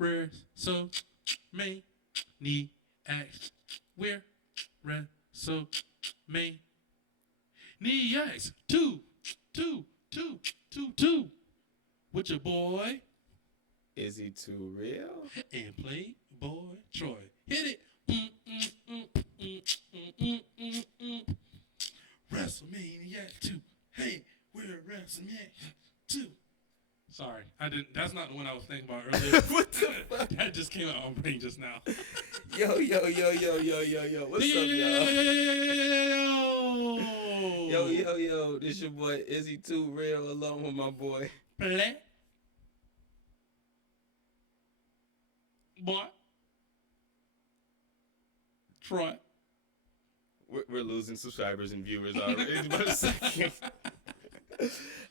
WrestleManiacs. We're WrestleManiacs. Two, two, two, two, two. With your boy Izze2Real and Playboi Troy. Hit it. WrestleMania 2. Hey, we're WrestleMania 2. Sorry, I didn't. That's not the one I was thinking about earlier. What the fuck? That just came out on my brain just now. Yo. What's up, y'all? Yo. This your boy Izze2Real along with my boy Play. Boy. Troy. We're losing subscribers and viewers already. But a second.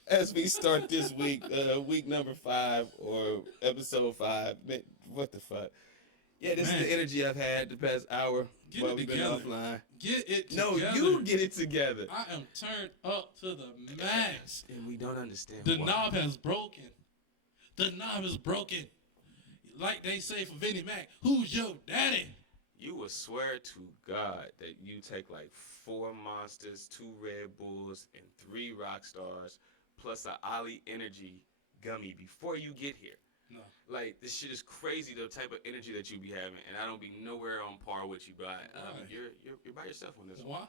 As we start this week, week number 5 or episode 5. What the fuck? Yeah, this is the energy I've had the past hour while we've been offline. Get it together. No, you get it together. I am turned up to the max. And we don't understand The why. knob has broken. The knob is broken. Like they say for Vinnie Mac, who's your daddy? You will swear to God that you take like 4 Monsters, 2 Red Bulls, and 3 Rockstars, plus a Ollie Energy gummy before you get here. No. Like, this shit is crazy, the type of energy that you be having, and I don't be nowhere on par with you, but you're by yourself on this one. Why?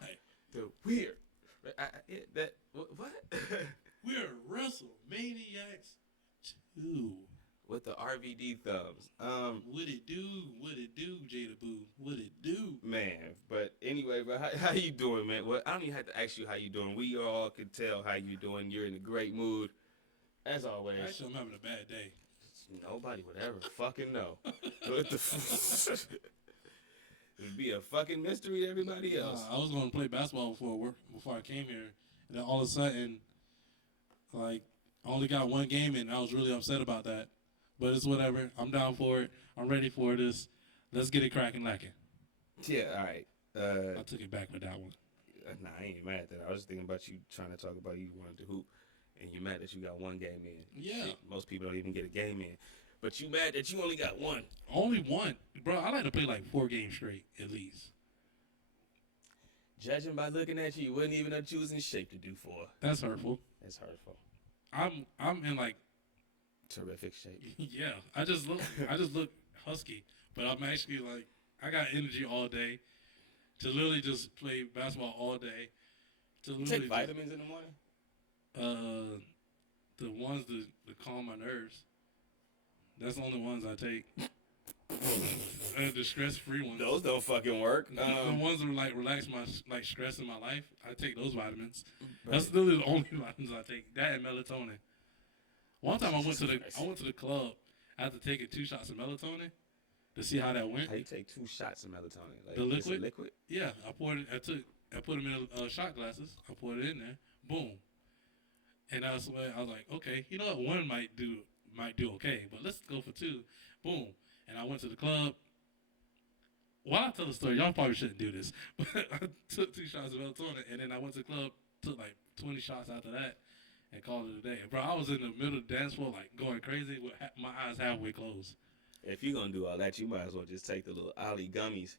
The weird. What? We're WrestleManiacs 2. With the RVD thumbs. What it do, Jada Boo? What it do? Man, but anyway, bro, how you doing, man? Well, I don't even have to ask you how you doing. We all can tell how you doing. You're in a great mood, as always. Actually, I'm having a bad day. Nobody would ever fucking know. What the It'd be a fucking mystery to everybody else. I was going to play basketball before I came here, and then all of a sudden, like, I only got 1 game in, and I was really upset about that. But it's whatever. I'm down for it. I'm ready for this. Let's get it cracking lacking. Yeah, all right. I took it back with that one. Nah, I ain't mad at that. I was just thinking about you trying to talk about you wanted to hoop, and you mad that you got 1 game in. Yeah. Shit, most people don't even get a game in. But you mad that you only got 1. Only 1. Bro, I like to play like 4 games straight, at least. Judging by looking at you, you wouldn't even know what you was in shape to do 4. That's hurtful. That's hurtful. I'm in like terrific shape. Yeah, I just look husky, but I'm actually like I got energy all day to literally just play basketball all day. To literally take vitamins in the morning. The ones that calm my nerves. That's the only ones I take. The stress-free ones. Those don't fucking work. The ones that like relax my like stress in my life. I take those vitamins. Right. That's literally the only vitamins I take. That and melatonin. One time I went to the club after taking 2 shots of melatonin to see how that went. How you take 2 shots of melatonin? Like the liquid? Liquid? Yeah, I put them in shot glasses. I poured it in there. Boom. And I was like, okay, you know what? 1 might do okay, but let's go for 2. Boom. And I went to the club. While I tell the story, y'all probably shouldn't do this, but I took 2 shots of melatonin, and then I went to the club, took like 20 shots after that, and called it a day. Bro, I was in the middle of the dance floor, like, going crazy with my eyes halfway closed. If you're going to do all that, you might as well just take the little Ollie gummies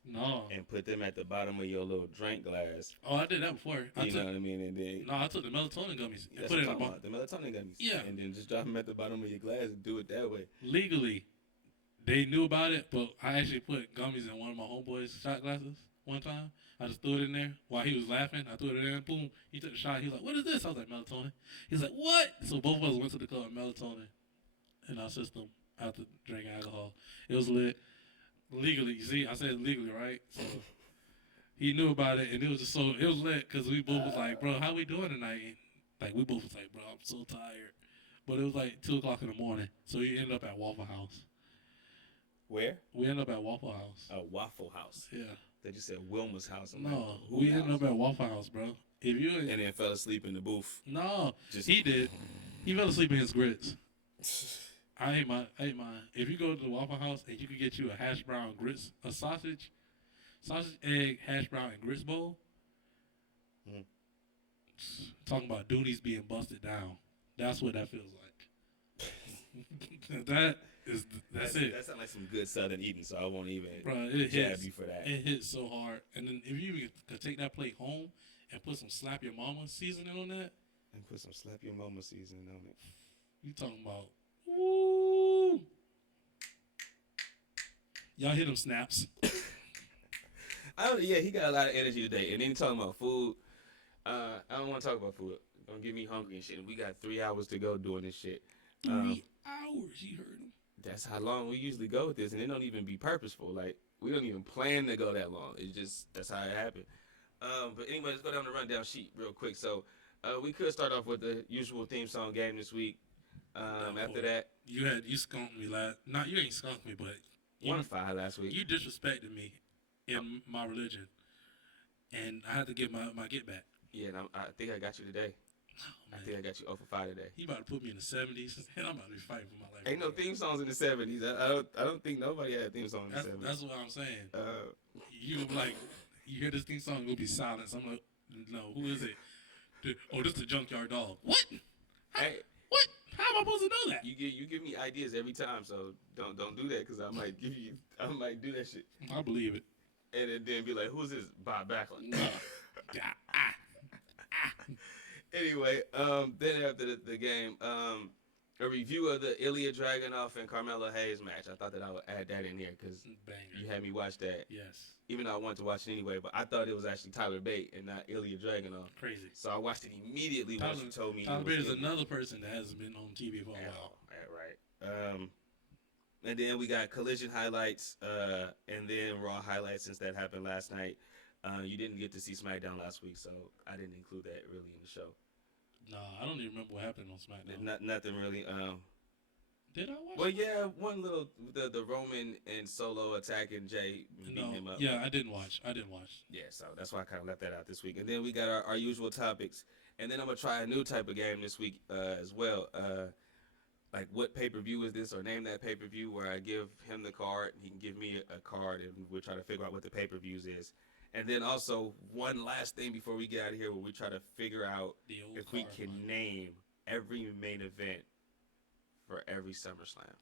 and put them at the bottom of your little drink glass. Oh, I did that before. You know what I mean? And then, I took the melatonin gummies and that's put it in the bottom. The melatonin gummies. Yeah. And then just drop them at the bottom of your glass and do it that way. Legally, they knew about it, but I actually put gummies in one of my homeboys' shot glasses one time. I just threw it in there while he was laughing. I threw it in, boom. He took the shot. He was like, what is this? I was like, melatonin. He's like, what? So both of us went to the club with melatonin in our system after drinking alcohol. It was lit. Legally. You see, I said legally, right? So he knew about it, and it was just it was lit because we both was like, bro, how we doing tonight? And, like, we both was like, bro, I'm so tired. But it was like 2 o'clock in the morning, so we ended up at Waffle House. Where? We ended up at Waffle House. A Waffle House. Yeah. They just said Wilma's house. No, we ended up at Waffle House, bro. And then fell asleep in the booth. No, he did. He fell asleep in his grits. I ate mine. If you go to the Waffle House and you can get you a hash brown grits, a sausage, egg, hash brown, and grits bowl. Talking about duties being busted down. That's what that feels like. That's it. That sounds like some good Southern eating, so I won't even It jab hits. you for that. It hits so hard. And then if you could take that plate home and put some slap your mama seasoning on that. And put some slap your mama seasoning on it. You talking about, woo. Y'all hear them snaps. Yeah, he got a lot of energy today. And then he talking about food. I don't want to talk about food. Don't get me hungry and shit. And we got 3 hours to go doing this shit. 3 hours, you heard him. That's how long we usually go with this. And it don't even be purposeful. Like, we don't even plan to go that long. It's just, that's how it happened. But anyway, let's go down the rundown sheet real quick. So, we could start off with the usual theme song game this week. After that, you skunked me last. Not you ain't skunked me, but you 1-5 last week. You disrespected me in my religion, and I had to get my get back. Yeah, and I think I got you today. Oh, I think I got you 0-5 today. He about to put me in the 70s, and I'm about to be fighting for my life. Ain't no theme songs in the 70s. I don't think nobody had a theme song in the 70s. That's what I'm saying. You like, you hear this theme song, it'll be silence. I'm like, no, who is it? Oh, this is the Junkyard Dog. What? Hey, what? How am I supposed to know that? You give me ideas every time, so don't do that because I might do that shit. I believe it. And then be like, who's this Bob Backlund? Anyway, then after the game, a review of the Ilya Dragunov and Carmelo Hayes match. I thought that I would add that in here because you had me watch that. Yes. Even though I wanted to watch it anyway, but I thought it was actually Tyler Bate and not Ilya Dragunov. Crazy. So I watched it immediately once you told me. Tyler Bate is another person that hasn't been on TV for a while. Right. And then we got Collision highlights, and then Raw highlights since that happened last night. You didn't get to see SmackDown last week, so I didn't include that really in the show. No, I don't even remember what happened on SmackDown. Nothing really. Did I watch? Well, yeah, one little the Roman and Solo attacking Jay, beating him up. Yeah, I didn't watch. Yeah, so that's why I kind of left that out this week. And then we got our usual topics, and then I'm gonna try a new type of game this week as well. Like what pay-per-view is this, or name that pay-per-view, where I give him the card, and he can give me a card, and we'll try to figure out what the pay-per-views is. And then also one last thing before we get out of here, where we try to figure out if we can name every main event for every SummerSlam.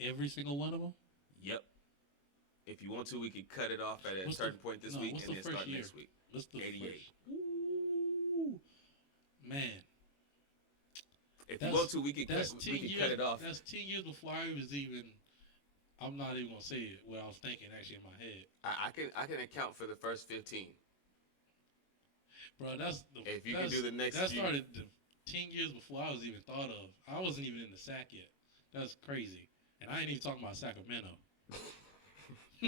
Every single one of them? Yep. If you want to, we could cut it off at a certain point this week and then start next week. Let's do 88. Ooh, man. If you want to, we could cut it off. That's 10 years before I was even. I'm not even gonna say it. What I was thinking actually in my head. I can account for the first 15. Bro, if you can do the next. That started 10 years before I was even thought of. I wasn't even in the sack yet. That's crazy. And I ain't even talking about Sacramento.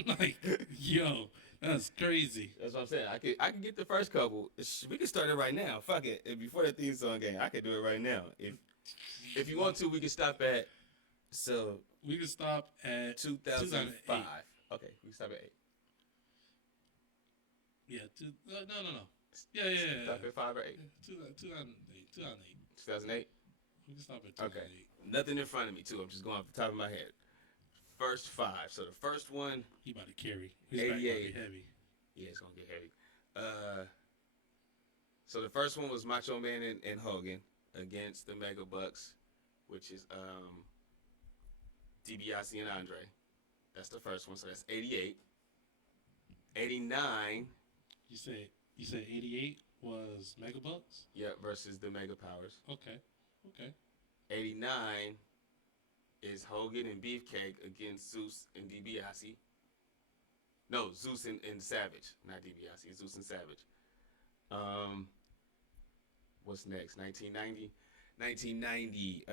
Like, yo, that's crazy. That's what I'm saying. I can get the first couple. We can start it right now. Fuck it. And before the theme song game, I can do it right now. If you want to, we can stop at. So we can stop at 2005. Okay, we can stop at 8. Yeah. No. Yeah. Stop at 5 or 8. 2008. 2008. We can stop at 2008. Okay. Nothing in front of me too. I'm just going off the top of my head. First 5. So the first one. He about to carry. 88. Back gonna get heavy. Yeah, it's gonna get heavy. So the first one was Macho Man and Hogan against the Mega Bucks, which is DiBiase and Andre. That's the first one. So that's 88. 89. You said 88 was Mega Bucks? Yeah, versus the Mega Powers. Okay. 89 is Hogan and Beefcake against Zeus and DiBiase. No, Zeus and Savage, not DiBiase. Zeus and Savage. What's next? 1990. 1990.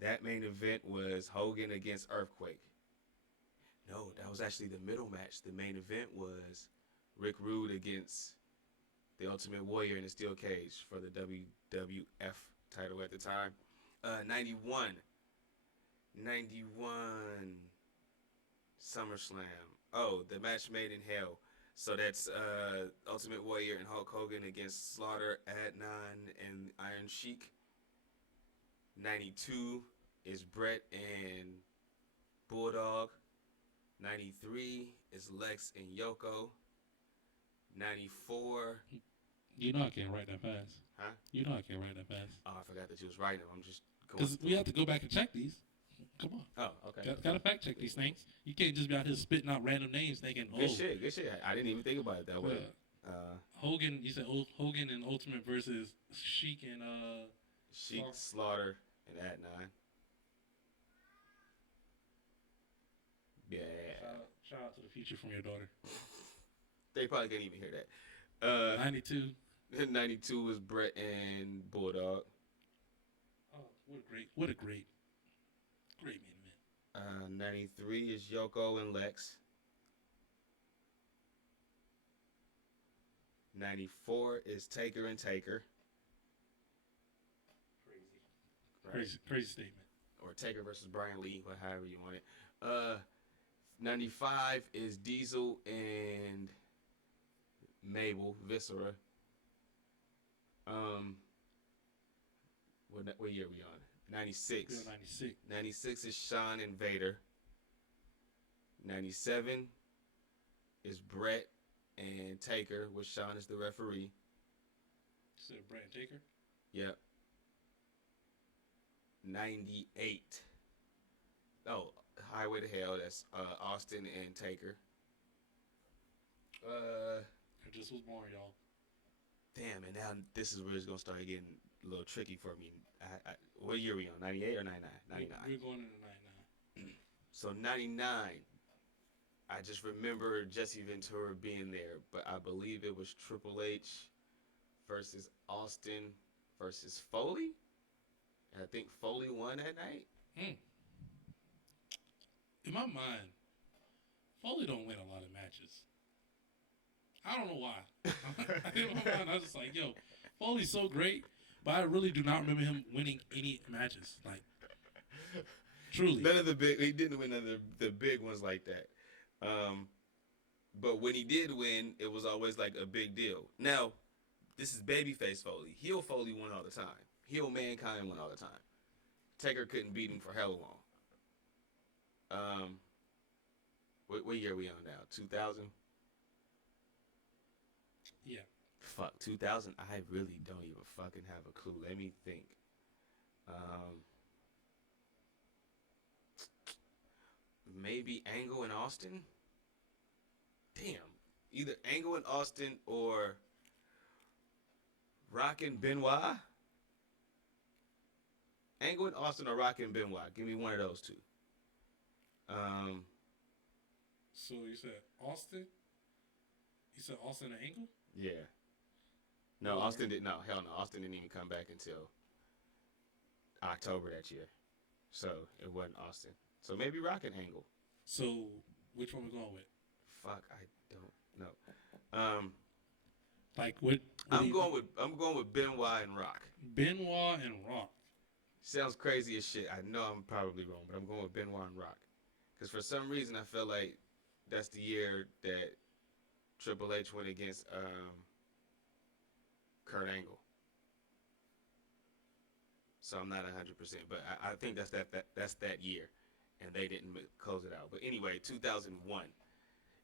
That main event was Hogan against Earthquake. No, that was actually the middle match. The main event was Rick Rude against the Ultimate Warrior in a steel cage for the WWF title at the time. 91 SummerSlam. Oh, the match made in hell. So that's Ultimate Warrior and Hulk Hogan against Slaughter, Adnan, and Iron Sheik. 92 is Brett and Bulldog. 93 is Lex and Yoko. 94. You know I can't write that fast. Huh? You know I can't write that fast. Oh, I forgot that you was writing them. I'm just going. Because we have to go back and check these. Come on. Oh, okay. Gotta fact check these things. You can't just be out here spitting out random names thinking, oh. Good shit. I didn't even think about it that way. Hogan, you said Hogan and Ultimate versus Sheik and Sheik, Slaughter, and Adnan. Yeah. Shout out to the future from your daughter. They probably can't even hear that. 92. 92 was Brett and Bulldog. Oh, what a great main event. 93 is Yoko and Lex. 94 is Taker and Taker. Crazy statement. Or Taker versus Brian Lee, or however you want it. 95 is Diesel and Mabel, Viscera. What year are we on? 96. 96. 96 is Shawn and Vader. 97 is Brett and Taker, with Shawn as the referee. So Brett and Taker? Yep. 98. Oh, Highway to Hell. That's Austin and Taker. I just was born, y'all. Damn, and now this is where it's gonna start getting a little tricky for me. What year are we on? 98 or 99? 99. We're going into 99. So 99. I just remember Jesse Ventura being there, but I believe it was Triple H versus Austin versus Foley. And I think Foley won that night. In my mind, Foley don't win a lot of matches. I don't know why. In my mind, I was just like, yo, Foley's so great, but I really do not remember him winning any matches. Like, truly. None of the big, he didn't win none of the big ones like that. But when he did win, it was always like a big deal. Now, this is babyface Foley. Heel Foley won all the time. Heel Mankind won all the time. Taker couldn't beat him for hella long. What year are we on now? 2000? Yeah. Fuck, 2000? I really don't even fucking have a clue. Let me think. Maybe Angle and Austin? Damn. Either Angle and Austin or Rock and Benoit? Angle and Austin or Rock and Benoit? Give me one of those two. So you said Austin? You said Austin and Angle? Yeah. No, Austin didn't. No, hell no. Austin didn't even come back until October that year. So it wasn't Austin. So maybe Rock and Angle. So which one we going with? Fuck, I don't know. Like what? I'm going with Benoit and Rock. Benoit and Rock. Sounds crazy as shit. I know I'm probably wrong, but I'm going with Benoit and Rock. Because for some reason I feel like that's the year that Triple H went against Kurt Angle. So I'm not 100%, but I think that's that year, and they didn't close it out. But anyway, 2001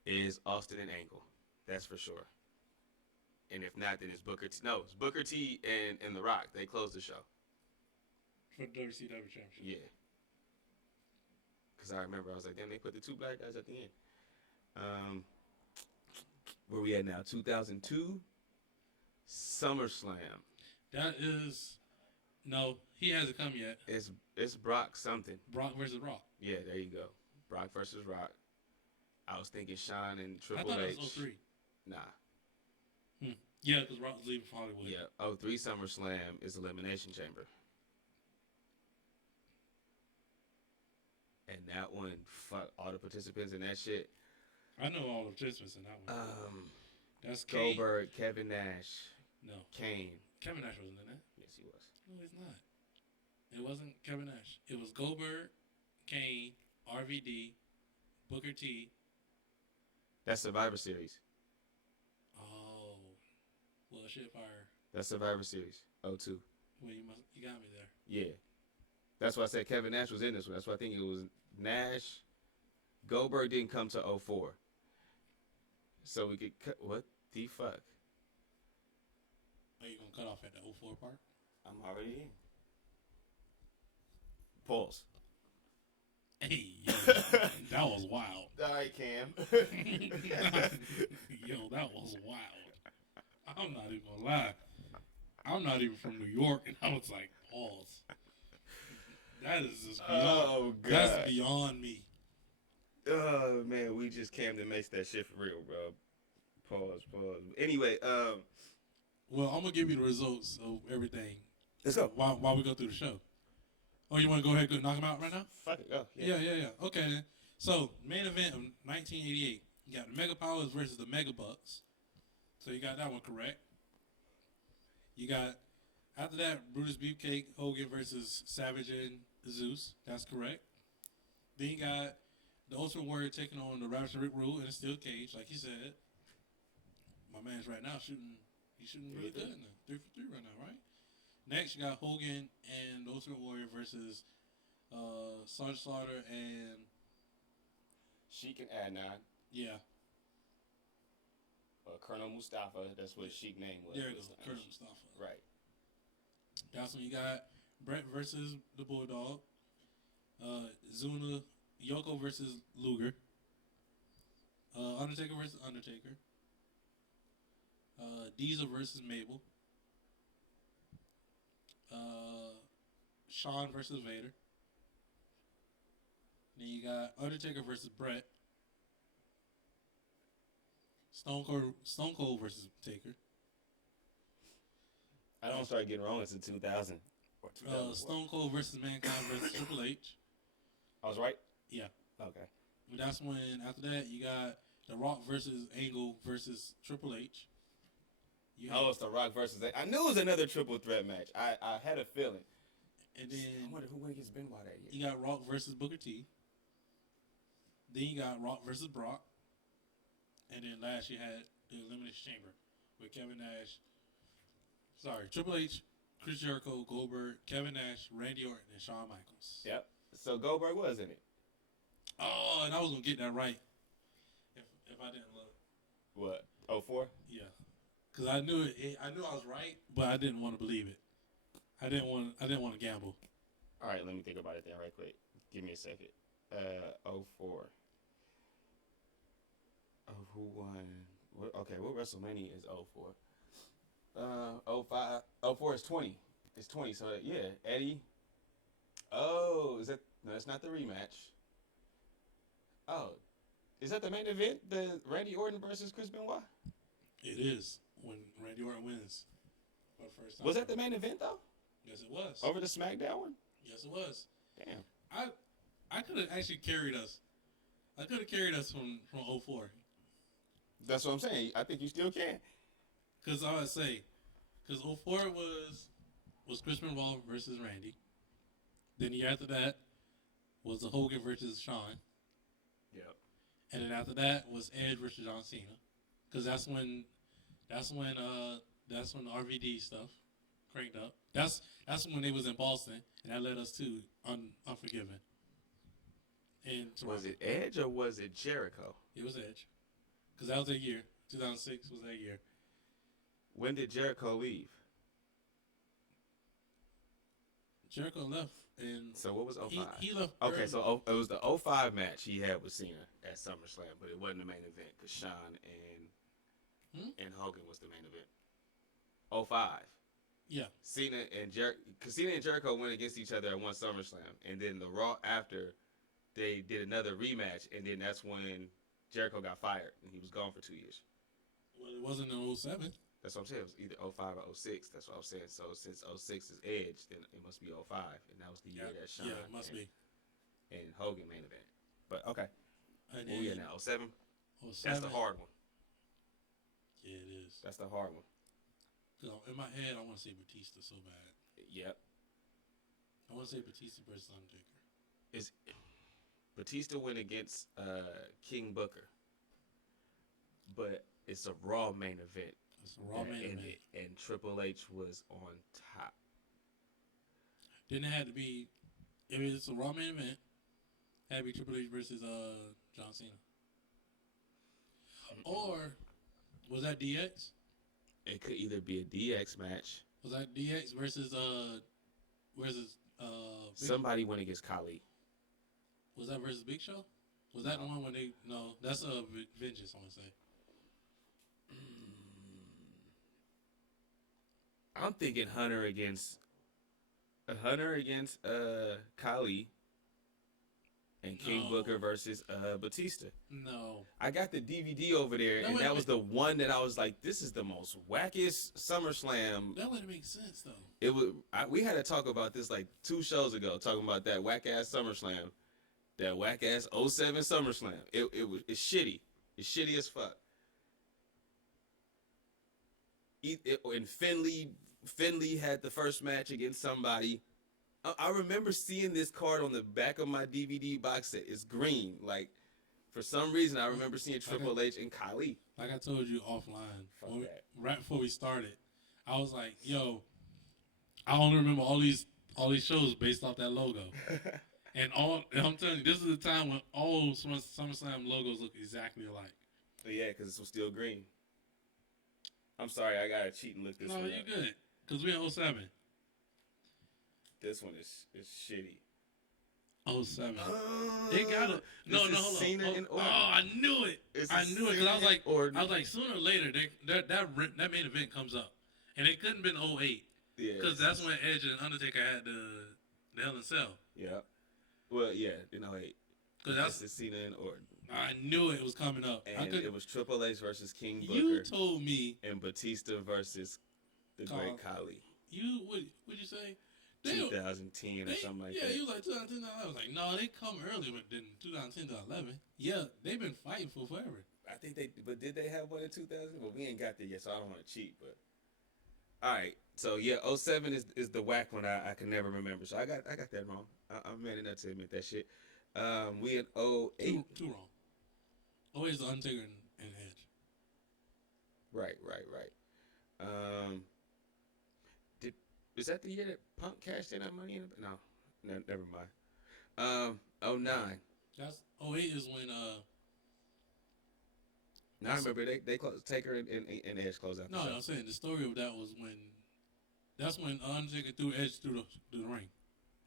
is Austin and Angle. That's for sure. And if not, then it's Booker T. No, it's Booker T and The Rock. They closed the show. For the WCW Championship. Yeah. Because I remember I was like, damn, they put the two black guys at the end. Where we at now? 2002 SummerSlam. That is, no, he hasn't come yet. It's Brock something. Brock versus Rock. Yeah, there you go. Brock versus Rock. I was thinking Shawn and Triple I thought H. it was 03. Nah. Yeah, because Rock was leaving for Hollywood. Yeah, 03 SummerSlam is Elimination Chamber. And that one, fuck all the participants in that shit. I know all the participants in that one. That's Kane. Goldberg, Kevin Nash. No. Kane. Kevin Nash wasn't in that. Yes, he was. No, he's not. It wasn't Kevin Nash. It was Goldberg, Kane, RVD, Booker T. That's Survivor Series. Oh. Well, shit fire. That's Survivor Series. 02. Well, you got me there. Yeah. That's why I said Kevin Nash was in this one. That's why I think it was Nash. Goldberg didn't come to 04. So we could cut. What the fuck? Are you going to cut off at the 04 part? I'm already in. Pause. Hey, yo, that was wild. All right, Cam. Yo, that was wild. I'm not even gonna lie. I'm not even from New York, and I was like, pause. That is just beyond. Oh, God. That's beyond me. Oh, man, we just came to make that shit for real, bro. Pause. Anyway, Well, I'm gonna give you the results of everything. Let's go. While we go through the show. Oh, you want to go ahead and knock them out right now? Fuck it, go. Yeah. Okay, then. So, main event of 1988. You got the Mega Powers versus the Mega Bucks. So, you got that one correct. You got, after that, Brutus Beefcake, Hogan versus Savage and Zeus. That's correct. Then you got the Ultimate Warrior taking on the Ravishing Rick Rude in a steel cage, like you said. My man's right now he's shooting really good in the 3 for 3 right now, right? Next, you got Hogan and the Ultimate Warrior versus Sergeant Slaughter and Sheik and Adnan. Yeah. Colonel Mustafa, that's what Sheik name was. There it goes, Colonel Mustafa. Right. That's when you got Brett versus the Bulldog. Zuna, Yoko versus Luger. Undertaker versus Undertaker. Diesel versus Mabel. Shawn versus Vader. Then you got Undertaker versus Brett. Stone Cold versus Taker. I don't start getting wrong until 2000. Or 2000. Stone Cold versus Mankind versus Triple H. I was right? Yeah. Okay. That's when, after that, you got The Rock versus Angle versus Triple H. It's The Rock versus... I knew it was another triple threat match. I had a feeling. And then... I wonder who went against Benoit that year. You got Rock versus Booker T. Then you got Rock versus Brock. And then last you had the Elimination Chamber with Kevin Nash. Triple H, Chris Jericho, Goldberg, Kevin Nash, Randy Orton, and Shawn Michaels. Yep. So Goldberg was in it. Oh, and I was going to get that right if I didn't look. What? 04? Yeah. Because I knew I knew I was right, but I didn't want to believe it. I didn't want to gamble. All right, let me think about it then right quick. Give me a second. 04. Oh, who won? What WrestleMania is 04? 05. 04 is 20. It's 20. So yeah, Eddie. Oh, is that? No, that's not the rematch. Oh, is that the main event? The Randy Orton versus Chris Benoit? It is when Randy Orton wins for the first time. Was that the main event though? Yes, it was. Over the SmackDown one? Yes, it was. Damn. I could have actually carried us. I could have carried us from 04. That's what I'm saying. I think you still can. Because I would say, because 04 was Chris Benoit versus Randy. Then the year after that was the Hogan versus Shawn. Yep. And then after that was Edge versus John Cena. Because that's when the RVD stuff cranked up. That's when they was in Boston, and that led us to Unforgiven. And was it Edge or was it Jericho? It was Edge. Because that was that year. 2006 was that year. When did Jericho leave? Jericho left. And so what was 05? He left. Okay, so it was the 05 match he had with Cena at SummerSlam, but it wasn't the main event because Shawn and Hogan was the main event. 05. Yeah. Cena and Jericho went against each other at one SummerSlam, and then the Raw after, they did another rematch, and then that's when Jericho got fired, and he was gone for 2 years. Well, it wasn't in 07. That's what I'm saying. It was either 05 or 06. That's what I'm saying. So since 06 is Edge, then it must be 05, and that was the year that Shawn it must be. And Hogan main event. But okay. And Where we at now? 07? 07? That's the hard one. Yeah, it is. That's the hard one. In my head, I want to say Batista so bad. Yep. I want to say Batista versus Undertaker. Batista went against King Booker, but it's a Raw main event. It's a Raw main event. And Triple H was on top. Then it had to be, if it's a Raw main event, it had to be Triple H versus John Cena. Or was that DX? It could either be a DX match. Was that DX versus somebody went against Khali. Was that versus Big Show? Was that the one when they? No, that's Vengeance. I want to say. I'm thinking Hunter against Kali and King Booker versus Batista. No. I got the DVD over there, and that was the one that I was like, this is the most wackest SummerSlam. That wouldn't make sense, though. It would. We had to talk about this like 2 shows ago, talking about that whack-ass SummerSlam. That whack-ass 07 SummerSlam. It's shitty. It's shitty as fuck. And Finley had the first match against somebody. I remember seeing this card on the back of my DVD box set. It's green. Like, for some reason, I remember seeing Triple H and Kali. Like I told you offline, right before we started, I was like, yo, I only remember all these shows based off that logo. And I'm telling you, this is the time when all SummerSlam logos look exactly alike. Yeah, because it was still green. I'm sorry, I gotta cheat and look this one up. No, you're good. Because we're in 07. This one is shitty. 07. They got it. No, hold on. Cena in order. Oh, I knew it. I knew it because I was like, sooner or later, that main event comes up, and it couldn't have been 08. Yeah. Because that's when Edge and Undertaker had the Hell in a Cell. Yeah. Well, yeah, in 08. Because that's the Cena in order. I knew it was coming up. And it was Triple H versus King Booker. You told me. And Batista versus the Great Khali. What'd you say? 2010 or something like that. Yeah, you was like 2010. I was like, no, they come earlier than 2010 to 11. Yeah, they've been fighting for forever. I think but did they have one in 2000? Well, we ain't got there yet, so I don't want to cheat. But all right, so yeah, 07 is the whack one I can never remember. So I got that wrong. I'm man enough to admit that shit. We in 08. Too wrong. Always the Undertaker and Edge. Right. Is that the year that Punk cashed in that money in? No, never mind. 09. That's 08 is when Now I remember they closed Taker and Edge closed out. No, I'm saying the story of that was when Undertaker threw Edge through the ring,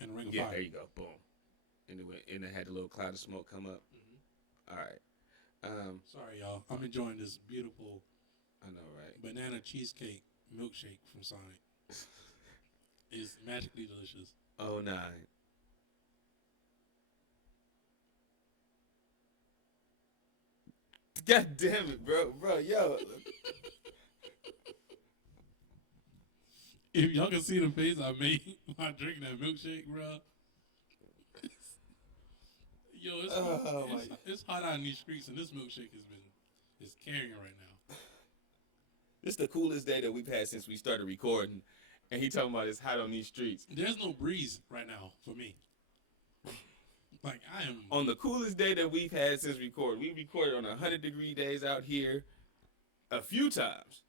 in the Ring of Fire. Yeah, there you go. Boom. And it had the little cloud of smoke come up. Mm-hmm. All right. Sorry, y'all. I'm enjoying this beautiful. I know, right? Banana cheesecake milkshake from Sonic. It's magically delicious. 09. God damn it, bro, yo. If y'all can see the face I made while drinking that milkshake, bro. Yo, it's hot out in these streets, and this milkshake is carrying right now. This is the coolest day that we've had since we started recording, and he talking about it's hot on these streets. There's no breeze right now for me. Like, I am... On the coolest day that we've had since recording. We recorded on 100-degree days out here a few times.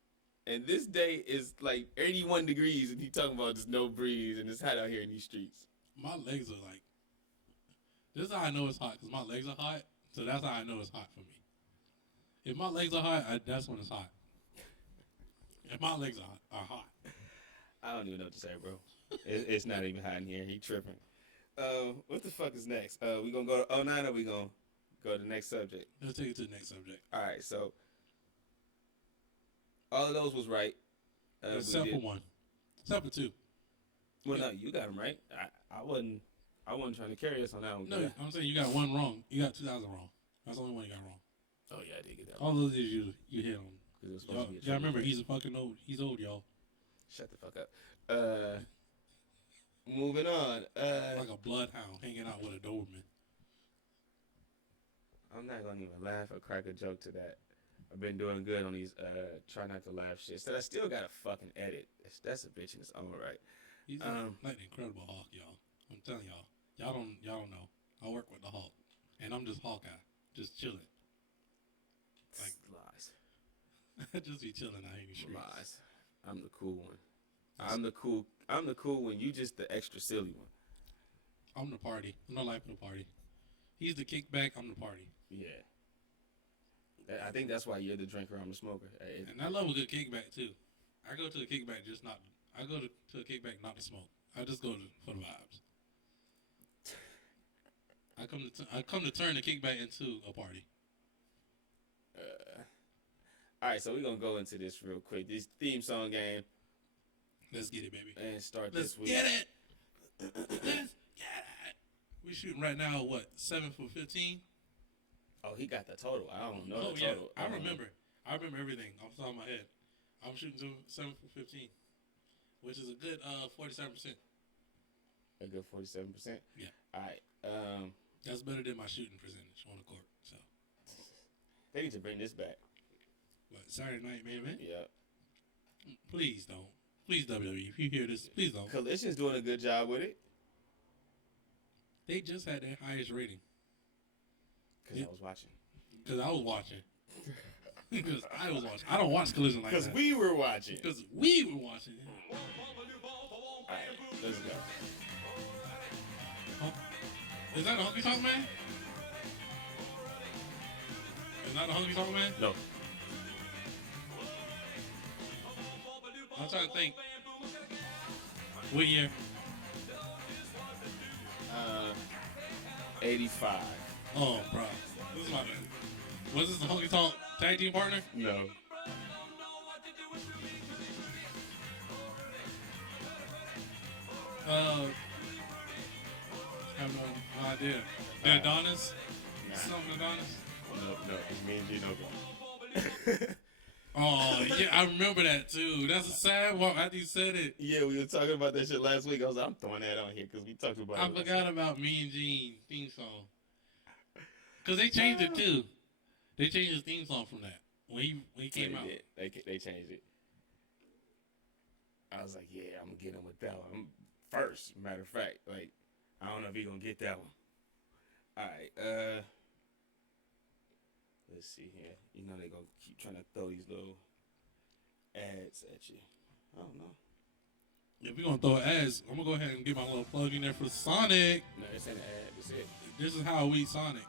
And this day is like 81 degrees, and he talking about there's no breeze, and it's hot out here in these streets. My legs are like... This is how I know it's hot, because my legs are hot. So that's how I know it's hot for me. If my legs are hot, that's when it's hot. If my legs are hot. I don't even know what to say, bro. It's not even hot in here. He tripping. What the fuck is next? We gonna go to 09 or we gonna go to the next subject? Let's take it to the next subject. All right, so all of those was right. Except for one. Except for two. Well, no, you got them right. I wasn't trying to carry us on that one. No, I'm saying you got one wrong. You got 2000 wrong. That's the only one you got wrong. Oh yeah, I did get that. All those is you hit on. Y'all remember he's old, y'all. Shut the fuck up. Moving on. Like a bloodhound hanging out with a Doberman. I'm not gonna even laugh or crack a joke to that. I've been doing good on these try not to laugh shits that I still gotta fucking edit. That's a bitch in its own right. He's like the Incredible Hulk, y'all. I'm telling y'all. Y'all don't know. I work with the Hulk, and I'm just Hawkeye, just chilling. Like lies. Just be chilling out here in the streets. Lies. I'm the cool one. I'm the cool one. You just the extra silly one. I'm the party. I'm the life of the party. He's the kickback. I'm the party. Yeah. I think that's why you're the drinker. I'm the smoker. And I love a good kickback too. I go to the kickback just not. I go to a kickback not to smoke. I just go for the vibes. I come to turn the kickback into a party. All right, so we're gonna go into this real quick. This theme song game. Let's get it, baby. And start Let's this week. get it. Let's get it. We shooting right now. What 7 for 15? Oh, he got the total. I don't know the yeah, total. I remember. I remember everything off the top of my head. I'm shooting 7 for 15, which is a good 47%. A good 47%. Yeah. All right. That's better than my shooting percentage on the court. So they need to bring this back. what, Saturday night main event? Yeah. Please don't. Please WWE, if you hear this, please don't. Collision's doing a good job with it. They just had their highest rating. Because I was watching. Because I was watching. Because I was watching. I don't watch Collision like that. Because we were watching. Because we were watching. All right, let's go. Huh? Is that the Honky Tonk Man? Is that the Honky Tonk Man? No. I'm trying to think. What year? 85. Oh, bro. This is my bad. Was this the Honky Tonk tag team partner? No. I have no idea. The Adonis? Nah. Something Adonis? No. It's me and Gino. Oh, yeah, I remember that too. That's a sad one after you said it. Yeah, we were talking about that shit last week. I'm throwing that on here because we talked about I it. forgot about Me and Gene theme song. Because they changed it too. They changed his theme song from that. When he came out. They changed it. I was like, yeah, I'm going to get him with that one. First, matter of fact. Like, I don't know if he's going to get that one. All right. Let's see here. You know they're going to keep trying to throw these little ads at you. I don't know. If we're going to throw ads, I'm going to go ahead and get my little plug in there for Sonic. No, this ain't an ad. This it. This is how we Sonic.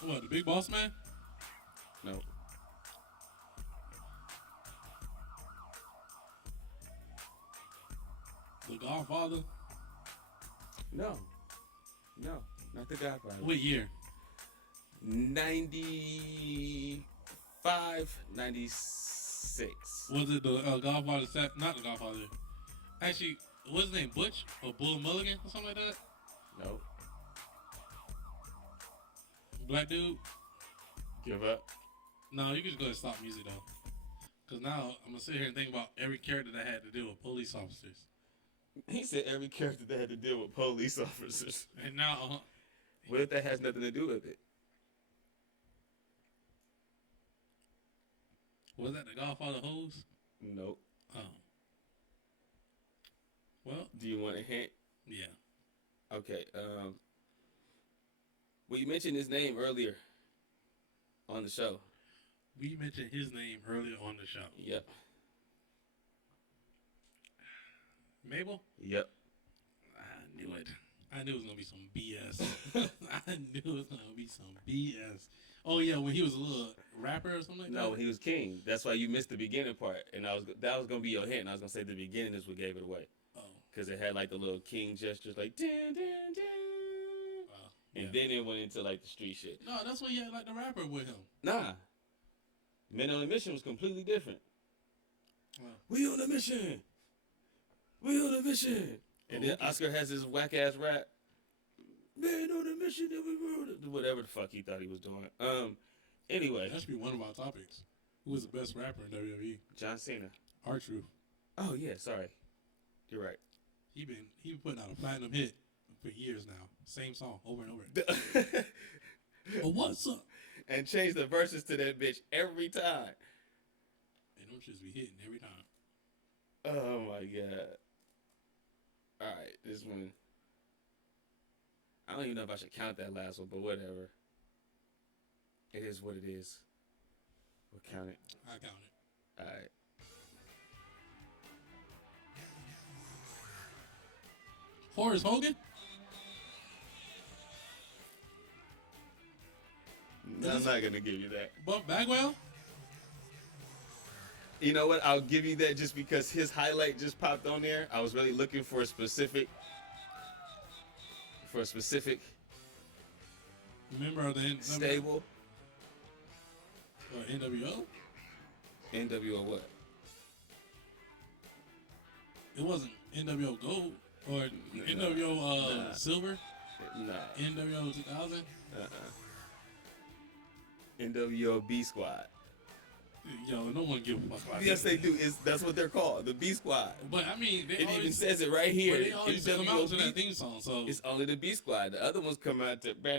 What, the Big Boss Man? No. The Godfather? No, not the Godfather. What year? 95, 96. Was it the Godfather? Not the Godfather. Actually, what's his name? Butch or Bull Mulligan or something like that? No. Black dude? Give up. No, you can just go ahead and stop music though. Because now I'm going to sit here and think about every character that had to deal with police officers. He said every character that had to deal with police officers. And now, What if that has nothing to do with it? was that the Godfather hose? Nope. Oh. Well, Do you want a hint? yeah. Okay. Well, you mentioned his name earlier on the show. We mentioned his name earlier on the show. Yep. Mabel? Yep. I knew it. I knew it was going to be some BS. I knew it was going to be some BS. Oh, yeah, when he was a little rapper or something like that? No, he was king. That's why you missed the beginning part. And that was going to be your hint. And I was going to say the beginning is what gave it away. Oh. Because it had like the little king gestures like, dun, dun, dun. And then it went into like the street shit. No, that's when he had like the rapper with him. Nah. Men on a Mission was completely different. Wow. We on a mission. We on a mission. And then Oscar has his whack ass rap. Man on a mission that we were whatever the fuck he thought he was doing. Anyway. That should be one of our topics. Who was the best rapper in WWE? John Cena. R-Truth. Oh yeah, sorry. You're right. He been putting out a platinum hit for years now. Same song over and over. But what's up? And change the verses to that bitch every time. And them shits be hitting every time. Oh my god. Alright, this one. I don't even know if I should count that last one, but whatever. It is what it is. We'll count it. I count it. Alright. Horace Hogan? I'm not gonna give you that. Buff Bagwell? You know what? I'll give you that just because his highlight just popped on there. I was really looking for a specific for a specific Member of the stable. NWO? NWO what? It wasn't NWO Gold or NWO Silver? Nah. NWO 2000? NWO B Squad. Yo, no one give a fuck about Yes, that. they do. That's what they're called, the B Squad. But I mean, It even says it right here. But they always come out to that theme song, so it's only the B Squad. The other ones come out to yeah, I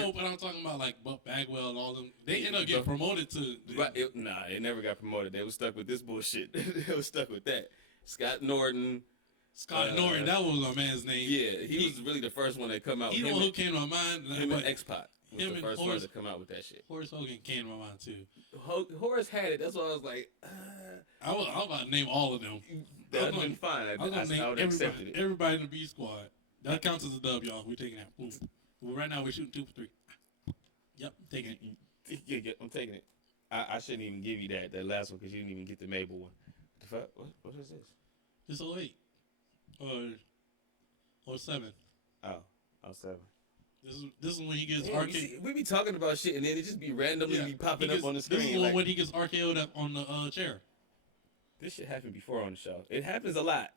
know. But I'm talking about like Buck Bagwell and all them. They end up getting promoted to. It never got promoted. They were stuck with this bullshit. They were stuck with that. Scott Norton. Norton, that was my man's name. Yeah, he was really the first one that come out. He the one who came to my mind. Him and X-Pac was him the first Horace, one to come out with that shit. Horace Hogan came to my mind too. Horace had it. That's why I was like, I was about to name all of them. That would have been fine. I was going to name everybody, everybody in the B Squad. That counts as a dub, y'all. We're taking that. Boom. Well, right now we're shooting 2 for 3. Yep, taking it. Yeah, I'm taking it. I shouldn't even give you that last one because you didn't even get the Mabel one. The fuck? What is this? It's 08. Or 7. Oh, 7. This is when he gets arcade. We be talking about shit and then it just be randomly be popping up on the screen. This is when he gets RKO'd up on the chair. This shit happened before on the show. It happens a lot.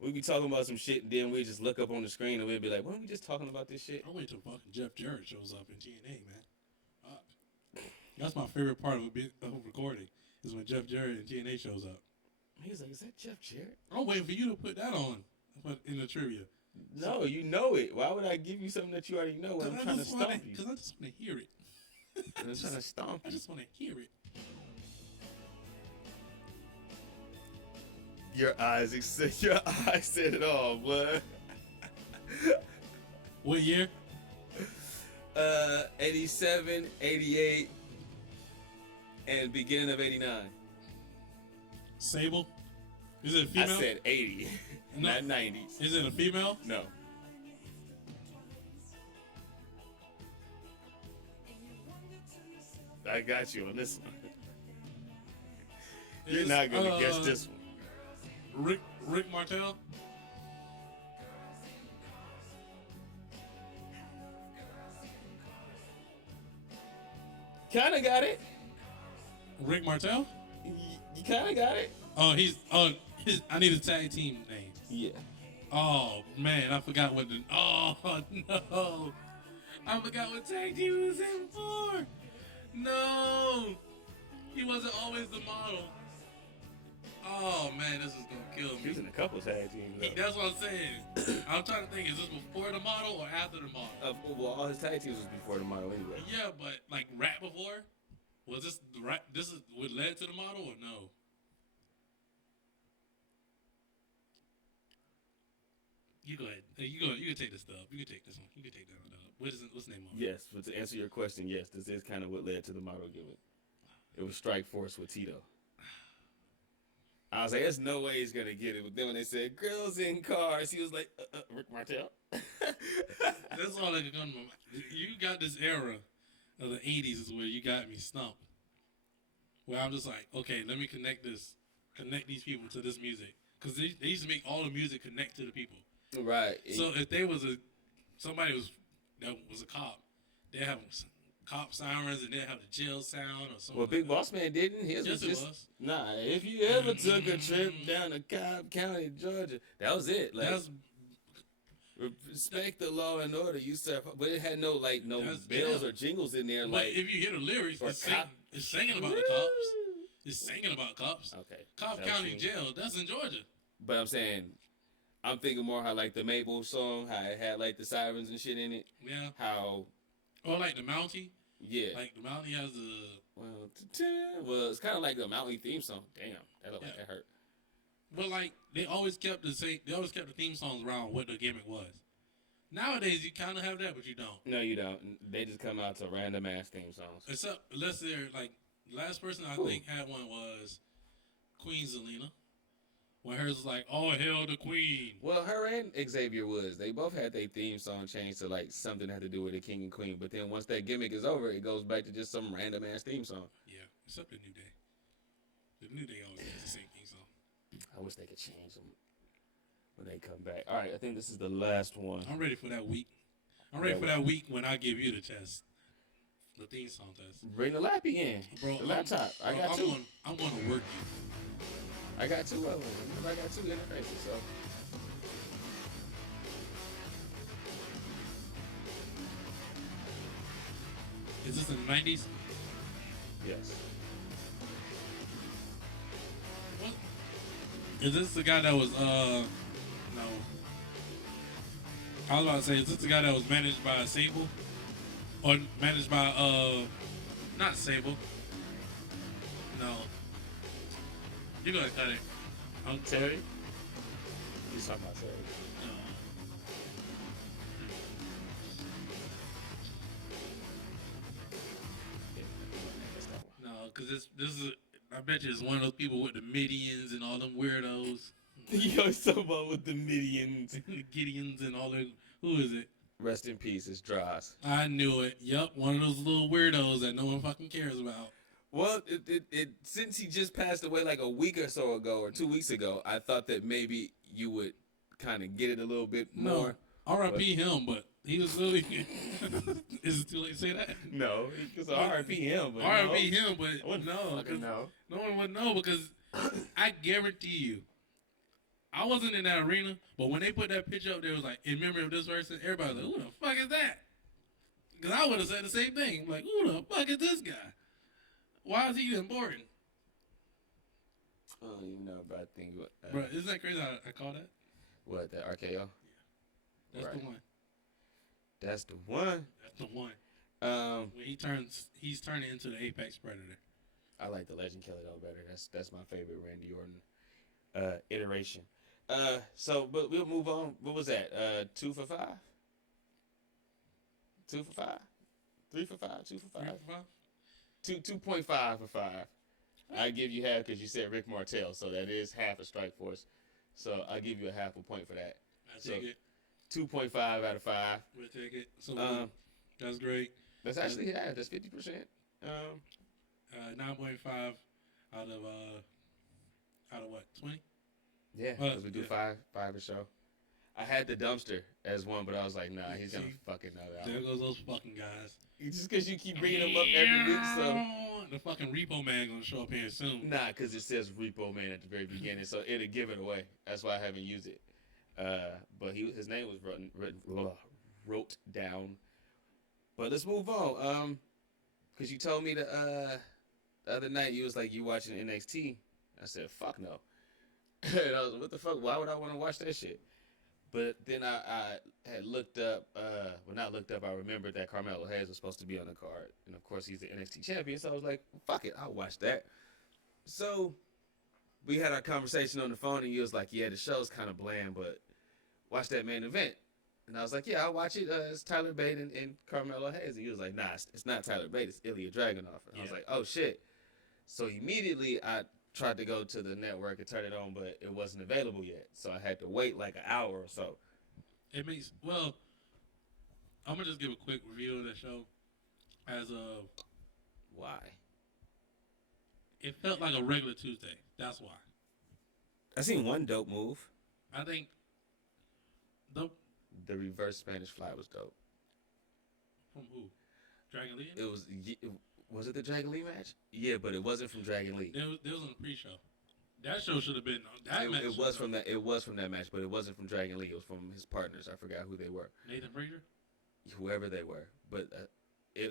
We be talking about some shit and then we just look up on the screen and we'll be like, weren't we just talking about this shit? I wait till fucking Jeff Jarrett shows up in TNA, man. That's my favorite part of recording is when Jeff Jarrett in TNA shows up. He's like, is that Jeff Jarrett? I'm waiting for you to put that on in the trivia. No, you know it. Why would I give you something that you already know when I'm trying to stomp you? Because I just want to hear it. I'm trying to stomp you. I just want to hear it. Your eyes said it all, boy. What year? 87, 88, and beginning of 89. Sable? Is it a female? I said 80, no. Not 90s. Is it a female? No. I got you on this one. You're not going to guess this one. Rick Martel? Kinda got it. Rick Martel? You kinda got it. I need a tag team name. Yeah. Oh man, I forgot what oh no. I forgot what tag team he was in for. No. He wasn't always the model. Oh man, this is gonna kill me. He was in a couple tag teams though. That's what I'm saying. I'm trying to think, is this before the model or after the model? Well, all his tag teams was before the model anyway. Yeah, but like rap before? Was this the rap? This is what led to the model or no? You go ahead. You can take this stuff. You can take this one. You can take that one. What's the name of it? Yes, but to answer your question, yes, this is kind of what led to the model gimmick. It was Strike Force with Tito. I was like, there's no way he's gonna get it. But then when they said girls in cars, he was like, Rick Martel. That's all that could come to my mind. You got this era of the 80s is where you got me stumped. Where I'm just like, okay, let me connect these people to this music. Because they used to make all the music connect to the people. Right. So if there was somebody that was a cop, they have cop sirens and they have the jail sound or something. Well, Big Boss Man didn't. His yes, was just, it was. Nah, if you ever took a trip down to Cobb County, Georgia, that was it. Like, respect the law and order. You said, but it had no bells or jingles in there. But if you hear the lyrics, it's singing about the cops. It's singing about cops. Okay. Cobb County Jail. That's in Georgia. But I'm saying, I'm thinking more how like the Mabel song, how it had like the sirens and shit in it. Yeah. How. Or like the Mountie. Yeah. Like the Mountie has well, it's kind of like the Mountie theme song. Damn, that hurt. But like they always kept the theme songs around what the gimmick was. Nowadays you kind of have that, but you don't. No, you don't. They just come out to random ass theme songs. Except unless they're like last person I think had one was Queen Zelina. When hers was like, "Oh hell, the Queen." Well, her and Xavier Woods, they both had their theme song changed to like something that had to do with the King and Queen. But then once that gimmick is over, it goes back to just some random ass theme song. Yeah, except the New Day. The New Day always has the same theme song. I wish they could change them. when they come back. All right, I think this is the last one. I'm ready for that week. I'm ready for that week when I give you the test. The theme song test. Bring the lappy in. Bro, the laptop. I got two. I'm going to work you. I got two of them. I got two interfaces, so. Is this in the 90s? Yes. What? Is this the guy that was, no. I was about to say, is this the guy that was managed by Sable? Or managed by, not Sable. No. You're gonna cut it. Terry? He's talking about Terry. No, because this is, I bet you it's one of those people with the Midians and all them weirdos. Yo, it's someone with the Midians. The Gideons and all that. Who is it? Rest in peace, it's Droz. I knew it. Yep, one of those little weirdos that no one fucking cares about. Well, since he just passed away like a week or so ago, or 2 weeks ago, I thought that maybe you would kind of get it a little bit more. No, R.I.P. him, but he was really. Is it too late to say that? No, because R.I.P. him, but R.I.P. him, but no, no one would know because I guarantee you, I wasn't in that arena, but when they put that picture up there, it was like in memory of this person. Everybody was like, "Who the fuck is that?" Because I would have said the same thing. Like, who the fuck is this guy? Why is he important? I don't even know, but I think Bro, isn't that crazy? I call that. What, the RKO? Yeah, that's Right. the one. That's the one. That's the one. When he's turning into the Apex Predator. I like the Legend Killer though better. That's my favorite Randy Orton iteration. But we'll move on. What was that? 2 for 5? 2 for 5? 3 for 5? 2 for 5? 3 for 5? 2.5 for 5. I give you half because you said Rick Martel, so that is half a Strike Force. So I'll give you a half a point for that. I take it. 2.5 out of 5. We'll take it. So that's great. That's actually half. That's 50%. 9.5 out of what? 20? Yeah, because we do 5 a show. I had the dumpster as one, but I was like, nah, he's gonna fucking know that. There goes those fucking guys. Just because you keep bringing them up every week, so the fucking Repo Man gonna show up here soon. Nah, because it says Repo Man at the very beginning, so it'll give it away. That's why I haven't used it. But his name was wrote down. But let's move on. Because you told me the other night you was like, you watching NXT. I said, fuck no. And I was like, what the fuck? Why would I want to watch that shit? But then I had looked up, not looked up, I remembered that Carmelo Hayes was supposed to be on the card. And of course, he's the NXT champion. So I was like, fuck it, I'll watch that. So we had our conversation on the phone, and he was like, yeah, the show's kind of bland, but watch that main event. And I was like, yeah, I'll watch it. It's Tyler Bate and Carmelo Hayes. And he was like, nah, it's not Tyler Bate, it's Ilya Dragunov. And I was like, oh, shit. So immediately I tried to go to the network and turn it on, but it wasn't available yet. So I had to wait like an hour or so. I'm going to just give a quick review of the show. Why? It felt like a regular Tuesday. That's why. I seen one dope move. I think the reverse Spanish fly was dope. From who? Dragon Lee? Was it the Dragon Lee match? Yeah, but it wasn't from Dragon Lee. There was on the pre-show. That show should have been match. It was from that. It was from that match, but it wasn't from Dragon Lee. It was from his partners. I forgot who they were. Nathan Frazier? Whoever they were, but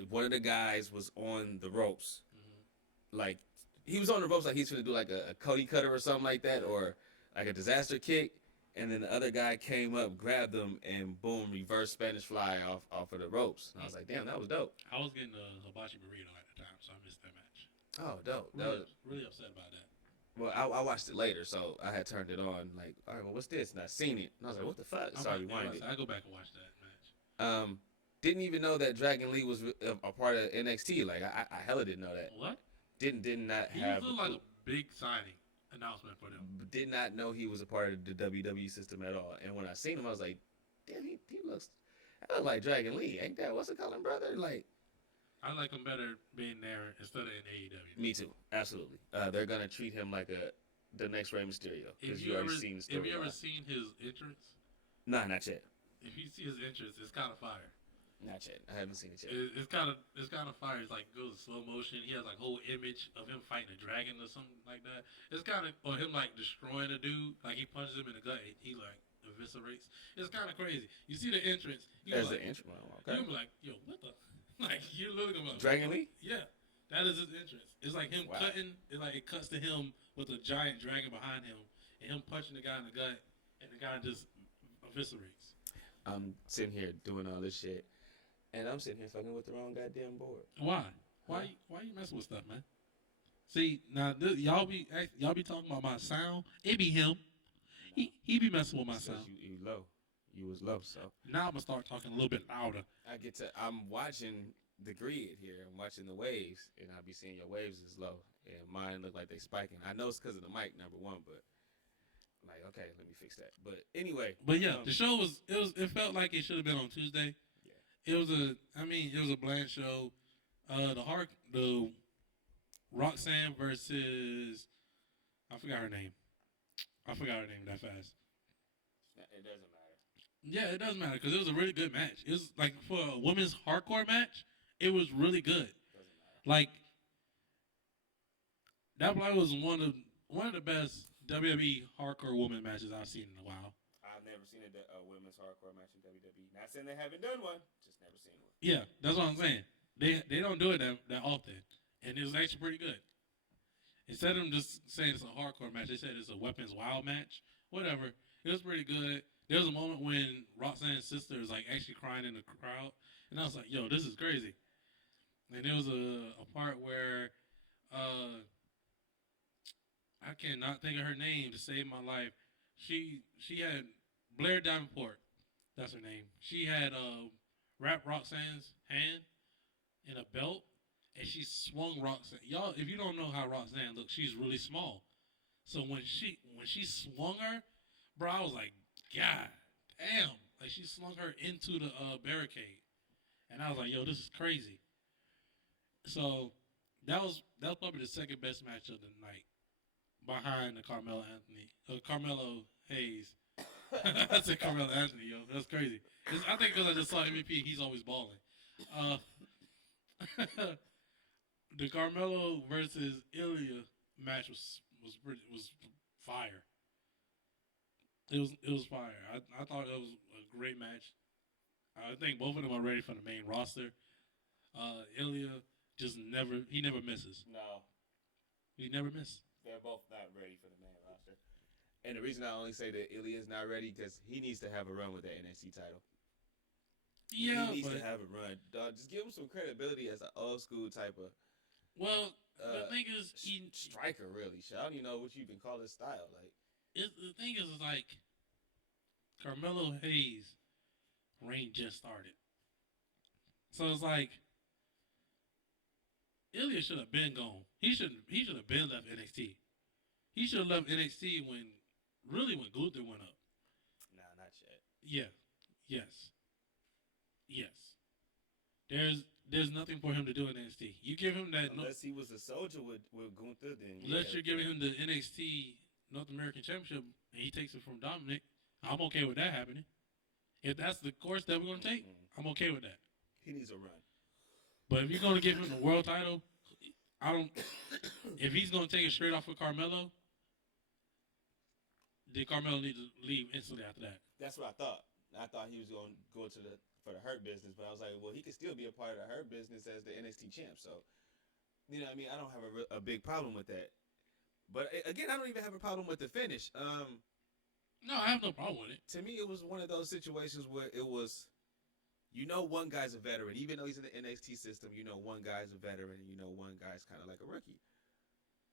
one of the guys was on the ropes. Mm-hmm. Like he was on the ropes, like he's gonna do like a Cody cutter or something like that, or like a disaster kick. And then the other guy came up, grabbed him, and boom, reverse Spanish fly off of the ropes. And I was like, damn, that was dope. I was getting a hibachi burrito at the time, so I missed that match. Oh, dope. Really upset about that. Well, I watched it later, so I had turned it on. Like, all right, well, what's this? And I seen it, and I was like, what the fuck? Sorry, rewind it. I go back and watch that match. Didn't even know that Dragon Lee was a part of NXT. Like, I hella didn't know that. What? Did not he have. He looked like a big signing announcement for them. Did not know he was a part of the WWE system at all. And when I seen him, I was like, damn, he looks like Dragon Lee. Ain't that what's it called, brother? Like, I like him better being there instead of in AEW. Me too, absolutely. They're gonna treat him like the next Rey Mysterio? Because If you you already ever, seen the if you storyline. ever seen his entrance, Nah, not yet. if you see his entrance, it's kind of fire. Not yet. I haven't seen it yet. It's kind of fire. It's like goes in slow motion. He has like a whole image of him fighting a dragon or something like that. It's kind of or him like destroying a dude. Like he punches him in the gut. He like eviscerates. It's kind of crazy. You see the entrance. As like, the entrance. Okay. You'll be like, yo, what the? Like you're looking at Dragon Lee? Yeah, that is his entrance. It's like him cutting. It cuts to him with a giant dragon behind him, and him punching the guy in the gut, and the guy just eviscerates. I'm sitting here doing all this shit, and I'm sitting here fucking with the wrong goddamn board. Why? Why you messing with stuff, man? See, now y'all be talking about my sound. It be him. He be messing with my sound. You low. You was low, so now I'm gonna start talking a little bit louder. I'm watching the grid here. I'm watching the waves, and I be seeing your waves is low, and mine look like they spiking. I know it's because of the mic, number one, but like, okay, let me fix that. But anyway. But yeah, the show it felt like it should have been on Tuesday. Yeah. It was a bland show. The Roxanne versus I forgot her name that fast. It doesn't matter. Yeah, it doesn't matter because it was a really good match. It was like for a women's hardcore match, it was really good. Like that probably was one of the best WWE hardcore women matches I've seen in a while. I've never seen a women's hardcore match in WWE. Not saying they haven't done one, just never seen one. Yeah, that's what I'm saying. They don't do it that often, and it was actually pretty good. Instead of them just saying it's a hardcore match, they said it's a weapons wild match. Whatever, it was pretty good. There was a moment when Roxanne's sister is like actually crying in the crowd, and I was like, "Yo, this is crazy." And there was a part where I cannot think of her name to save my life. She had Blair Davenport. That's her name. She had wrapped Roxanne's hand in a belt, and she swung Roxanne. Y'all, if you don't know how Roxanne looks, she's really small. So when she swung her, bro, I was like, God damn! Like she slung her into the barricade, and I was like, yo, this is crazy. So that was probably the second best match of the night, behind the Carmelo Hayes. I said Carmelo Anthony, yo, that's crazy. I think because I just saw MVP, he's always balling. The Carmelo versus Ilya match was fire. It was fire. I thought it was a great match. I think both of them are ready for the main roster. Ilya never misses. No, he never misses. They're both not ready for the main roster. And the reason I only say that Ilya is not ready because he needs to have a run with the NXT title. Yeah, he needs to have a run. Dog, just give him some credibility as an old school type of. Well, the thing is, striker really. I don't even know what you can call his style. Like, the thing is like Carmelo Hayes' reign just started, so it's like Ilya should have been gone. He should have been left NXT. He should have left NXT when Gunther went up. Nah, not yet. Yeah. Yes. There's nothing for him to do in NXT. You give him that unless he was a soldier with Gunther, then unless you're giving him the NXT North American Championship and he takes it from Dominic, I'm okay with that happening. If that's the course that we're gonna take, I'm okay with that. He needs a run. But if you're gonna give him the world title, if he's gonna take it straight off of Carmelo, then Carmelo need to leave instantly after that. That's what I thought. I thought he was going to go for the Hurt Business, but I was like, well, he could still be a part of the Hurt Business as the NXT champ. So, you know what I mean? I don't have a big problem with that. But again, I don't even have a problem with the finish. No, I have no problem with it. To me, it was one of those situations where it was, one guy's a veteran. Even though he's in the NXT system, one guy's a veteran, and one guy's kind of like a rookie.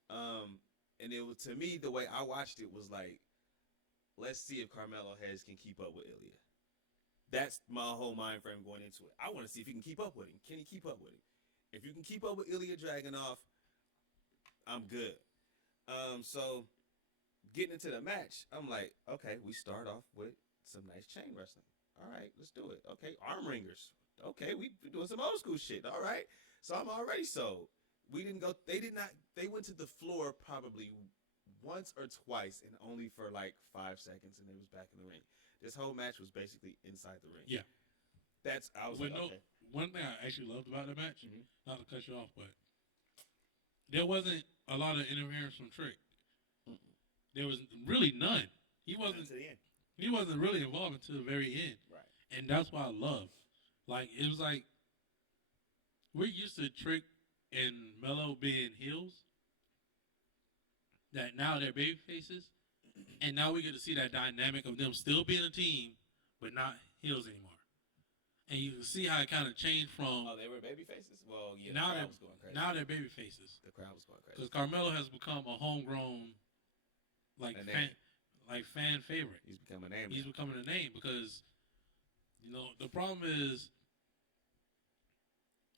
And it was, to me, the way I watched it was like, let's see if Carmelo Hayes can keep up with Ilya. That's my whole mind frame going into it. I want to see if he can keep up with him. Can he keep up with him? If you can keep up with Ilya Dragunov, I'm good. So getting into the match, I'm like, okay, we start off with some nice chain wrestling. All right, let's do it. Okay, arm ringers. Okay, we doing some old school shit. All right, so I'm already sold. They went to the floor probably once or twice, and only for like 5 seconds, and it was back in the ring. This whole match was basically inside the ring. Yeah. I was like, okay. One thing I actually loved about the match, Mhm. not to cut you off, but there wasn't a lot of interference from Trick. Mm-mm. There was really none. He wasn't to the end. He wasn't really involved until the very end. Right. And that's what I love. Like, it was like, we're used to Trick and Mello being heels. That now they're baby faces. And now we get to see that dynamic of them still being a team, but not heels anymore. And you can see how it kind of changed from. Oh, they were baby faces? Well, yeah, now the crowd was going crazy. Now they're baby faces. The crowd was going crazy. Because Carmelo has become a homegrown, fan favorite. He's become a name. He's becoming a name because, the problem is,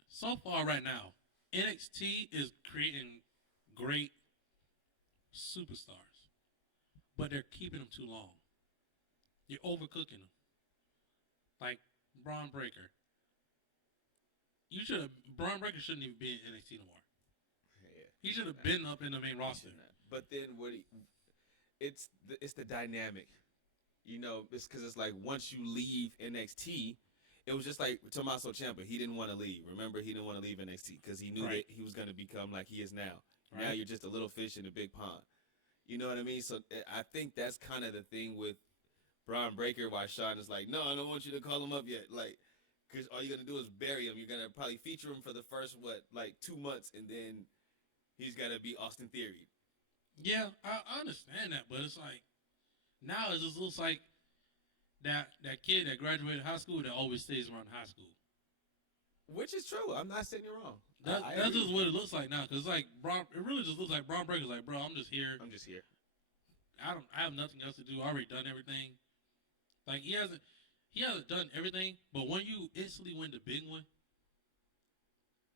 so far right now, NXT is creating great superstars, but they're keeping them too long. You're overcooking them. Like Braun Breaker. Braun Breaker shouldn't even be in NXT no more. Yeah. He should have been up in the main roster. But then it's the dynamic. It's because it's like once you leave NXT, it was just like Tommaso Ciampa. He didn't want to leave. Remember, he didn't want to leave NXT because he knew that he was going to become like he is now. Right. Now you're just a little fish in a big pond. You know what I mean? So I think that's kind of the thing with Braun Breaker, why Sean is like, no, I don't want you to call him up yet. Like, because all you're going to do is bury him. You're going to probably feature him for the first, 2 months, and then he's got to be Austin Theory. Yeah, I understand that, but it's like, now it just looks like that kid that graduated high school that always stays around high school. Which is true. I'm not saying you're wrong. That's just what it looks like now. Because it really just looks like Braun Breaker's like, bro, I'm just here. I have nothing else to do. I already done everything. Like, he hasn't done everything, but when you instantly win the big one,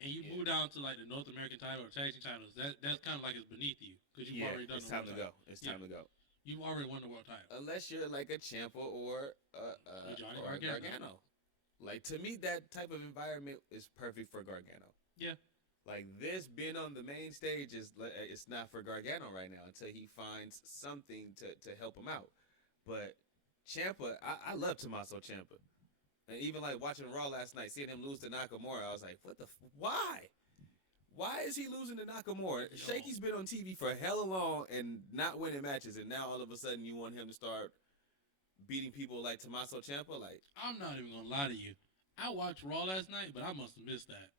and you move down to like the North American title or tag team titles, that's kind of like it's beneath you because you've already done. It's time to go. It's time to go. You've already won the world title. Unless you're like a Ciampa or Johnny or Gargano. Like, to me, that type of environment is perfect for Gargano. Yeah. Like, this being on the main stage it's not for Gargano right now until he finds something to help him out. But Ciampa, I love Tommaso Ciampa. And even like watching Raw last night, seeing him lose to Nakamura, I was like, why? Why is he losing to Nakamura? Yo. Shaky's been on TV for hella long and not winning matches, and now all of a sudden you want him to start beating people like Tommaso Ciampa? Like, I'm not even gonna lie to you. I watched Raw last night, but I must have missed that.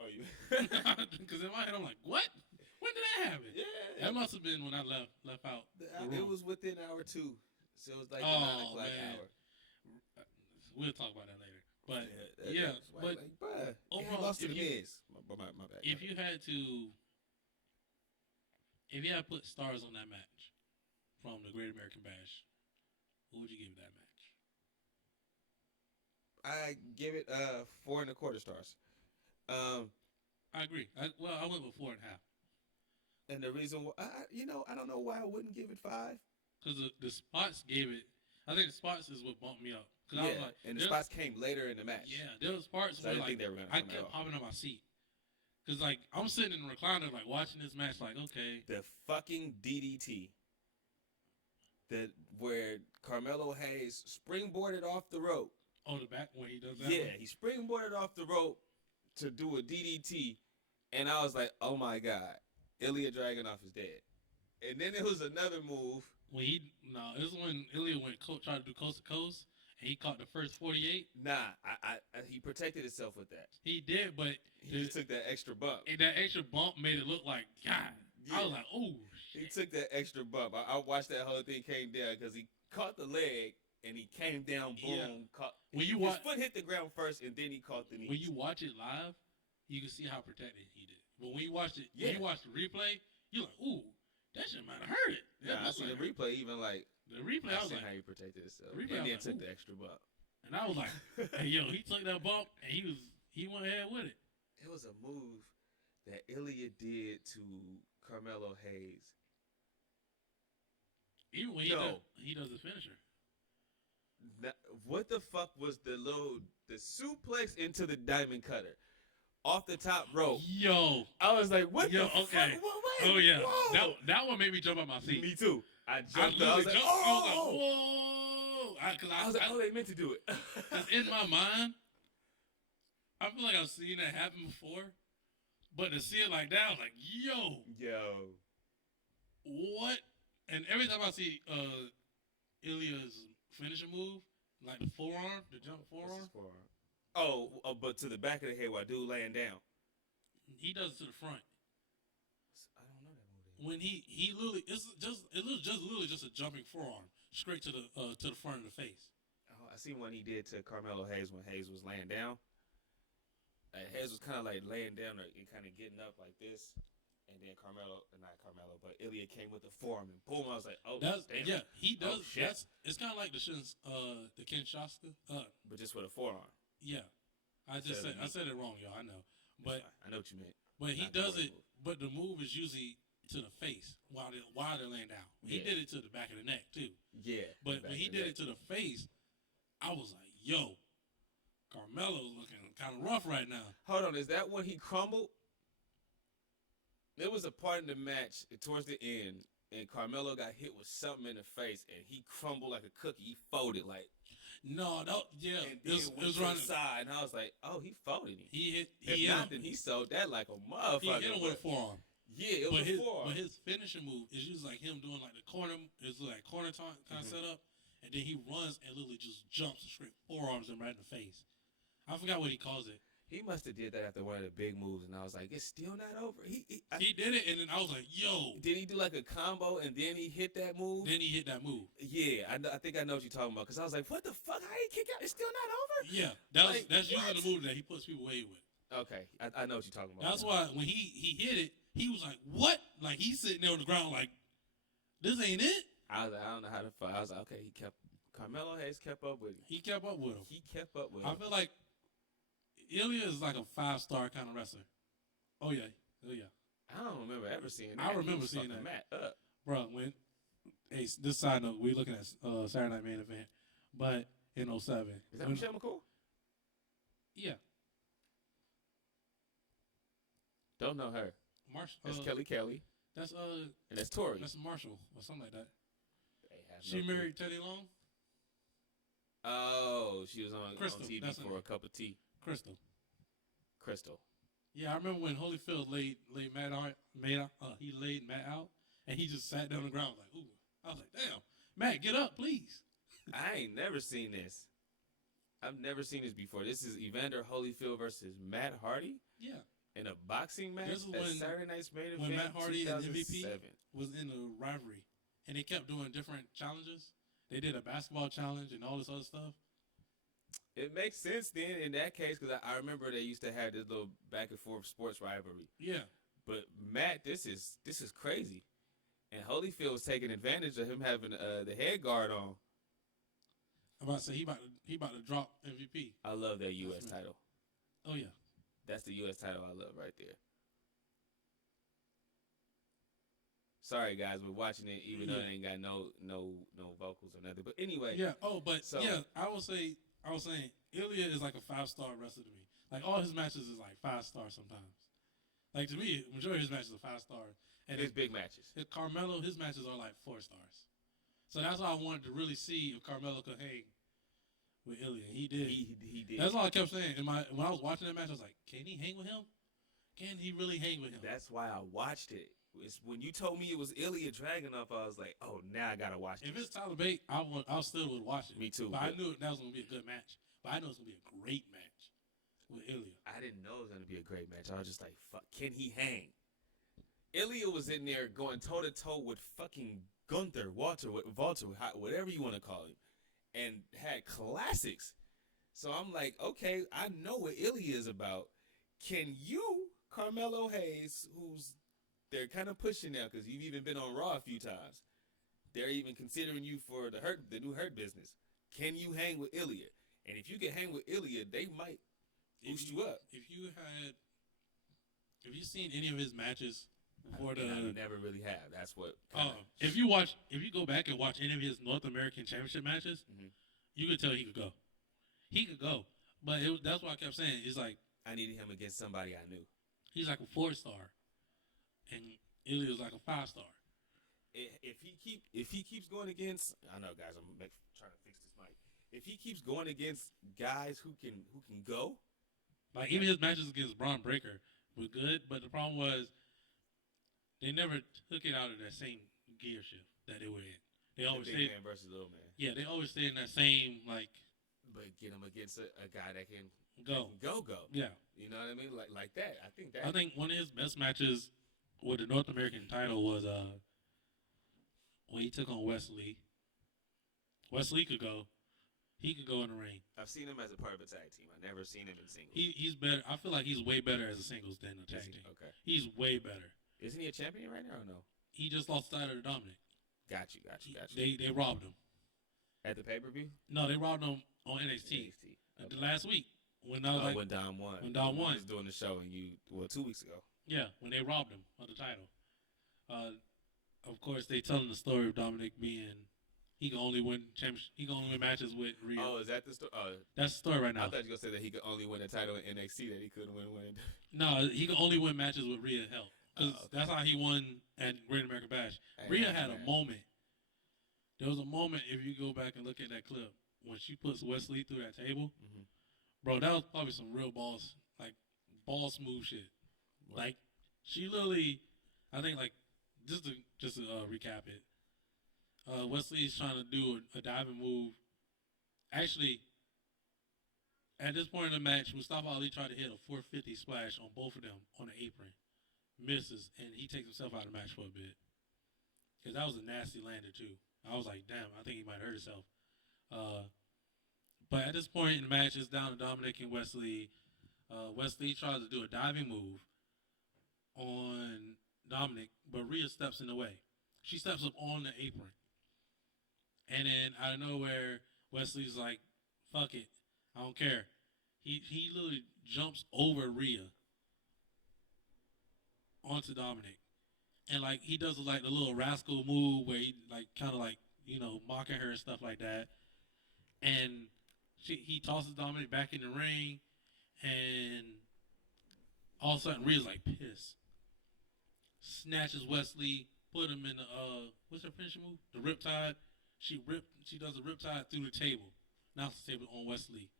Oh, you? Because in my head, I'm like, what? When did that happen? Yeah. That must have been when I left out. It was within hour 2. So it was like the 9 o'clock hour. We'll talk about that later. But, but like, bruh, overall, lost to the Miz. My bad. If you had to put stars on that match from the Great American Bash, who would you give that match? I give it 4.25 stars. I agree. I went with 4.5. And the reason why, I don't know why I wouldn't give it 5. Because the spots gave it. I think the spots is what bumped me up. I was like, and the spots came later in the match. Yeah, there was parts where like I kept popping on my seat. Because like I'm sitting in the recliner like watching this match like, okay. The fucking DDT. Where Carmelo Hayes springboarded off the rope. Oh, the back when he does that? Yeah, he springboarded off the rope to do a DDT. And I was like, oh my God, Ilya Dragunov is dead. And then there was another move. This is when Ilya tried to do coast to coast, and he caught the first 48. Nah, he protected himself with that. He did, but he just took that extra bump. And that extra bump made it look like, God. Yeah. I was like, oh, shit. He took that extra bump. I watched that whole thing came down because he caught the leg, and he came down, boom. Yeah. His foot hit the ground first, and then he caught the knee. When you watch it live, you can see how protected he did. But when you watch it, when you watch the replay, you're like, ooh. That shit might have hurt it. Yeah, I see the replay even like. The replay, I was like. how he protected himself. And then took the extra bump. And I was like, hey, yo, he took that bump and he went ahead with it. It was a move that Ilya did to Carmelo Hayes. Even when he does the finisher. What the fuck was the suplex into the diamond cutter? off the top rope. Yo. I was like, what Yo, the okay. fuck? Wait, Oh, yeah. whoa. That one made me jump out my seat. Me too. I jumped up. I was like, jumped, oh. I was like, whoa. I was like, oh, they meant to do it. Because in my mind, I feel like I've seen that happen before. But to see it like that, I was like, yo. What? And every time I see Ilya's finishing move, like the forearm, the jump forearm. Oh, but to the back of the head while dude laying down. He does it to the front. I don't know that movie. When he literally, it looks literally just a jumping forearm straight to the front of the face. Oh, I seen one he did to Carmelo Hayes when Hayes was laying down. Hayes was kind of like laying down and kind of getting up like this. And then but Ilya came with the forearm and boom, I was like, oh, damn. Yeah, he does. Oh, shit. It's kind of like the Kinshasa. But just with a forearm. Yeah. I said it wrong, y'all, I know. But I know what you meant. But he does it, but the move is usually to the face while they're laying down. He did it to the back of the neck, too. Yeah. But when he did it to the face, I was like, yo, Carmelo's looking kind of rough right now. Hold on, is that when he crumbled? There was a part in the match towards the end, and Carmelo got hit with something in the face, and he crumbled like a cookie. He folded like. No, yeah. And it was right side, and I was like, oh, he folded him. If not, then he sold that like a motherfucker. He hit him with a forearm. Yeah, it was a forearm. But his finishing move is usually like him doing like the corner, it's like corner kind of setup, and then he runs and literally just jumps straight forearms him right in the face. I forgot what he calls it. He must have did that after one of the big moves, and I was like, it's still not over. He did it, and then I was like, yo. Did he do like a combo, and then he hit that move? Then he hit that move. Yeah, I think I know what you're talking about, because I was like, what the fuck? How he kick out? It's still not over? Yeah, that's usually the move that he puts people away with. Okay, I know what you're talking about. That's why when he hit it, he was like, what? Like, he's sitting there on the ground like, this ain't it? I was like, I don't know how to fight. I was like, okay, Carmelo Hayes kept up with him. He kept up with him. I feel like Ilya is like a 5-star kind of wrestler. Oh yeah. I don't remember ever seeing that. I remember seeing that. Matt up. Bro, this side note, we looking at Saturday Night Main Event, but in 07. Is that Michelle McCool? Yeah. Don't know her. That's Kelly. That's and that's Tori. That's Marshall or something like that. She married Teddy Long? Oh, she was on TV for a cup of tea. Crystal. Yeah, I remember when Holyfield laid Matt out, and he just sat down on the ground like, ooh. I was like, damn, Matt, get up, please. I ain't never seen this. I've never seen this before. This is Evander Holyfield versus Matt Hardy. Yeah. In a boxing match. This is when Saturday Night's Main Event. When Matt Hardy and MVP 2007. was in a rivalry, and they kept doing different challenges. They did a basketball challenge and all this other stuff. It makes sense then in that case, because I remember they used to have this little back and forth sports rivalry. Yeah. But Matt, this is crazy, and Holyfield was taking advantage of him having the head guard on. I'm about to say he about to drop MVP. I love that U.S. title. Oh yeah. That's the U.S. title I love right there. Sorry guys, we're watching it even though it ain't got no vocals or nothing. But anyway. Yeah. Oh, but I was saying Ilya is like a 5-star wrestler to me. Like all his matches is like 5 stars sometimes. Like to me, majority of his matches are 5 stars. And his big matches. Carmelo, his matches are like 4 stars. So that's why I wanted to really see if Carmelo could hang with Ilya. He did. He did. That's all I kept saying. When I was watching that match, I was like, can he hang with him? Can he really hang with him? That's why I watched it. When you told me it was Ilya Dragunov, I was like, oh, now I gotta watch it. If it's Tyler Bate, I still would watch it. Me too. But I knew that was gonna be a good match. But I know it's gonna be a great match with Ilya. I didn't know it was gonna be a great match. I was just like, fuck, can he hang? Ilya was in there going toe to toe with fucking Gunther, Walter, whatever you want to call him, and had classics. So I'm like, okay, I know what Ilya is about. Can you, Carmelo Hayes, who's they're kind of pushing now because you've even been on Raw a few times. They're even considering you for the new Hurt business. Can you hang with Ilya? And if you can hang with Ilya, they might boost you up. If you've seen any of his matches before I never really have. That's what. If you go back and watch any of his North American Championship matches, you could tell he could go. He could go, but that's why I kept saying it's like I needed him against somebody I knew. He's like a 4-star, and Ilya was like a 5-star. If he keeps going against, I know guys, I'm trying to fix this mic. If he keeps going against guys who can go, like even his matches against Braun Breaker were good, but the problem was they never took it out of that same gear shift that they were in. They always big man versus little man. Yeah, they always stay in that same like. But get him against a guy that can go. Yeah, you know what I mean, like that. I think one of his best matches with the North American title was when he took on Wesley. Wesley could go. He could go in the ring. I've seen him as a part of a tag team. I've never seen him in singles. He's better. I feel like he's way better as a singles than a tag team. Okay. He's way better. Isn't he a champion right now or no? He just lost the title to Dominic. Got you. They robbed him. At the pay-per-view? No, they robbed him on NXT. Okay. Last week. When Dom won. When Dom won. He was doing the show and 2 weeks ago. Yeah, when they robbed him of the title. Of course, they telling the story of Dominic being he can only win matches with Rhea. Oh, is that the story? That's the story right now. I thought you were going to say that he could only win a title in NXT, that he couldn't win. No, he can only win matches with Rhea help. Because that's how he won at Great American Bash. Rhea had a moment. There was a moment, if you go back and look at that clip, when she puts Wesley through that table. Mm-hmm. Bro, that was probably some real ball smooth shit. What? Like, she literally, I think, like, just to recap it, Wesley's trying to do a diving move. Actually, at this point in the match, Mustafa Ali tried to hit a 450 splash on both of them on the apron. Misses, and he takes himself out of the match for a bit. Because that was a nasty lander, too. I was like, damn, I think he might hurt himself. But at this point in the match, it's down to Dominic and Wesley. Wesley tries to do a diving move on Dominic, but Rhea steps in the way. She steps up on the apron. And then out of nowhere, Wesley's like, fuck it. I don't care. He literally jumps over Rhea onto Dominic. And like he does like the little rascal move where he like kind of like, you know, mocking her and stuff like that. And he tosses Dominic back in the ring, and all of a sudden Rhea's like pissed. Snatches Wesley, put him in the what's her finishing move? The Riptide. She does a Riptide through the table. Knocks the table on Wesley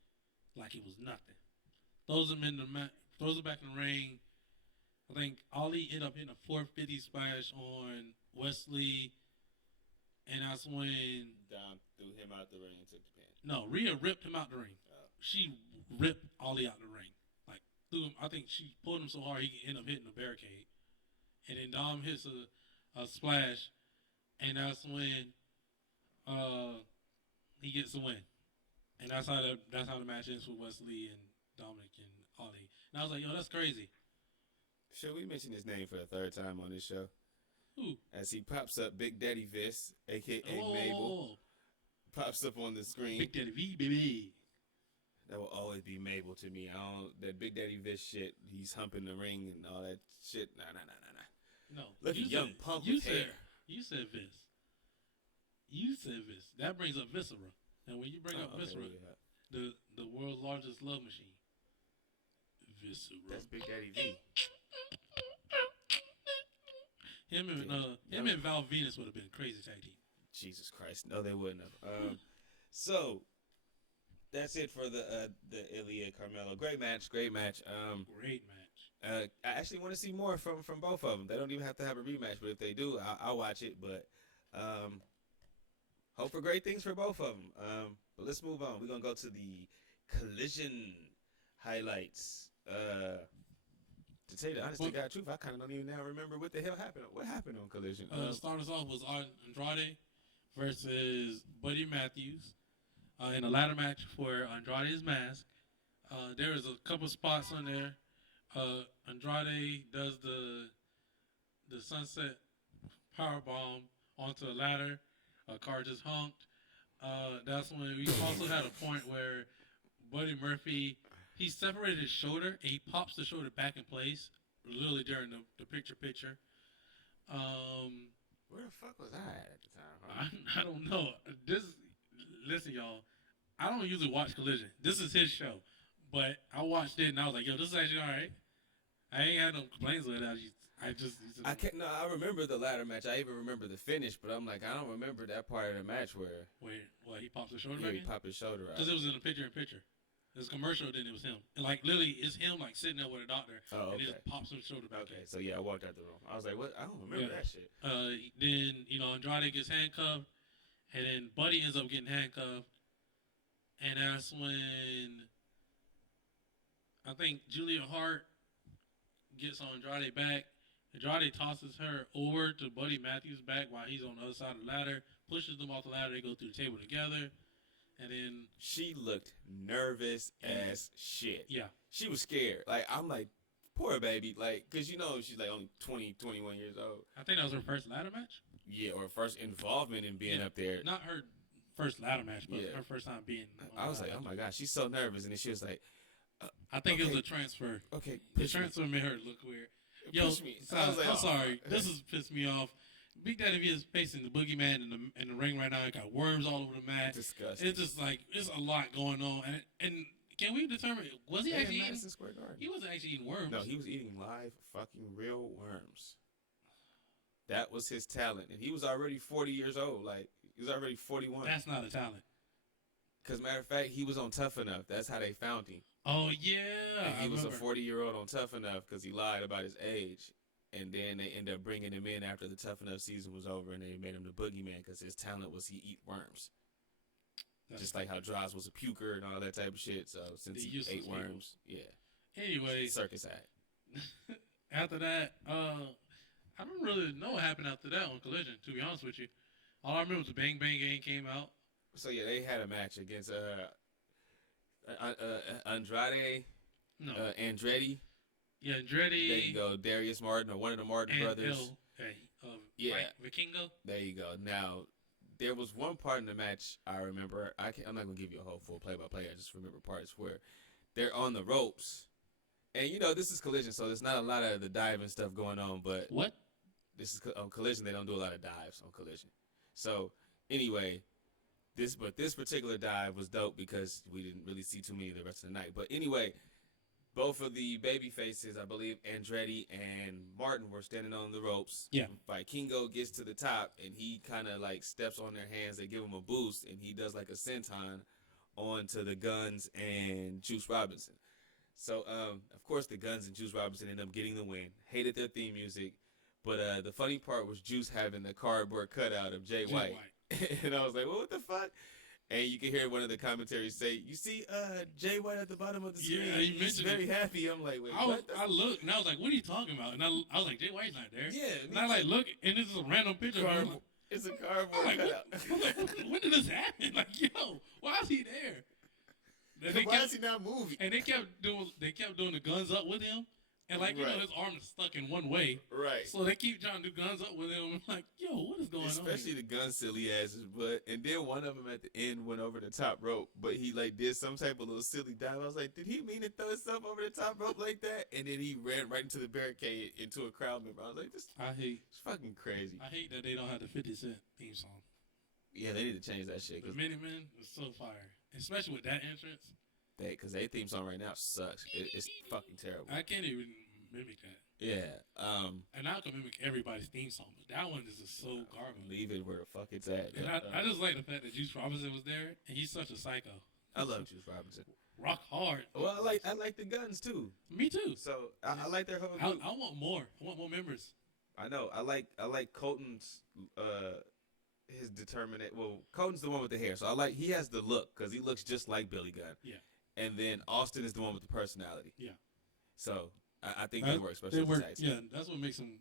like it was nothing. Throws him back in the ring. I think Ali ended up hitting a 450 splash on Wesley, and that's when Dom threw him out the ring and took the pin. No, Rhea ripped him out the ring. She ripped Ali out the ring. Like threw him. I think she pulled him so hard he could end up hitting the barricade, and then Dom hits a splash, and that's when he gets the win, and that's how the match ends with Wesley and Dominic and Ali. And I was like, yo, that's crazy. Should we mention his name for the third time on this show? Who? As he pops up, Big Daddy Viss, a.k.a. Mabel, pops up on the screen. Big Daddy V, baby. That will always be Mabel to me. That Big Daddy Viss shit, he's humping the ring and all that shit. Nah. No. Look at young punk with hair. You said Viss. That brings up Viscera. And when you bring up Viscera, the world's largest love machine. Viscera. That's Big Daddy V. Him and Val Venus would have been a crazy tag team. Jesus Christ, no, they wouldn't have. So that's it for the Ilya Carmelo. Great match. Great match. I actually want to see more from both of them. They don't even have to have a rematch, but if they do, I'll watch it. But hope for great things for both of them. But let's move on. We're gonna go to the Collision highlights. To tell you the honest to God truth, I kind of don't even now remember what the hell happened. What happened on Collision? Start us off was Andrade versus Buddy Matthews in a ladder match for Andrade's mask. There was a couple spots on there. Andrade does the sunset powerbomb onto a ladder. A car just honked. That's when we also had a point where Buddy Murphy, he separated his shoulder and he pops the shoulder back in place, literally during the picture. Where the fuck was I at the time? Huh? I don't know. Listen, y'all. I don't usually watch Collision. This is his show, But I watched it and I was like, yo, this is actually all right. I ain't had no complaints with it. I can't. No, I remember the ladder match. I even remember the finish, but I'm like, I don't remember that part of the match where he pops his shoulder yeah, back he in? popped his shoulder out. Because it was in a picture-in-picture. It was a commercial, then it was him. And like literally, it's him like sitting there with a doctor, Oh, and he okay. just pops his shoulder back Okay, in. so yeah, I walked out the room. I was like, what? I don't remember that shit. Then Andrade gets handcuffed, and then Buddy ends up getting handcuffed, and that's when I think Julia Hart gets on Andrade back. Andrade tosses her over to Buddy Matthews' back while he's on the other side of the ladder, pushes them off the ladder. They go through the table together, and then she looked nervous as shit. Yeah, she was scared. Like I'm like, poor baby. Like, cause she's like only 20, 21 years old. I think that was her first ladder match. Yeah, or first involvement in being up there. Not her first ladder match, but her first time being. I was like, oh my gosh, she's so nervous, and then she was like, I think it was a transfer. Okay, the transfer made her look weird. Yo, I'm sorry. This has pissed me off. Big Daddy V is facing the boogeyman in the ring right now. He got worms all over the mat. Disgusting. It's just like it's a lot going on. And can we determine was he actually eating? Square Garden. He wasn't actually eating worms. No, he was eating live fucking real worms. That was his talent, and he was already 40 years old. Like he was already 41. That's not a talent. Cause matter of fact, he was on Tough Enough. That's how they found him. Oh yeah, and he was a 40-year-old on Tough Enough because he lied about his age, and then they ended up bringing him in after the Tough Enough season was over, and they made him the boogeyman because his talent was he eat worms. Just like how Droz was a puker and all that type of shit. So since he ate worms, yeah. Anyway, circus act. After that, I don't really know what happened after that on Collision. To be honest with you, all I remember was the Bang Bang Gang came out. So yeah, they had a match against Andrade. No. Andretti. Yeah, Andretti. There you go. Darius Martin or one of the Martin brothers. Yeah. Vikingo. There you go. Now, there was one part in the match I remember. I'm not going to give you a whole full play-by-play. I just remember parts where they're on the ropes. And, this is Collision, so there's not a lot of the diving stuff going on. But what? This is on Collision. They don't do a lot of dives on Collision. So, anyway, this particular dive was dope because we didn't really see too many the rest of the night. But anyway, both of the baby faces, I believe Andretti and Martin, were standing on the ropes. Yeah. Vikingo gets to the top and he kind of like steps on their hands. They give him a boost and he does like a senton onto the Guns and Juice Robinson. So, of course, the Guns and Juice Robinson end up getting the win. Hated their theme music. But the funny part was Juice having the cardboard cutout of Jay White. And I was like, well, what the fuck? And you can hear one of the commentaries say, you see Jay White at the bottom of the screen. Yeah, he's very happy. I'm like, wait, what? I looked, and I was like, what are you talking about? And I was like, Jay White's not there. Yeah. And I like, look, and this is a random picture. It's a cardboard cutout. When did this happen? Like, yo, why is he there? Why is he not moving? And they kept doing the guns up with him. And like, his arm is stuck in one way. Right. So they keep trying to do guns up with him. I'm like, yo, what is going on? Especially the gun silly asses. And then one of them at the end went over the top rope, but he like did some type of little silly dive. I was like, did he mean to throw himself over the top rope like that? And then he ran right into the barricade into a crowd member. I was like, it's fucking crazy. I hate that they don't have the 50 Cent theme song. Yeah, they need to change that shit. The Minutemen was so fire. Especially with that entrance. Because their theme song right now sucks. It's fucking terrible. I can't even mimic that. Yeah. And I can mimic everybody's theme song, but that one is just so garbage. Leave it where the fuck it's at. And I just like the fact that Juice Robinson was there, and he's such a psycho. I love Juice Robinson. Rock hard. Well, I like the Guns too. Me too. So I like their whole group. I want more. I want more members. I know. I like Colton's his determinate. Well, Colton's the one with the hair, so he has the look because he looks just like Billy Gunn. Yeah. And then Austin is the one with the personality. Yeah. So I think they work, especially they work. the Yeah, that's what makes them.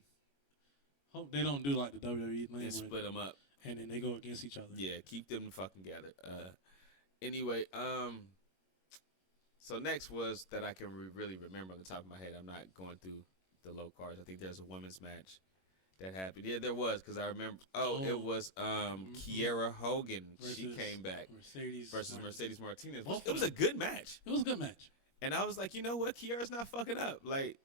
Hope they don't do like the WWE thing. And split them up. And then they go against each other. Yeah, keep them fucking together. Anyway, so next was that I can really remember on the top of my head. I'm not going through the low cards. I think there's a women's match that happened. Yeah, there was because I remember. It was Kiera Hogan. She came back versus Mercedes Martinez. It was a good match. It was a good match. And I was like, you know what? Kiera's not fucking up. Like,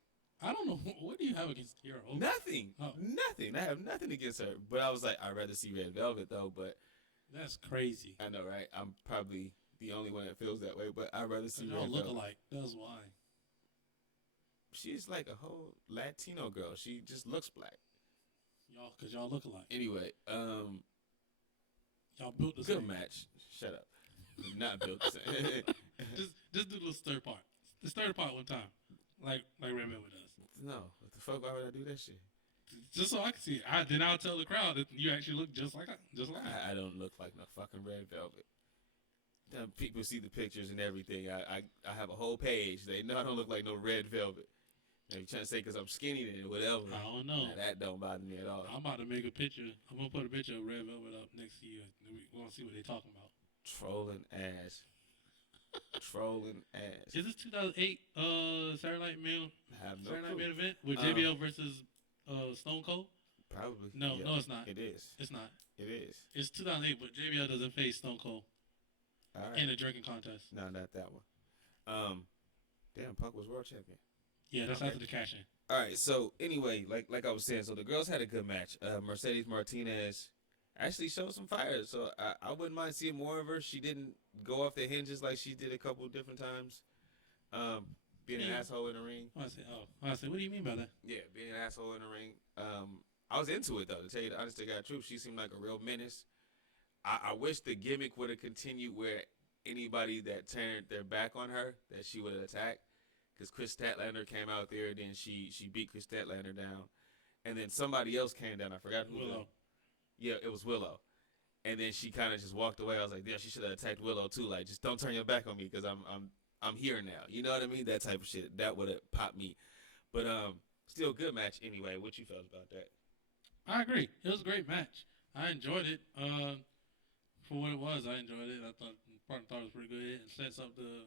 I don't know. What do you have against Kiera Hogan? Nothing. Oh. Nothing. I have nothing against her. But I was like, I'd rather see Red Velvet though. But that's crazy. I know, right? I'm probably the only one that feels that way. But I'd rather see Y'all Red look Velvet. alike. That's why. She's like a whole Latino girl. She just looks black. Cause y'all look alike. Anyway, Y'all built the good same. match. Shut up. Not built the same. just do the stir part. The stir part one time, like Red Velvet does. No, what the fuck? Why would I do that shit? Just so I can see it. Then I'll tell the crowd that you actually look just like. I don't look like no fucking Red Velvet. People see the pictures and everything. I have a whole page. They know I don't look like no Red Velvet. Now, you're trying to say because I'm skinny then whatever. I don't know. Nah, that don't bother me at all. I'm about to make a picture. I'm gonna put a picture of Red Velvet up next to you. We're gonna see what they're talking about. Trolling ass. Trolling ass. Is this 2008 Saturday Night Main Event with JBL versus Stone Cold? Probably. No, yeah, no, it's not. It is. It's not. It is. It's 2008, but JBL doesn't face Stone Cold All right. in a drinking contest. No, not that one. Damn, Punk was world champion. Yeah, that's after the cash in. All right, so anyway, like I was saying, so the girls had a good match. Mercedes Martinez actually showed some fire, so I wouldn't mind seeing more of her. She didn't go off the hinges like she did a couple of different times. Being an asshole in the ring. I said, what do you mean by that? Yeah, being an asshole in the ring. I was into it though. To tell you the honest to God truth, she seemed like a real menace. I wish the gimmick would have continued where anybody that turned their back on her, that she would attack. Because Chris Statlander came out there, and then she beat Chris Statlander down, and then somebody else came down. I forgot who. Willow. Yeah, it was Willow, and then she kind of just walked away. I was like, yeah, she should have attacked Willow too. Like, just don't turn your back on me because I'm here now. You know what I mean? That type of shit. That would have popped me. But still good match anyway. What you felt about that? I agree. It was a great match. I enjoyed it. For what it was, I enjoyed it. I thought it was pretty good. It sets up the.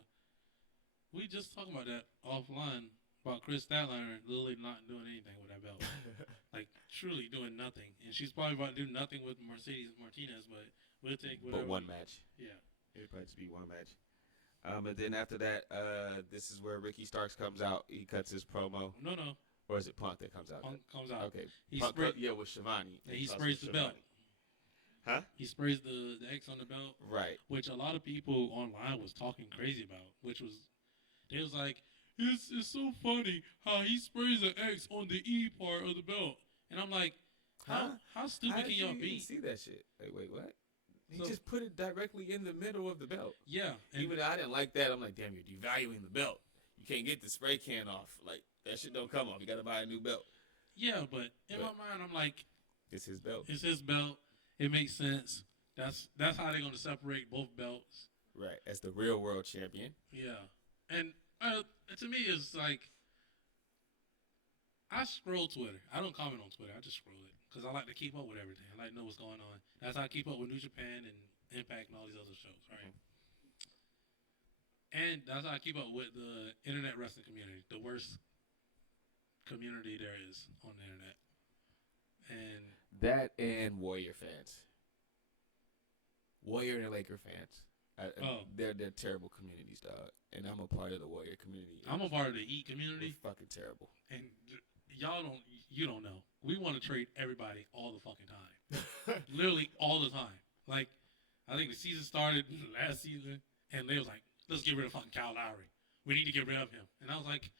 We just talking about that offline about Chris Statlander literally not doing anything with that belt, like truly doing nothing. And she's probably about to do nothing with Mercedes Martinez, but we'll take whatever. But one match. Yeah. It'd probably just be one match. And then after that, this is where Ricky Starks comes out. He cuts his promo. No. Or is it Punk that comes out? Punk comes out. Okay. With Shivani. And he sprays the belt. Huh? He sprays the X on the belt. Right. Which a lot of people online was talking crazy about. They was like, it's so funny how he sprays an X on the E part of the belt. And I'm like, how stupid can y'all be? See that shit? Wait, what? He just put it directly in the middle of the belt. Yeah. Even though I didn't like that, I'm like, damn, you're devaluing the belt. You can't get the spray can off. Like, that shit don't come off. You got to buy a new belt. Yeah, but in my mind, I'm like, it's his belt. It's his belt. It makes sense. That's how they're going to separate both belts. Right. As the real world champion. Yeah. And to me, it's like, I scroll Twitter. I don't comment on Twitter. I just scroll it because I like to keep up with everything. I like to know what's going on. That's how I keep up with New Japan and Impact and all these other shows, right? And that's how I keep up with the internet wrestling community, the worst community there is on the internet. And that and Warrior fans. Warrior and Laker fans. They're terrible communities, dog. And I'm a part of the Warrior community. I'm a part of the E community. We're fucking terrible. And you don't know. We want to trade everybody all the fucking time. Literally all the time. Like, I think the season started last season, and they was like, let's get rid of fucking Kyle Lowry. We need to get rid of him. And I was like,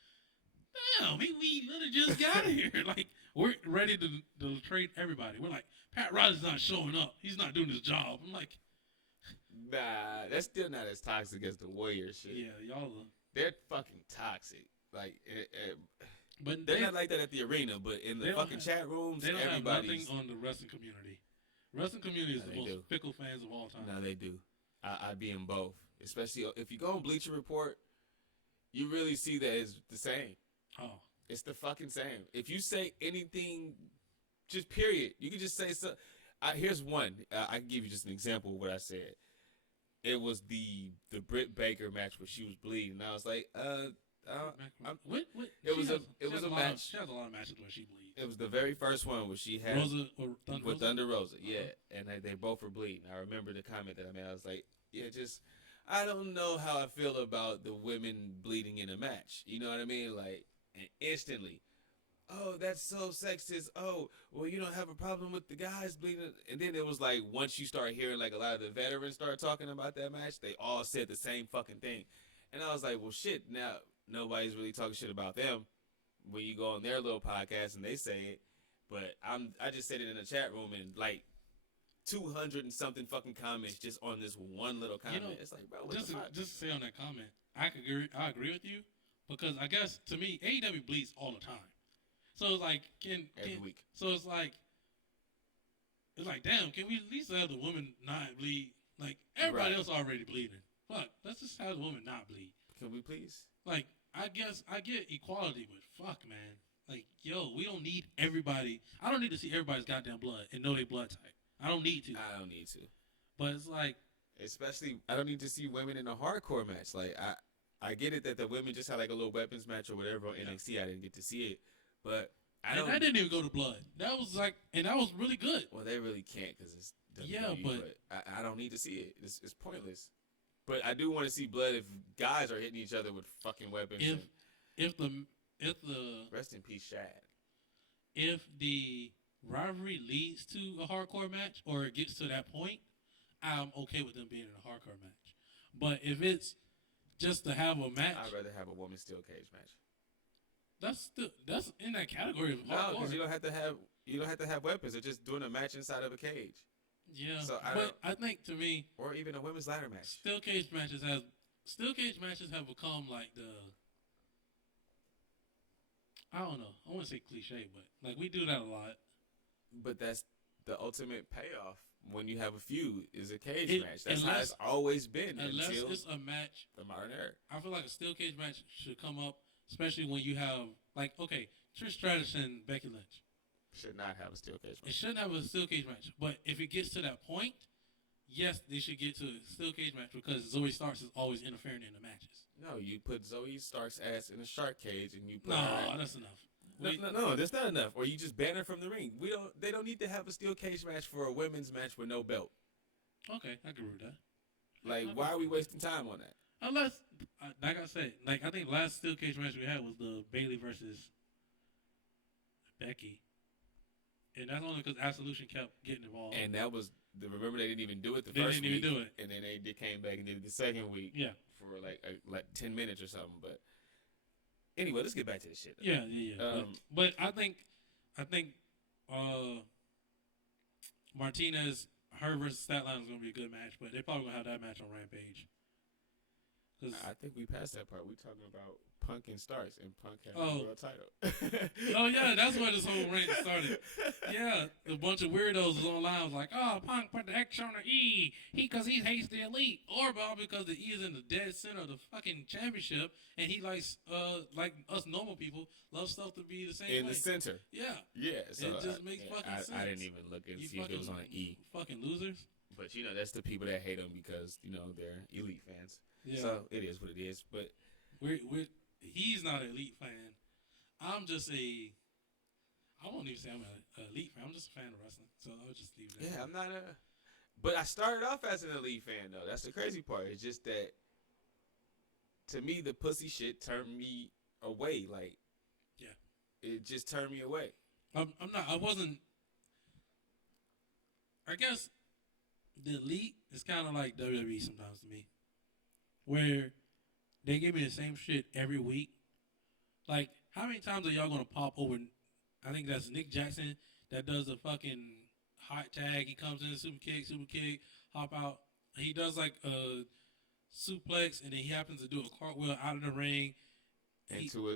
damn, we literally just got here. Like, we're ready to trade everybody. We're like, Pat Riley's not showing up. He's not doing his job. I'm like, nah, that's still not as toxic as the Warrior shit. Yeah, y'all they're fucking toxic. Like, but they're not like that at the arena, but in the fucking chat rooms, they don't have everybody's... nothing on the wrestling community. Wrestling community is the most fickle fans of all time. No, they do. I be in both. Especially if you go on Bleacher Report, you really see that it's the same. Oh. It's the fucking same. If you say anything, just period, you can just say so. Here's one. I can give you just an example of what I said. It was the Britt Baker match where she was bleeding. And I was like, what? It was a match. She has a lot of matches where she bleeds. It was the very first one where she had with Thunder Rosa. Yeah, and they both were bleeding. I remember the comment that I made. I was like, yeah, just I don't know how I feel about the women bleeding in a match. You know what I mean? Like, and instantly, oh, that's so sexist. Oh, well, you don't have a problem with the guys bleeding. And then it was like, once you start hearing like a lot of the veterans start talking about that match, they all said the same fucking thing. And I was like, well, shit, now nobody's really talking shit about them when you go on their little podcast and they say it. But I just said it in the chat room and like 200 and something fucking comments just on this one little comment. It's like, bro, what the fuck? Just to say on that comment, I agree with you because I guess to me AEW bleeds all the time. So it's like every week. So it's like damn, can we at least have the woman not bleed? Like everybody else already bleeding. Fuck, let's just have the woman not bleed. Can we please? Like I guess I get equality, but fuck, man. Like yo, we don't need everybody. I don't need to see everybody's goddamn blood and know they blood type. I don't need to. I don't need to. But it's like, especially, I don't need to see women in a hardcore match. Like, I get it that the women just had like a little weapons match or whatever on NXT. I didn't get to see it, but that didn't even go to blood. That was like, and that was really good. Well, they really can't because it's WWE, yeah, but I don't need to see it. It's pointless. But I do want to see blood if guys are hitting each other with fucking weapons. If the rest in peace, Shad. If the rivalry leads to a hardcore match or it gets to that point, I'm okay with them being in a hardcore match. But if it's just to have a match, I'd rather have a women's steel cage match. That's in that category of hardcore. No, because you don't have to have weapons. They're just doing a match inside of a cage. Yeah, so I think to me, or even a women's ladder match. Steel cage matches have become like I don't know. I want to say cliche, but like we do that a lot. But that's the ultimate payoff when you have a feud is a cage match. That's how it's always been unless until it's a match. The modern era. I feel like a steel cage match should come up, especially when you have like Trish Stratus and Becky Lynch. Should not have a steel cage match. It shouldn't have a steel cage match. But if it gets to that point, yes, they should get to a steel cage match because Zoe Starks is always interfering in the matches. No, you put Zoe Starks' ass in a shark cage and you put that's enough. No, that's not enough. Or you just ban her from the ring. They don't need to have a steel cage match for a women's match with no belt. Okay, I agree with that. Like, why are we wasting time on that? Unless, like I said, I think last steel cage match we had was the Bayley versus Becky. And that's only because Absolution kept getting involved. And that was, remember they didn't even do it the first week. They didn't even do it. And then they came back and did it the second week. Yeah. For like 10 minutes or something. But anyway, let's get back to this shit. Yeah. But I think Martinez, her versus Statline is going to be a good match. But they're probably going to have that match on Rampage. I think we passed that part. We're talking about Punk and Starks, and Punk had the world title. Oh, yeah, that's where this whole rant started. Yeah, a bunch of weirdos was online was like, oh, Punk put the X on the E because he hates the Elite. Or because the E is in the dead center of the fucking championship, and he likes, like us normal people, love stuff to be the same in way. the center. Yeah. Yeah. So it just makes fucking sense. I didn't even look and see if it was on an E. Fucking losers. But, that's the people that hate him because, they're Elite fans. Yeah. So it is what it is. But he's not an Elite fan. I'm just I won't even say I'm an Elite fan. I'm just a fan of wrestling. So I'll just leave that. Yeah, I'm not but I started off as an Elite fan, though. That's the crazy part. It's just that, to me, the pussy shit turned me away. Like, yeah. It just turned me away. I guess the Elite is kind of like WWE sometimes to me. Where they give me the same shit every week. Like, how many times are y'all going to pop over? I think that's Nick Jackson that does the fucking hot tag. He comes in, super kick, hop out. He does like a suplex, and then he happens to do a cartwheel out of the ring. Into a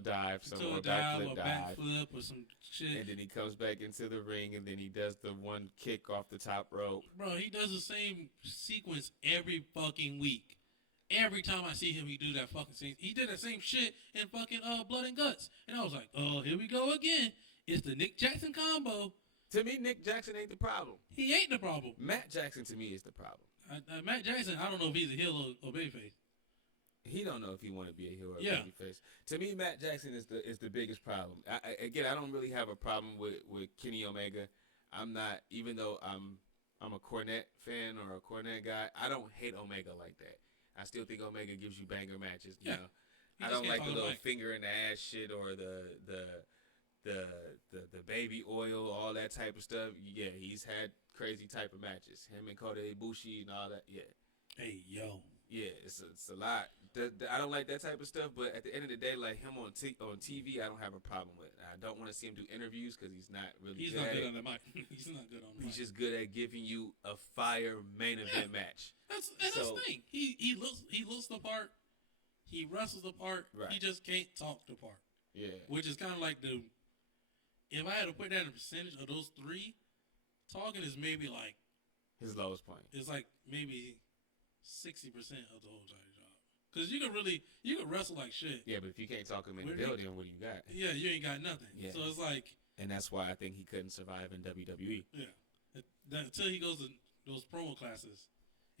dive. Into a backflip or some shit. And then he comes back into the ring, and then he does the one kick off the top rope. Bro, he does the same sequence every fucking week. Every time I see him, he do that fucking same. He did that same shit in fucking Blood and Guts, and I was like, oh, here we go again. It's the Nick Jackson combo. To me, Nick Jackson ain't the problem. He ain't the problem. Matt Jackson to me is the problem. Matt Jackson, I don't know if he's a heel or babyface. He don't know if he want to be a heel or a babyface. To me, Matt Jackson is the biggest problem. I don't really have a problem with Kenny Omega. I'm not, even though I'm a Cornette fan or a Cornette guy. I don't hate Omega like that. I still think Omega gives you banger matches. You know, I don't like the little finger in the ass shit or the the baby oil, all that type of stuff. Yeah, he's had crazy type of matches. Him and Kota Ibushi and all that. Yeah. Hey, yo. Yeah, it's a lot. I don't like that type of stuff, but at the end of the day, like him on TV, I don't have a problem with. I don't want to see him do interviews because he's not really. He's not good on the mic. He's not good on the mic. He's just good at giving you a fire main event match. That's the thing. He looks the part. He wrestles the part. Right. He just can't talk the part. Yeah. Which is kind of like if I had to put that in a percentage of those three, talking is maybe like his lowest point. It's like maybe 60% of the whole job. Because you can wrestle like shit. Yeah, but if you can't talk him in the building, what do you got? Yeah, you ain't got nothing. Yeah. So it's like. And that's why I think he couldn't survive in WWE. Yeah. Until he goes to those promo classes.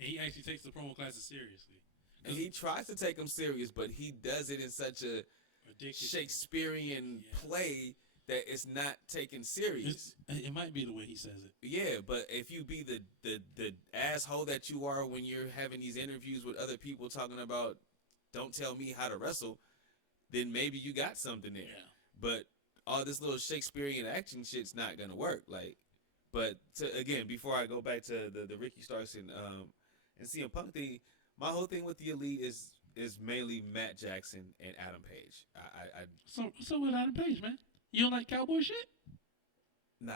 And he actually takes the promo classes seriously. And he tries to take them serious, but he does it in such a Shakespearean play that it's not taken serious. It might be the way he says it. Yeah, but if you be the asshole that you are when you're having these interviews with other people talking about don't tell me how to wrestle, then maybe you got something there. Yeah. But all this little Shakespearean action shit's not gonna work. Like, but again, before I go back to the Ricky Starks and CM Punk thing, my whole thing with the Elite is mainly Matt Jackson and Adam Page. So with Adam Page, man. You don't like cowboy shit? Nah,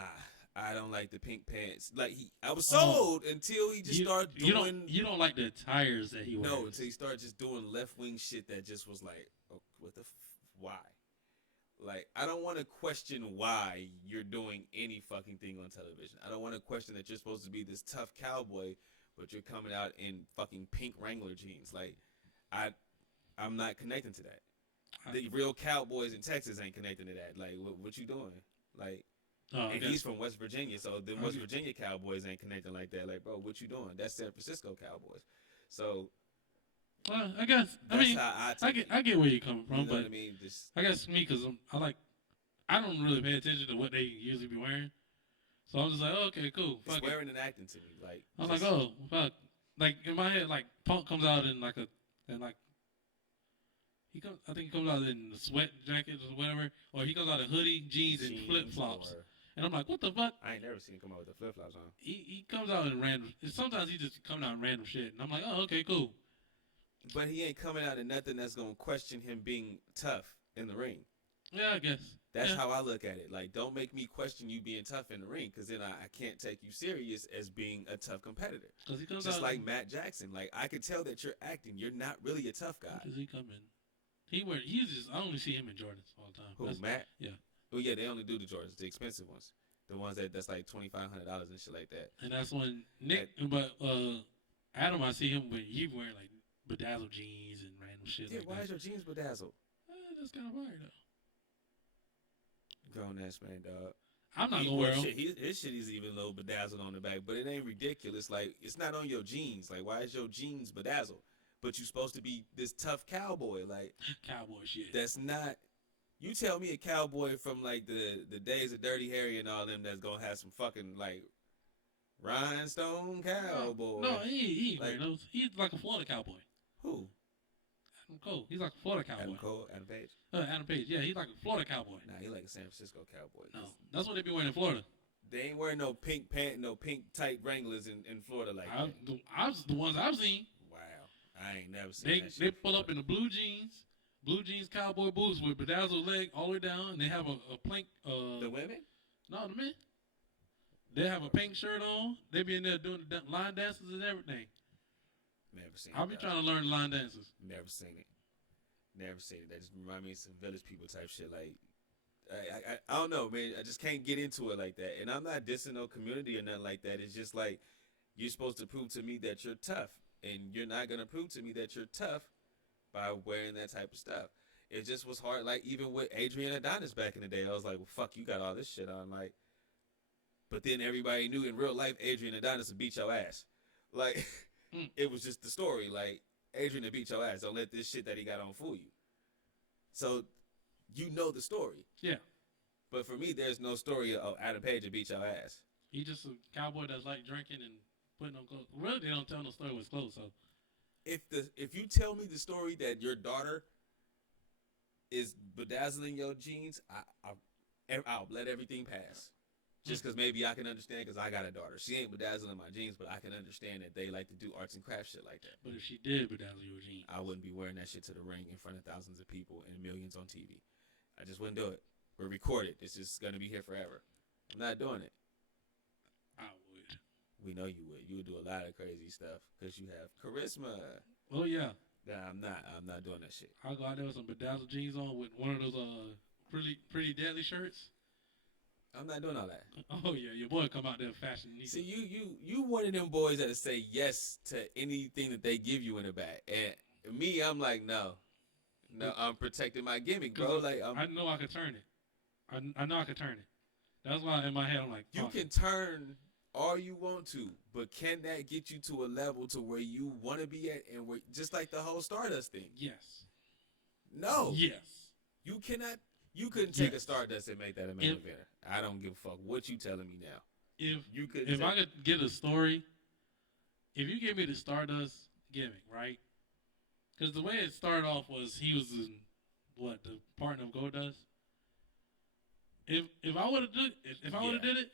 I don't like the pink pants. Like I was sold until he just started doing. You don't like the tires that he wears. No, until he started just doing left wing shit that just was like, oh, why? Like I don't want to question why you're doing any fucking thing on television. I don't want to question that you're supposed to be this tough cowboy, but you're coming out in fucking pink Wrangler jeans. Like I'm not connecting to that. The real cowboys in Texas ain't connecting to that. Like, what you doing? Like, and he's from West Virginia, so the West Virginia Cowboys ain't connecting like that. Like, bro, what you doing? That's San Francisco Cowboys. So, well, I guess I get where you're coming from, but I mean, I guess me because I don't really pay attention to what they usually be wearing, so I'm just like, oh, okay, cool. It's wearing and acting to me. Like, I'm like, oh, fuck. Like in my head, like Punk comes out in I think he comes out in the sweat jacket or whatever, or he comes out in hoodie, jeans, and flip flops. And I'm like, what the fuck? I ain't never seen him come out with the flip flops on. He comes out in random. Sometimes he just comes out in random shit, and I'm like, oh, okay, cool. But he ain't coming out in nothing that's gonna question him being tough in the ring. Yeah, I guess. That's how I look at it. Like, don't make me question you being tough in the ring, because then I can't take you serious as being a tough competitor. Because he comes just out like Matt Jackson. Like, I could tell that you're acting. You're not really a tough guy. Does he come in? I only see him in Jordans all the time. Who, Matt? Yeah. Oh yeah, they only do the Jordans, the expensive ones, the ones that's like $2,500 and shit like that. And that's when Adam, I see him when he wearing like bedazzled jeans and random shit. Yeah, like why that. is your jeans bedazzled? That's kind of weird though. Grown ass man, dog. I'm not gonna wear them. His shit is even a little bedazzled on the back, but it ain't ridiculous. Like, it's not on your jeans. Like, why is your jeans bedazzled? But you supposed to be this tough cowboy, like cowboy shit. That's not. You tell me a cowboy from like the days of Dirty Harry and all them that's gonna have some fucking like rhinestone cowboy. No, he like, those. He's like a Florida cowboy. Who? Adam Cole. He's like a Florida cowboy. Adam Cole, Adam Page. Adam Page. Yeah, he's like a Florida cowboy. Nah, he like a San Francisco cowboy. No, that's what they be wearing in Florida. They ain't wearing no pink pant, no pink tight Wranglers in Florida like that. The ones I've seen. I ain't never seen that shit. They pull up in the blue jeans cowboy boots with bedazzled leg all the way down, and they have a plank. The women? No, the men. They have a pink shirt on. They be in there doing the line dances and everything. Never seen it. I'll be trying to learn line dances. Never seen it. That just remind me of some village people type shit. Like, I don't know, man. I just can't get into it like that. And I'm not dissing no community or nothing like that. It's just like, you're supposed to prove to me that you're tough. And you're not going to prove to me that you're tough by wearing that type of stuff. It just was hard. Like, even with Adrian Adonis back in the day, I was like, well, fuck, you got all this shit on. Like, but then everybody knew in real life, Adrian Adonis would beat your ass. Like, it was just the story. Like, Adrian would beat your ass. Don't let this shit that he got on fool you. So, you know the story. Yeah. But for me, there's no story of Adam Page to beat your ass. He just a cowboy that's like drinking and putting on clothes. Really, they don't tell no story with his clothes. So, if you tell me the story that your daughter is bedazzling your jeans, I'll let everything pass. Just because maybe I can understand, because I got a daughter. She ain't bedazzling my jeans, but I can understand that they like to do arts and crafts shit like that. But if she did bedazzle your jeans, I wouldn't be wearing that shit to the ring in front of thousands of people and millions on TV. I just wouldn't do it. We're recorded. This is going to be here forever. I'm not doing it. I would. We know you would. You would do a lot of crazy stuff because you have charisma. Oh yeah. Nah, I'm not doing that shit. I'll go out there with some bedazzled jeans on with one of those pretty deadly shirts. I'm not doing all that. Oh yeah, your boy come out there fashion. See, you one of them boys that say yes to anything that they give you in the bag, and me, I'm like no, I'm protecting my gimmick, bro. Like I know I could turn it. I know I could turn it. That's why in my head I'm like, you can turn all you want to, but can that get you to a level to where you want to be at, and where, just like the whole Stardust thing? Yes. No. Yes. You cannot. You couldn't take a Stardust and make that a main event. I don't give a fuck what you telling me now. If I could get a story, if you give me the Stardust gimmick, right? Because the way it started off was he was in the partner of Goldust. If I would have did it,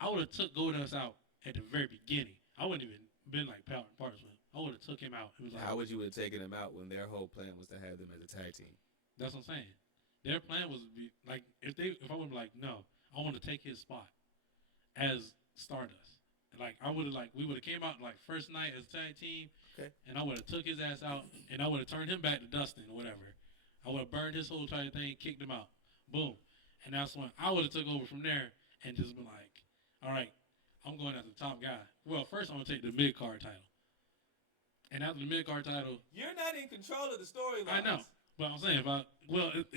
I would have took Goldust out at the very beginning. I wouldn't even been like partners with him. I would have took him out. It was like, how would you have taken him out when their whole plan was to have them as a tag team? That's what I'm saying. Their plan was to be like if I would be like, no, I want to take his spot as Stardust. Like we would have came out like first night as tag team, okay, and I would have took his ass out, and I would have turned him back to Dustin or whatever. I would have burned his whole entire thing, kicked him out, boom, and that's when I would have took over from there and just been like, all right, I'm going as the top guy. Well, first I'm gonna take the mid card title, and after the mid card title, you're not in control of the storyline. I know. But I'm saying, if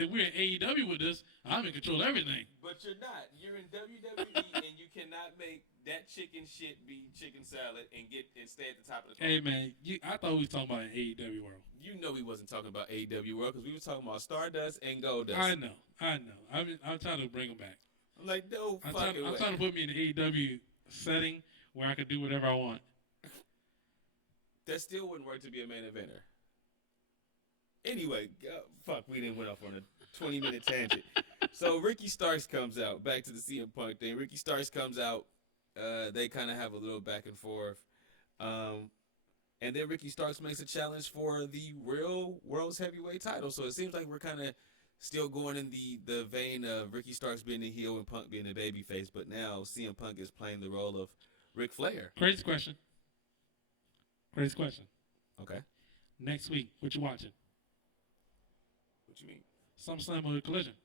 we're in AEW with this, I'm in control of everything. But you're not. You're in WWE, and you cannot make that chicken shit be chicken salad and stay at the top of the phone. Hey man, I thought we was talking about an AEW world. You know we wasn't talking about AEW world because we was talking about Stardust and Goldust. I know. I'm trying to bring them back. I'm like, no I'm fucking way. I'm trying to put me in the AEW setting where I can do whatever I want. That still wouldn't work to be a main eventer. Anyway, fuck, we didn't went off on a 20-minute tangent. So Ricky Starks comes out. Back to the CM Punk thing. Ricky Starks comes out. They kind of have a little back and forth. And then Ricky Starks makes a challenge for the real World's Heavyweight title. So it seems like we're kind of still going in the vein of Ricky Starks being the heel and Punk being the babyface. But now CM Punk is playing the role of Ric Flair. Crazy question. Okay. Next week, what you watching? What you mean? SummerSlam or Collision?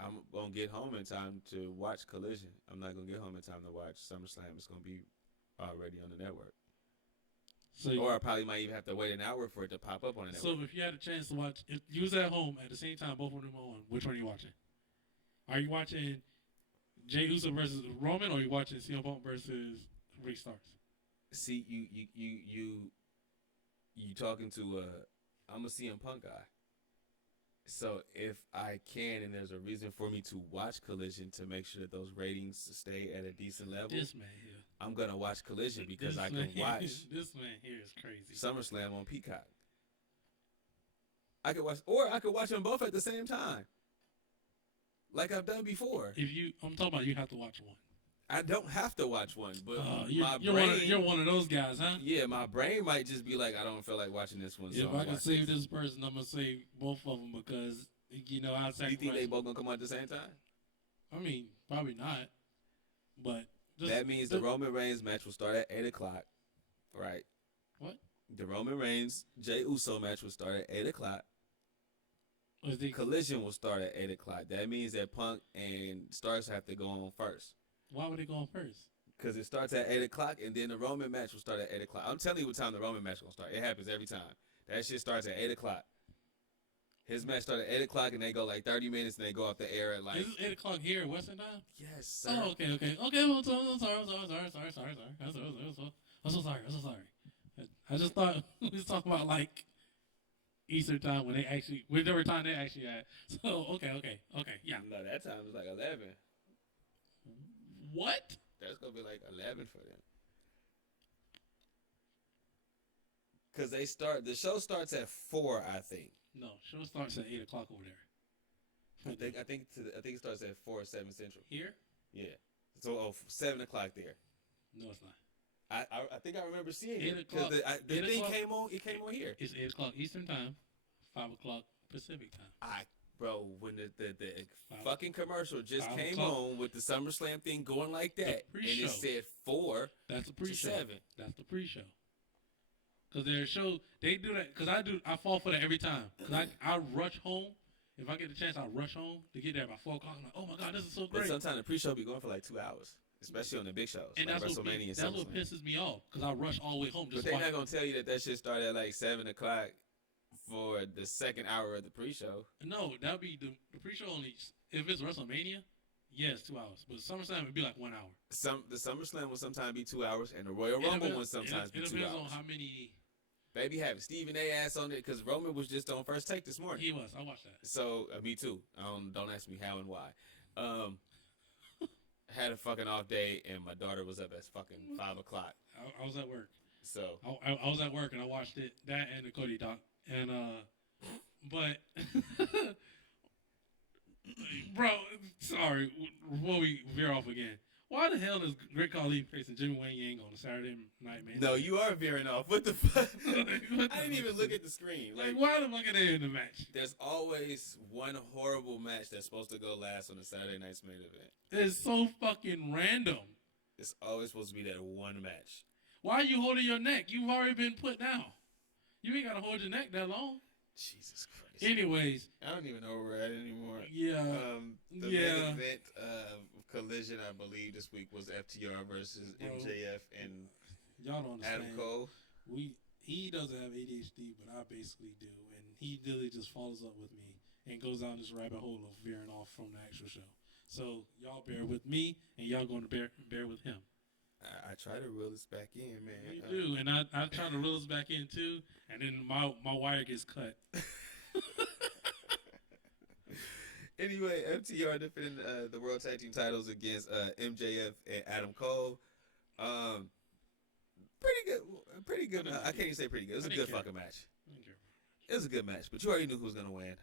I'm going to get home in time to watch Collision. I'm not going to get home in time to watch SummerSlam. It's going to be already on the network. Or I probably might even have to wait an hour for it to pop up on the network. So if you had a chance to watch, if you was at home at the same time, both of them on, which one are you watching? Are you watching Jey Uso versus Roman, or are you watching CM Punk versus Rick Starks? See, you talking to I'm a CM Punk guy. So if I can and there's a reason for me to watch Collision to make sure that those ratings stay at a decent level, this man here, I'm going to watch Collision because I can watch this man here is crazy. SummerSlam on Peacock. I could watch them both at the same time. Like I've done before. I'm talking about you have to watch one. I don't have to watch one, but you're one of those guys, huh? Yeah, my brain might just be like, I don't feel like watching this one. If I can save this person, I'm gonna save both of them because I sacrifice. You think they both gonna come out at the same time? I mean, probably not. But that means the Roman Reigns match will start at 8:00, right? What? The Roman Reigns Jey Uso match will start at 8:00. Collision will start at 8:00. That means that Punk and Starks have to go on first. Why would they go on first? Because it starts at 8:00, and then the Roman match will start at 8:00. I'm telling you what time the Roman match gonna start. It happens every time. That shit starts at 8:00. His match started at 8:00, and they go like 30 minutes, and they go off the air at like. Is this 8:00 here, Western time? Yes, sir. Oh, okay. Well, I'm sorry. I'm so sorry. I just thought we was talking about like Eastern time when whichever time they actually had. So okay, yeah. No, that time was like 11. What? That's gonna be like 11 for them. Cause the show starts at 4, I think. No, show starts at 8:00 over there. I think it starts at 4 or 7 Central. Here? Yeah. So 7 o'clock there. No, it's not. I think I remember seeing 8 it o'clock. because the thing o'clock. came on. It came on here. It's 8 o'clock Eastern time, 5 o'clock Pacific time. Bro, when the fucking commercial just came on with the SummerSlam thing going like that, and it said 4 That's the pre-show. to 7. That's the pre-show. Because their show, they do that. Because I fall for that every time. Because I rush home. If I get the chance, I rush home to get there by 4 o'clock. I'm like, oh my God, this is so great. But sometimes the pre-show be going for like 2 hours. Especially on the big shows, and like that's WrestleMania and that's what pisses me off, because I rush all the way home. But they're not going to tell you that shit started at like 7 o'clock for the second hour of the pre-show. No, that would be the pre-show only. If it's WrestleMania, yes, 2 hours. But SummerSlam would be like 1 hour. The SummerSlam will sometimes be 2 hours, and the Royal Rumble will sometimes be 2 hours. It depends on how many. Baby have Stephen A. ass on it, because Roman was just on First Take this morning. He was. I watched that. So, me too. Don't ask me how and why. Had a fucking off day, and my daughter was up at fucking 5 o'clock. I was at work. So I was at work, and I watched it, that and the Cody doc. And but bro, sorry, before we veer off again, why the hell is Great Khali facing Jimmy Wang Yang on a Saturday night, man? No, you are veering off. What the fuck? I didn't even look at the screen. Like, why the fuck are they in the match? There's always one horrible match that's supposed to go last on a Saturday night's main event. It's so fucking random. It's always supposed to be that one match. Why are you holding your neck? You've already been put down. You ain't got to hold your neck that long. Jesus Christ. Anyways. I don't even know where we're at anymore. Yeah. The main event of Collision, I believe, this week was FTR versus MJF and y'all don't understand. Adam Cole. He doesn't have ADHD, but I basically do. And he really just follows up with me and goes down this rabbit hole of veering off from the actual show. So y'all bear with me, and y'all going to bear with him. I try to reel us back in, man. You do, and I try to reel us back in too, and then my wire gets cut. Anyway, FTR defending the World Tag Team titles against MJF and Adam Cole. Pretty good. I can't even say pretty good. It was a good fucking match. It was a good match, but you already knew who was going to win.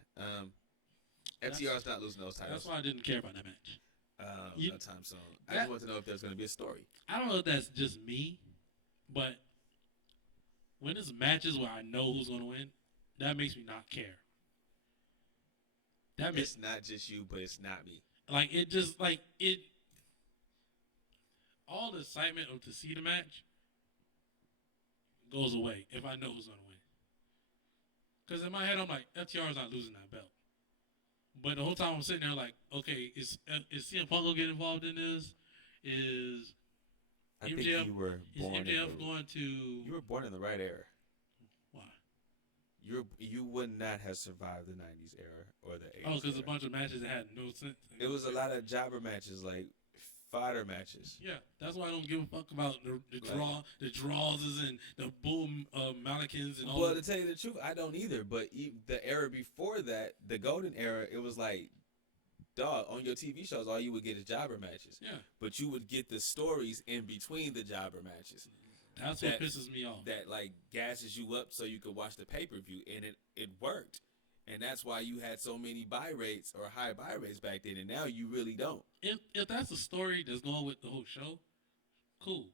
FTR's not losing those titles. That's why I didn't care about that match. No time soon. I just want to know if there's going to be a story. I don't know if that's just me, but when it's matches where I know who's going to win, that makes me not care. It's not just you, but it's not me. Like, all the excitement of to see the match goes away if I know who's going to win. Because in my head, I'm like, FTR is not losing that belt. But the whole time I'm sitting there like, okay, is CM Punk going to get involved in this? Is I MJF, think you were born is MJF going to... You were born in the right era. Why? You would not have survived the 90s era or the 80s Oh, because a bunch of matches that had no sense. It was a lot of jobber matches, like fodder matches. Yeah, that's why I don't give a fuck about the draws and the boom Malikins and all. Well, to tell you the truth, I don't either. But the era before that, the golden era, it was like, dog, on your TV shows, all you would get is jobber matches. Yeah. But you would get the stories in between the jobber matches. That's what pisses me off. That like gasses you up so you could watch the pay-per-view, and it worked. And that's why you had so many buy rates or high buy rates back then, and now you really don't. If that's a story that's going with the whole show, cool.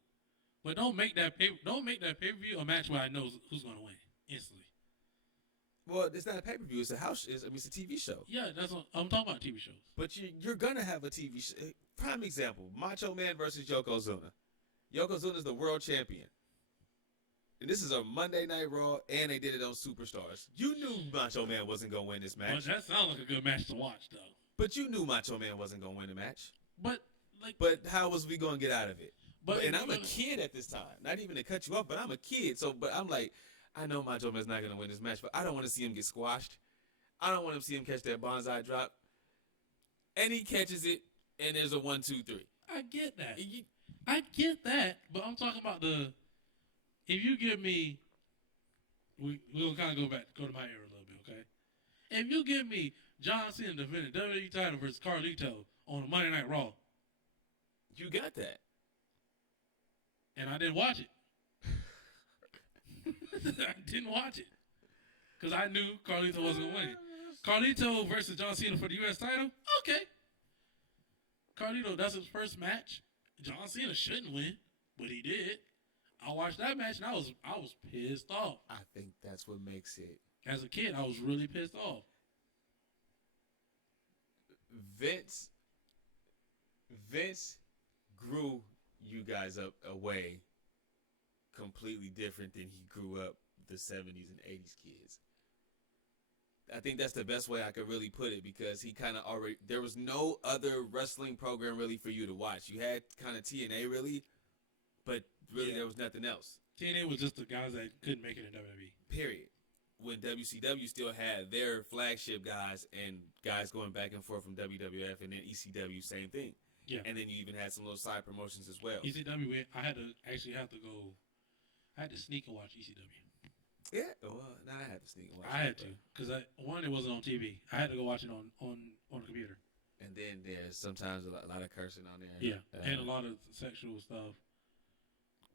But don't make that pay-per-view a match where I know who's going to win instantly. Well, it's not a pay-per-view. It's a house. It's a TV show. Yeah, that's what I'm talking about. TV shows. But you're gonna have a TV show. Prime example: Macho Man versus Yokozuna. Yokozuna's the world champion. And this is a Monday Night Raw, and they did it on Superstars. You knew Macho Man wasn't going to win this match. Well, that sounds like a good match to watch, though. But you knew Macho Man wasn't going to win the match. But how was we going to get out of it? And I'm a kid at this time. Not even to cut you off, but I'm a kid. But I'm like, I know Macho Man's not going to win this match, but I don't want to see him get squashed. I don't want to see him catch that bonsai drop. And he catches it, and there's a 1, 2, 3. I get that. I get that, but I'm talking about if you give me, we'll kind of go to my era a little bit, okay? If you give me John Cena defending WWE title versus Carlito on a Monday Night Raw, you got that, and I didn't watch it. I didn't watch it because I knew Carlito wasn't going to win. Carlito versus John Cena for the U.S. title. Okay. Carlito, that's his first match. John Cena shouldn't win, but he did. I watched that match and I was pissed off. I think that's what makes it. As a kid, I was really pissed off. Vince grew you guys up away completely different than he grew up the 70s and 80s kids. I think that's the best way I could really put it, because he kind of already, there was no other wrestling program really for you to watch. You had kind of TNA really, but really there was nothing else. TNA was just the guys that couldn't make it in WWE. Period. When WCW still had their flagship guys and guys going back and forth from WWF, and then ECW, same thing. Yeah. And then you even had some little side promotions as well. ECW, I had to sneak and watch ECW. Yeah, well, I had to sneak and watch it. I had to, because one, it wasn't on TV. I had to go watch it on the computer. And then there's sometimes a lot of cursing on there. Yeah, and a lot of sexual stuff.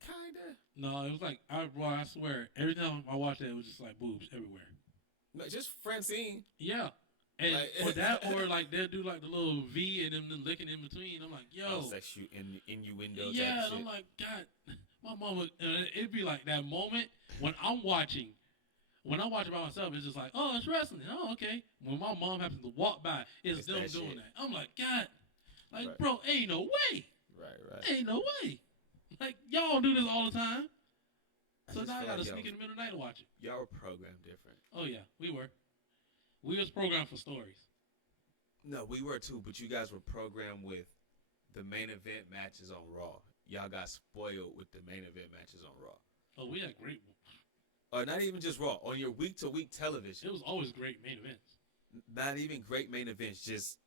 Kinda. No, it was like, I swear, every time I watched it was just like boobs everywhere. No, just Francine. Yeah. And like, or that, or like they'll do like the little V and them licking in between. I'm like, yo. Sexual innuendo. Yeah, and I'm like, God, my mama, it'd be like that moment when I'm watching. When I watch it by myself, it's just like, oh, it's wrestling. Oh, okay. When my mom happens to walk by, it's them doing shit. that. I'm like, God, like, Right. bro, ain't no way. Right. Ain't no way. Like, y'all do this all the time. So just now I feel gotta like sneak in the middle of the night to watch it. Y'all were programmed different. Oh, yeah, we were. We was programmed for stories. No, we were too, but you guys were programmed with the main event matches on Raw. Y'all got spoiled with the main event matches on Raw. Oh, we had great. Or not even just Raw, on your week-to-week television. It was always great main events. Not even great main events, just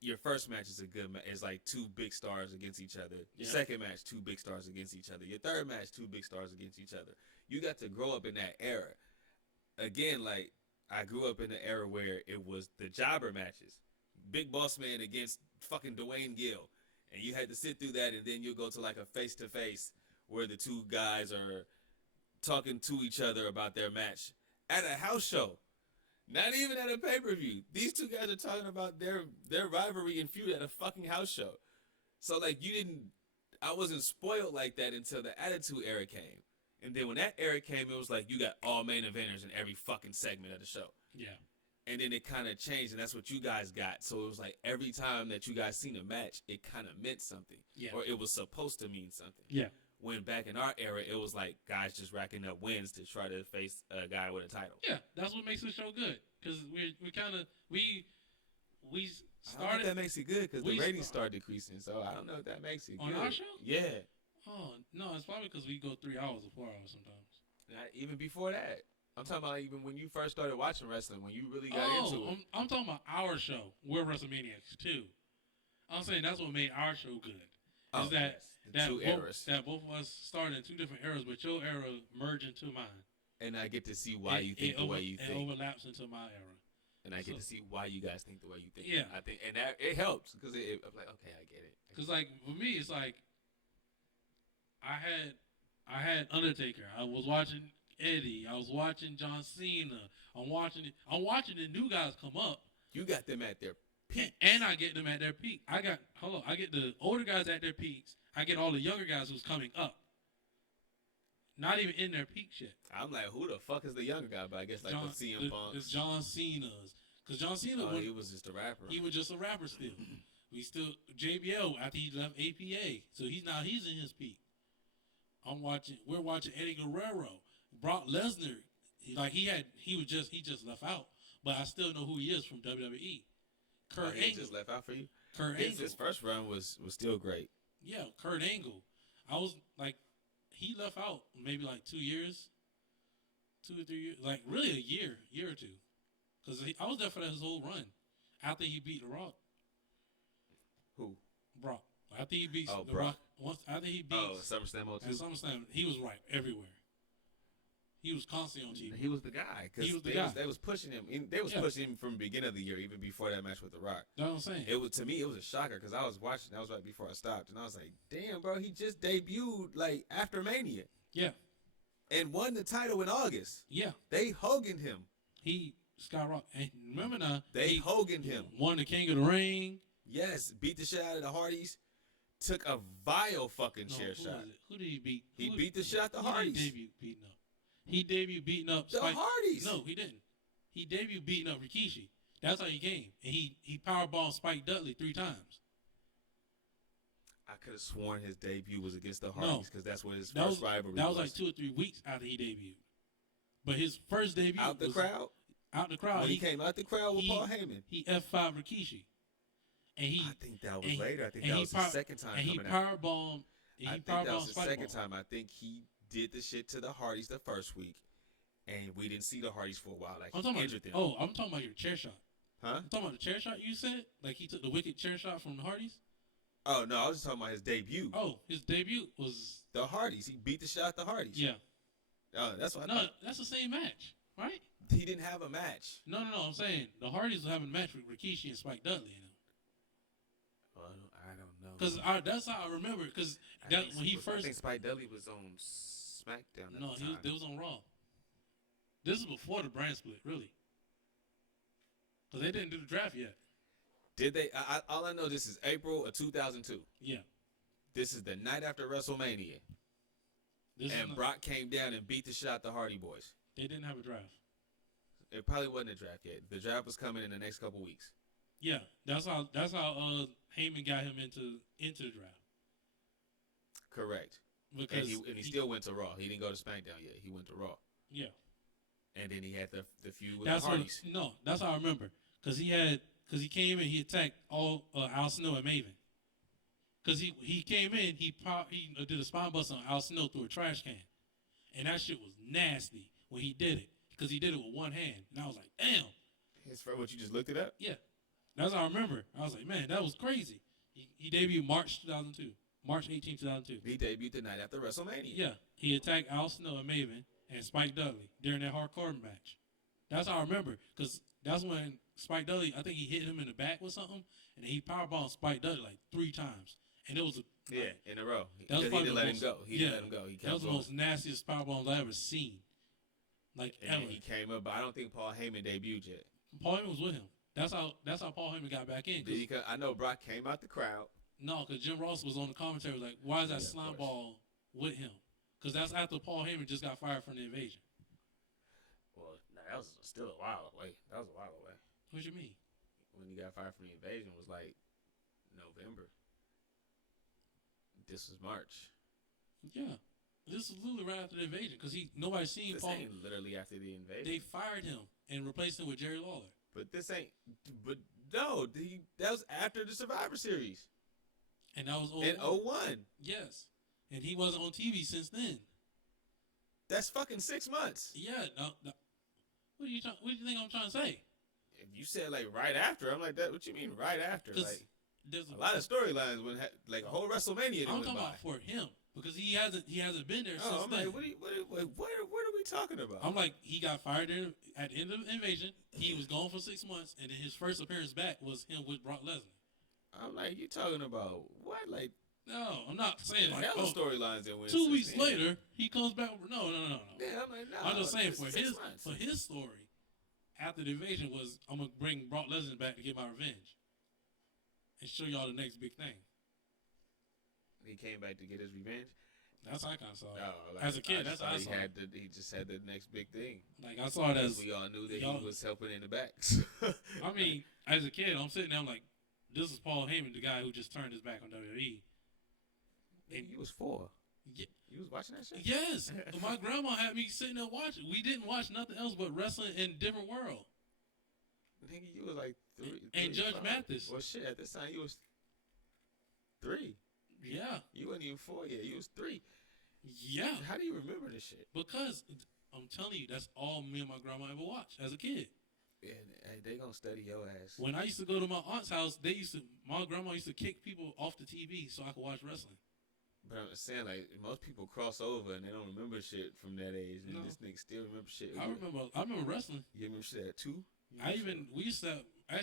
your first match is a good match. It's like two big stars against each other. Your second match, two big stars against each other. Your third match, two big stars against each other. You got to grow up in that era. Again, like, I grew up in the era where it was the jobber matches. Big Boss Man against fucking Dwayne Gill. And you had to sit through that, and then you'll go to like a face-to-face where the two guys are talking to each other about their match at a house show. Not even at a pay-per-view. These two guys are talking about their rivalry and feud at a fucking house show. So, like, I wasn't spoiled like that until the Attitude Era came. And then when that era came, it was like you got all main eventers in every fucking segment of the show. Yeah. And then it kind of changed, and that's what you guys got. So it was like every time that you guys seen a match, it kind of meant something. Yeah. Or it was supposed to mean something. Yeah. When back in our era, it was like guys just racking up wins to try to face a guy with a title. Yeah, that's what makes the show good. Because we started. I don't know if that makes it good because the ratings start decreasing. So I don't know if that makes it on good. our show. Yeah. Oh no, it's probably because we go 3 hours or 4 hours sometimes. Not even before that. I'm talking about even when you first started watching wrestling, when you really got into it. I'm talking about our show. We're Wrestlemanics too. I'm saying that's what made our show good. Is that two eras. That both of us started in 2 different eras, but your era merged into mine. And I get to see why you think the way you think. It overlaps into my era. And I get to see why you guys think the way you think. Yeah. I think, and that it helps because I'm like, okay, I get it. Because like for me, it's like I had Undertaker. I was watching Eddie. I was watching John Cena. I'm watching the new guys come up. You got them at their peak, and I get them at their peak. I get the older guys at their peaks. I get all the younger guys who's coming up. Not even in their peak shit. I'm like, who the fuck is the younger guy? But I guess like the CM Punk. It's John Cena's. Because John Cena he was just a rapper. He was just a rapper still. JBL after he left APA. So he's in his peak. We're watching Eddie Guerrero. Brock Lesnar. He just left out. But I still know who he is from WWE. Kurt Angle. He just left out for you? Kurt Angle. His first run was still great. Yeah, Kurt Angle. I was like, he left out maybe like 2 years, 2 or 3 years, like really a year or two, because I was there for his whole run after he beat The Rock. Who? Brock. After he beat The Brock. Rock. After he beat SummerSlam 02. At SummerSlam, he was right everywhere. He was constantly on TV. He was the guy. He was the guy. They was pushing him. They was pushing him from the beginning of the year, even before that match with The Rock. That's what I'm saying. To me, it was a shocker because I was watching. That was right before I stopped, and I was like, "Damn, bro, he just debuted like after Mania." Yeah. And won the title in August. Yeah. They hugging him. He skyrocket. And remember now, They Hogan'd him. Won the King of the Ring. Yes, beat the shit out of the Hardys. Took a vile fucking chair shot. Who did he beat? He beat the shit out the Hardys. He debuted beating up the Hardys. No, he didn't. He debuted beating up Rikishi. That's how he came. And he powerbombed Spike Dudley 3 times. I could have sworn his debut was against the Hardys because that's when his first rivalry was. That was like 2 or 3 weeks after he debuted. But his first debut out the crowd? Out the crowd. When he came out the crowd with Paul Heyman. He F5 Rikishi. And I think that was later. I think that was the second time coming out. I think that was the second time. I think he did the shit to the Hardys the first week, and we didn't see the Hardys for a while. Like, he injured them. Oh, I'm talking about your chair shot. Huh? I'm talking about the chair shot you said? Like he took the wicked chair shot from the Hardys? Oh, no, I was just talking about his debut. Oh, his debut was... the Hardys. He beat the shit out the Hardys. Yeah. Oh, that's what I No, thought. that's the same match, right? He didn't have a match. No, I'm saying the Hardys were having a match with Rikishi and Spike Dudley in them. I don't know. Because that's how I remember it. Because when he first... I think Spike Dudley was on SmackDown at the time. They was on Raw. This is before the brand split, really. Because they didn't do the draft yet. Did they? All I know, this is April of 2002. Yeah. This is the night after WrestleMania. And Brock came down and beat the shit out the Hardy Boys. They didn't have a draft. It probably wasn't a draft yet. The draft was coming in the next couple weeks. Yeah, that's how Heyman got him into the draft. Correct. Because and he still went to Raw. He didn't go to SmackDown yet. He went to Raw. Yeah. And then he had the feud with the Hardys. That's how I remember. Because he came in, he attacked all Al Snow and Maven. Because he came in, he did a spine bust on Al Snow through a trash can. And that shit was nasty when he did it. Because he did it with one hand. And I was like, damn. His friend, what, you just looked it up? Yeah. That's how I remember. I was like, man, that was crazy. He debuted March 2002. March 18, 2002. He debuted the night after WrestleMania. Yeah. He attacked Al Snow and Maven and Spike Dudley during that hardcore match. That's how I remember. Because that's when Spike Dudley, I think he hit him in the back with something. And he powerbombed Spike Dudley like 3 times. And it was in a row. That was he didn't let him go. He didn't let him go. He kept that was the most nastiest powerbombs I ever seen. Like and ever. He came up, but I don't think Paul Heyman debuted yet. Paul Heyman was with him. That's how Paul Heyman got back in. I know Brock came out the crowd. No, because Jim Ross was on the commentary like, why is that slime ball with him? Because that's after Paul Heyman just got fired from the Invasion. Well, that was still a while away. That was a while away. What you mean? When he got fired from the Invasion was like November. This was March. Yeah. This was literally right after the Invasion because nobody seen this Paul. Ain't literally after the Invasion. They fired him and replaced him with Jerry Lawler. But this ain't. But no, that was after the Survivor Series. And that was in 01. Yes, and he wasn't on TV since then. That's fucking 6 months. Yeah. No. What do you think I'm trying to say? If you said like right after, I'm like that. What you mean right after? Like there's a lot of storylines when like a whole WrestleMania. I'm talking about for him. Because he hasn't been there since I'm then. like, what are we talking about? I'm like, he got fired at the end of the Invasion. He was gone for 6 months, and then his first appearance back was him with Brock Lesnar. I'm like, you talking about what? Like, no, I'm not saying that. Hell storylines that went 2 weeks later, he comes back. No. Yeah, I'm like, no. I'm just saying for his story, after the Invasion was, I'm gonna bring Brock Lesnar back to get my revenge, and show y'all the next big thing. He came back to get his revenge. That's how I kind of saw it. No, like, as a kid, that's how I saw it. He just had the next big thing. Like I saw it as we all knew that he was helping in the back. I mean, as a kid, I'm sitting there, I'm like, this is Paul Heyman, the guy who just turned his back on WWE. And you was 4. Yeah. You was watching that shit? Yes. My grandma had me sitting there watching. We didn't watch nothing else but wrestling in Different World. Nigga, you was like 3. And Judge Mathis. Well, shit, at this time, you was 3. Yeah. You wasn't even 4 yet. You was 3. Yeah. How do you remember this shit? Because I'm telling you, that's all me and my grandma ever watched as a kid. And they gonna study your ass. When I used to go to my aunt's house, my grandma used to kick people off the TV so I could watch wrestling. But I'm saying, like, most people cross over and they don't remember shit from that age. And this nigga still remember shit. I remember wrestling. You remember shit at 2? We used to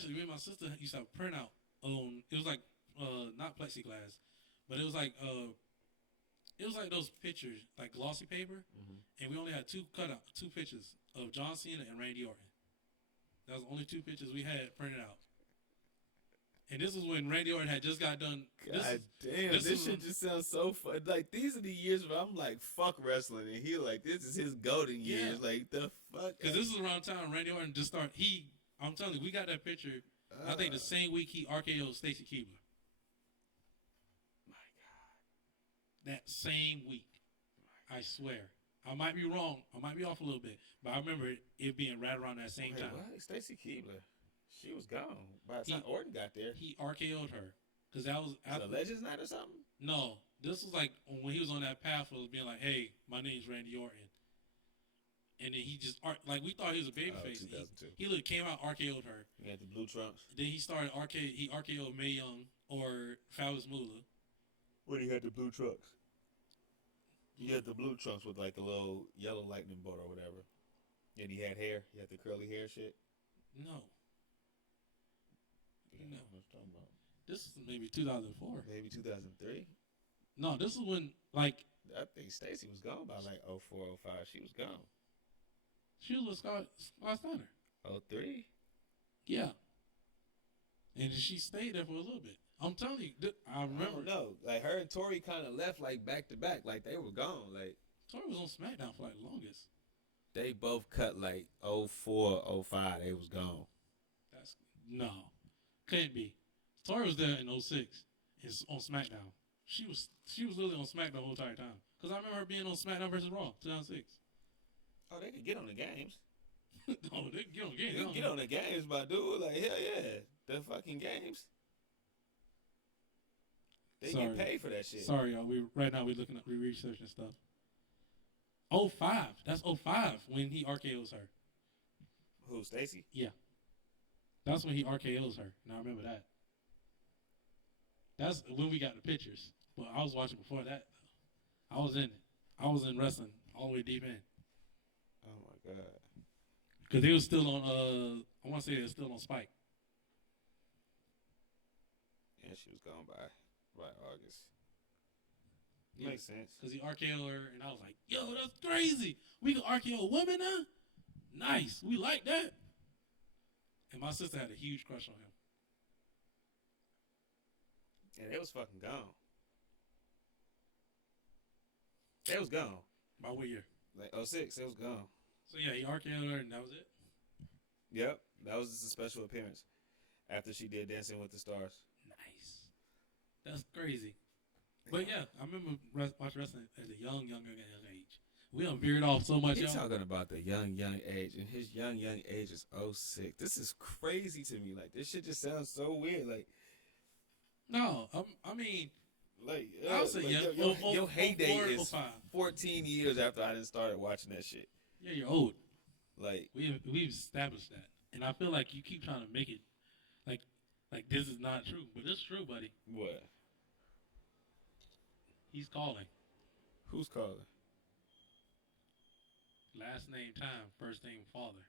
me and my sister used to have a printout on, it was like, not plexiglass, but it was like those pictures, like glossy paper, and we only had 2 pictures of John Cena and Randy Orton. That was the only 2 pictures we had printed out. And this was when Randy Orton had just got done. God damn, this shit just sounds so fun. Like, these are the years where I'm like, fuck wrestling. And he like, this is his golden years. Like, the fuck? Because this is around the time Randy Orton just started. I'm telling you, we got that picture, I think the same week he RKO'd Stacy Keibler. My God. That same week. I swear. I might be wrong. I might be off a little bit. But I remember it being right around that same time. What? Stacy Keibler. She was gone by the time Orton got there. He RKO'd her. Because that was after Legends Night or something? No. This was like when he was on that path of being like, hey, my name's Randy Orton. And then he just, like, we thought he was a babyface. He literally came out, RKO'd her. He had the blue trunks. Then he started he RKO'd Mae Young or Fabulous Moolah. When he had the blue trunks. He had the blue trunks with like the little yellow lightning bolt or whatever. And he had hair. He had the curly hair shit. No. Yeah, no. What I'm talking about. This is maybe 2004. Maybe 2003. No, this is when, like, I think Stacy was gone by like 04, 05. She was gone. She was with Scott Steiner. 03? Yeah. And she stayed there for a little bit. I'm telling you, I remember. No, like her and Tori kind of left like back to back, like they were gone. Like Tori was on SmackDown for like the longest. They both cut like 04, 05. They was gone. No, couldn't be. Tori was there in 06 on SmackDown. She was literally on SmackDown the whole entire time. Because I remember her being on SmackDown versus Raw 2006. Oh, they could get on the games. Oh, they could get on the games. They could get on the games, my dude. Like, hell yeah. The fucking games. They get paid for that shit. Sorry, y'all. Right now we're looking up, we researching stuff. 05. That's 05 when he RKO's her. Who, Stacy? Yeah. That's when he RKO's her. And I remember that. That's when we got the pictures. But I was watching before that. I was in it. I was in wrestling all the way deep in. Oh my God. Because they was still on, I want to say they were still on Spike. Yeah, she was gone by August. Yeah. Makes sense. Because he RKO'd her, and I was like, yo, that's crazy. We can RKO women now? Nice. We like that. And my sister had a huge crush on him. And they was fucking gone. They was gone. By what year? Like 06, it was gone. So yeah, he RKO'd her, and that was it? Yep. That was just a special appearance. After she did Dancing with the Stars. Nice. That's crazy. But yeah, I remember watching wrestling at a young age. We done veered off so much. You're talking about the young age, and his young age is 06. This is crazy to me. Like, this shit just sounds so weird. Like, no, I mean, like, I'll say like your heyday is 05. 14 years after I done started watching that shit. Yeah, you're old. Like, we've established that, and I feel like you keep trying to make it like this is not true, but it's true, buddy. What? He's calling. Who's calling? Last name time, first name father.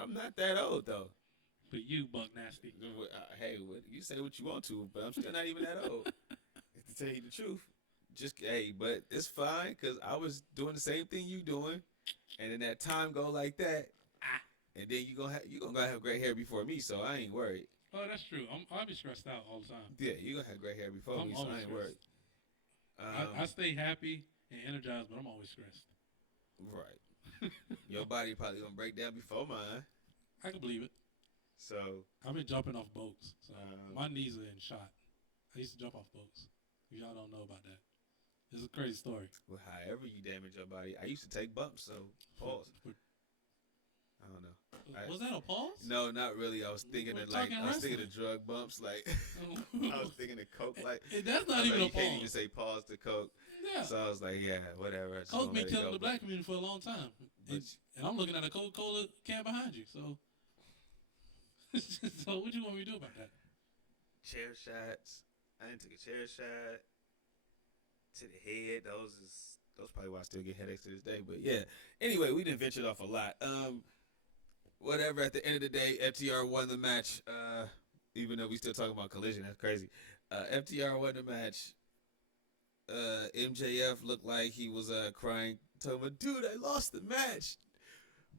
I'm not that old though. For you, Buck Nasty. Hey, you say what you want to, but I'm still not even that old. To tell you the truth, but it's fine because I was doing the same thing you doing, and then that time go like that, and then you gonna have gray hair before me, so I ain't worried. Oh, that's true. I'll be stressed out all the time. Yeah, you gonna have gray hair before me, so I ain't worried. I stay happy and energized, but I'm always stressed. Right. Your body probably gonna break down before mine. I can believe it. So I've been jumping off boats. So my knees are in shot. I used to jump off boats. If y'all don't know about that. It's a crazy story. Well, however you damage your body, I used to take bumps. So pause. I don't know. Was that a pause? No, not really. I was thinking of drug bumps. Like I was thinking of coke. Like that's not even a pause. You can't even say pause to coke. Yeah. So I was like, yeah, whatever. Coke been killing the black community for a long time, and I'm looking at a Coca-Cola can behind you. So, so what you want me to do about that? Chair shots. I didn't take a chair shot to the head. Those probably why I still get headaches to this day. But yeah. Anyway, we done ventured off a lot. Whatever. At the end of the day, FTR won the match. Even though we still talking about Collision, that's crazy. FTR won the match. MJF looked like he was crying. Told him, dude, I lost the match.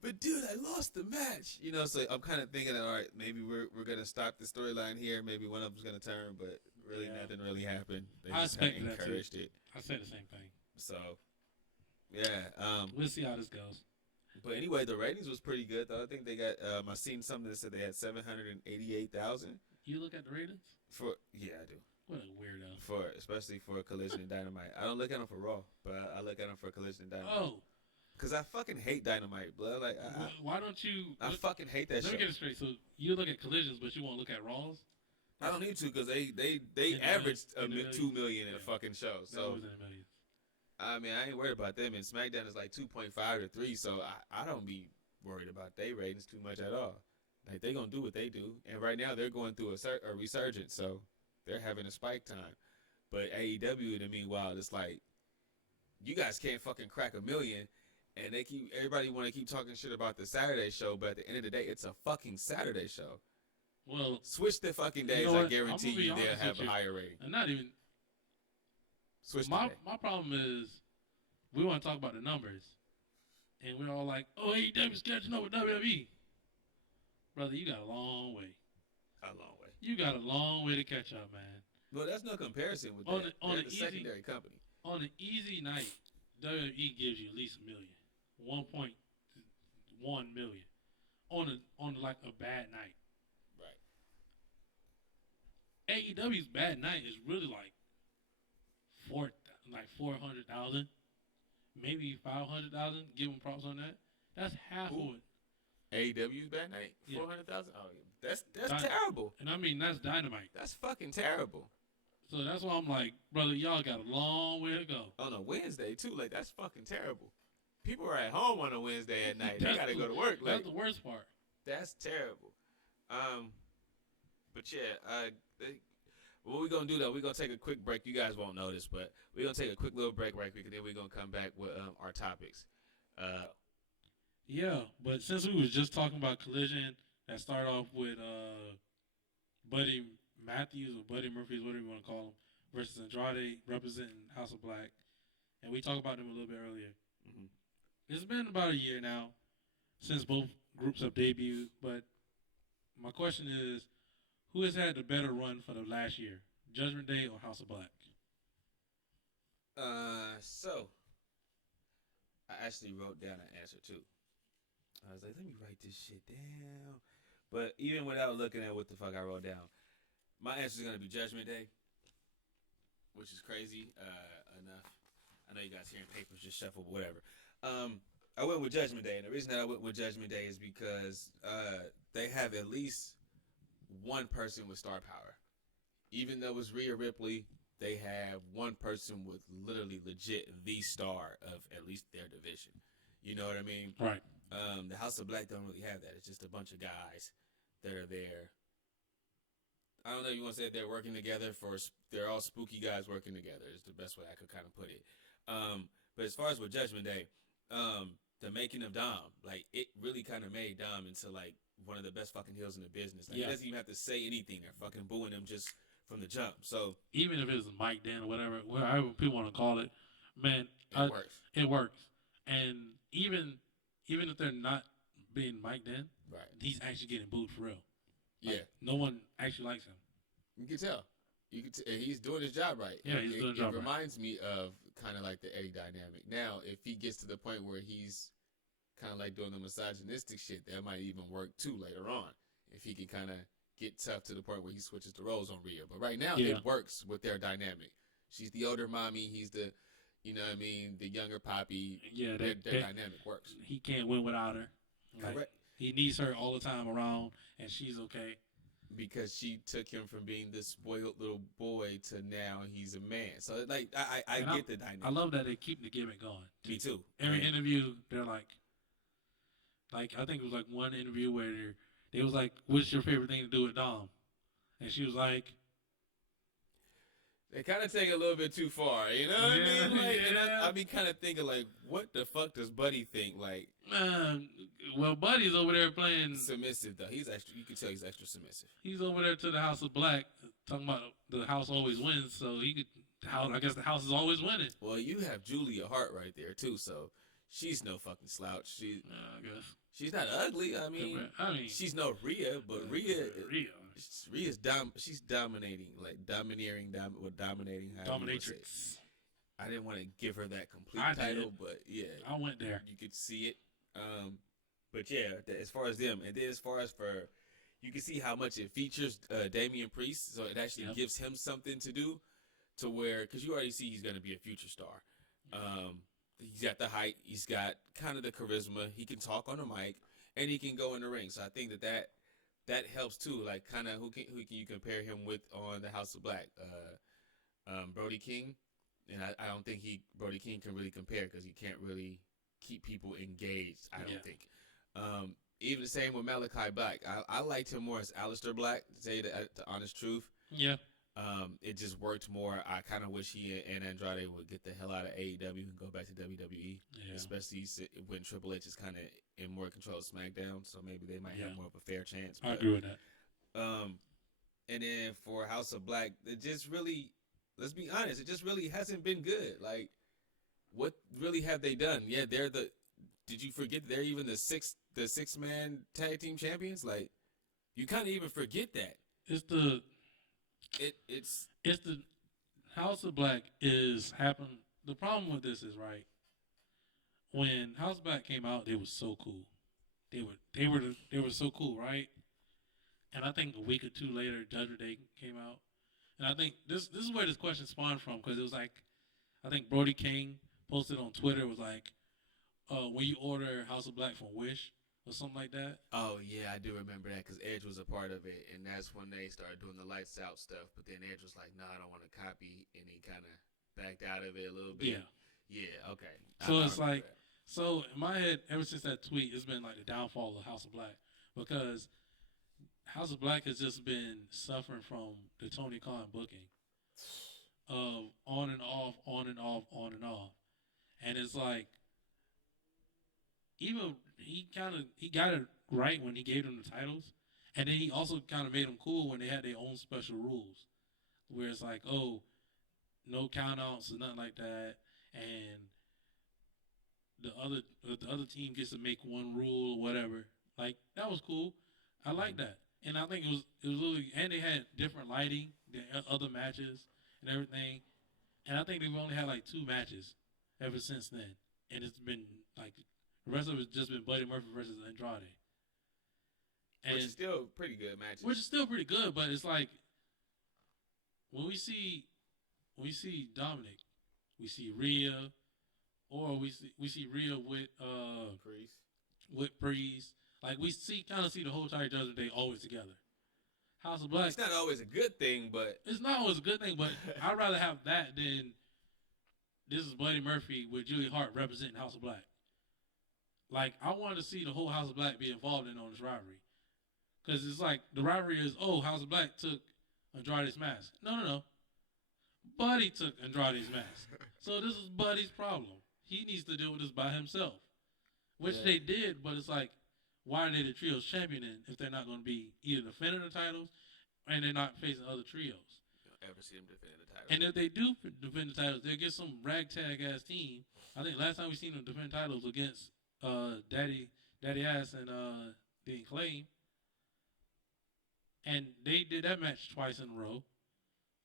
but dude, I lost the match. You know, so I'm kind of thinking, all right, maybe we're gonna stop the storyline here. Maybe one of them's gonna turn, but really nothing really happened. They I just kind of expected that encouraged too. it. I said the same thing. So, yeah. We'll see how this goes. But anyway, the ratings was pretty good though. I think they got. I seen something that said they had 788,000 You look at the ratings? for. Yeah, I do. What a weirdo. For especially for Collision and Dynamite. I don't look at them for Raw, but I look at them for Collision and Dynamite. Oh. Cause I fucking hate Dynamite, blood. Like, why don't you? I fucking hate that Let show. me get it straight. So you look at Collisions, but you won't look at Raws? I don't need to, cause they averaged 2 million in a fucking show. So I mean, I ain't worried about them. And SmackDown is like 2.5 to 3, so I don't be worried about their ratings too much at all. Like, they gonna do what they do, and right now they're going through a resurgence, so they're having a spike time. But AEW, in the meanwhile, it's like, you guys can't fucking crack 1 million, and everybody want to keep talking shit about the Saturday show, but at the end of the day, it's a fucking Saturday show. Well, switch the fucking days. I guarantee you they'll have a higher rating. And not even switch. My problem is we want to talk about the numbers, and we're all like, "Oh, AEW's catching up with WWE." Brother, you got a long way. A long way. You got a long way to catch up, man. Well, that's no comparison with on that. On the secondary company. On an easy night, WWE gives you at least 1 million, 1.1 million. On like a bad night. AEW's bad night is really like 400,000, maybe 500,000. Give them props on that. That's half of it. AEW's bad night, 400,000. Oh, that's terrible. And I mean that's Dynamite. That's fucking terrible. So that's why I'm like, brother, y'all got a long way to go. On a Wednesday too, like that's fucking terrible. People are at home on a Wednesday at night. They gotta go to work. Like, that's the worst part. That's terrible. But yeah, what we're gonna do though, we're gonna take a quick break. You guys won't notice, but we're gonna take a quick little break right quick, and then we're gonna come back with our topics. Yeah, but since we was just talking about Collision, that started off with Buddy Matthews or Buddy Murphy, whatever you want to call him, versus Andrade representing House of Black, and we talked about them a little bit earlier. Mm-hmm. It's been about a year now since both groups have debuted, but my question is, who has had the better run for the last year, Judgment Day or House of Black? So I actually wrote down an answer too. I was like, let me write this shit down. But even without looking at what the fuck I wrote down, my answer is gonna be Judgment Day, which is crazy enough. I know you guys hearing papers just shuffle, but whatever. I went with Judgment Day, and the reason that I went with Judgment Day is because they have at least one person with star power. Even though it's Rhea Ripley, they have one person with literally legit the star of at least their division. You know what I mean? Right. The House of Black don't really have that. It's just a bunch of guys that are there. I don't know if you want to say they're working together they're all spooky guys working together is the best way I could kind of put it. But as far as with Judgment Day, the making of Dom, like it really kind of made Dom into like one of the best fucking heels in the business. Like, he doesn't even have to say anything. They're fucking booing him just from the jump. So even if it's Mike Dan or whatever people want to call it, man, it works. It works. And even if they're not being Mike Dan, right, he's actually getting booed for real. Like, yeah, no one actually likes him. You can tell. He's doing his job right. Yeah, he's doing his job right. It reminds me of kind of like the Eddie dynamic. Now, if he gets to the point where he's kind of like doing the misogynistic shit, that might even work too later on. If he can kind of get tough to the point where he switches the roles on Rhea. But right now, it works with their dynamic. She's the older mommy. He's the, you know what I mean, the younger poppy. Yeah, their dynamic works. He can't win without her. Like, correct. He needs her all the time around, and she's okay. Because she took him from being this spoiled little boy to now he's a man. So, like, I get the dynamic. I love that they keep the gimmick going. Me too. Every interview, they're like, I think it was like one interview where they was like, what's your favorite thing to do with Dom? And she was like, they kind of take it a little bit too far, you know what I mean? Like, and I be kind of thinking, like, what the fuck does Buddy think? Like, well, Buddy's over there playing submissive though. He's extra. You can tell he's extra submissive. He's over there to the House of Black, talking about the house always wins. So he could. I guess the house is always winning. Well, you have Julia Hart right there too, so she's no fucking slouch. I guess. She's not ugly. I mean, she's no Rhea, but Rhea's she's dominating, like domineering, dominating. Dominatrix. I didn't want to give her that complete title, but yeah, I went there. You could see it. But yeah, as far as them, and then as far as for, you can see how much it features Damian Priest, so it actually gives him something to do, to where, because you already see he's going to be a future star. He's got the height, he's got kind of the charisma, he can talk on the mic, and he can go in the ring. So I think that helps too. Like, kind of who can you compare him with on the House of Black? Brody King, and I don't think Brody King can really compare, because he can't really keep people engaged. I don't think. Even the same with Malachi Black. I liked him more as Aleister Black, to say the honest truth. Yeah. It just worked more. I kind of wish he and Andrade would get the hell out of AEW and go back to WWE, especially when Triple H is kind of in more control of SmackDown, so maybe they might have more of a fair chance. I agree with that. And then for House of Black, it just really, let's be honest, it just really hasn't been good. Like, what really have they done? Yeah, did you forget they're even the six-man tag team champions? Like, you kind of even forget that. It's the House of Black is happening. The problem with this is, right, when House of Black came out, they were so cool. They were so cool, right? And I think a week or two later, Judgment Day came out, and I think this is where this question spawned from, because it was like, I think Brody King posted on Twitter, was like, when you order House of Black from Wish or something like that. Oh yeah, I do remember that, because Edge was a part of it, and that's when they started doing the lights out stuff. But then Edge was like, "No, I don't want to copy," and he kind of backed out of it a little bit. Yeah, okay. So it's like, so in my head, ever since that tweet, it's been like the downfall of House of Black, because House of Black has just been suffering from the Tony Khan booking of on and off, on and off, on and off, and it's like, even he got it right when he gave them the titles, and then he also kind of made them cool when they had their own special rules, where it's like, oh, no countouts or nothing like that, and the other team gets to make one rule or whatever. Like, that was cool. I like that, and I think it was really, and they had different lighting than other matches and everything, and I think they've only had like 2 matches ever since then, and it's been like, the rest of it's just been Buddy Murphy versus Andrade. And which is still pretty good matches. Which is still pretty good, but it's like, when we see Dominic, we see Rhea, or we see Rhea with Priest. With Priest. Like, we kind of see the whole entire Judgment Day always together. House of Black. It's not always a good thing, but it's not always a good thing. But I'd rather have that than this is Buddy Murphy with Julia Hart representing House of Black. Like, I wanted to see the whole House of Black be involved in on this rivalry. Because it's like, the rivalry is, oh, House of Black took Andrade's mask. No. Buddy took Andrade's mask. So this is Buddy's problem. He needs to deal with this by himself. Which they did, but it's like, why are they the trios champion if they're not going to be either defending the titles and they're not facing other trios? You don't ever see them defending the titles. And if they do defend the titles, they'll get some ragtag ass team. I think last time we seen them defend titles against Daddy Ass and the Acclaim, and they did that match twice in a row.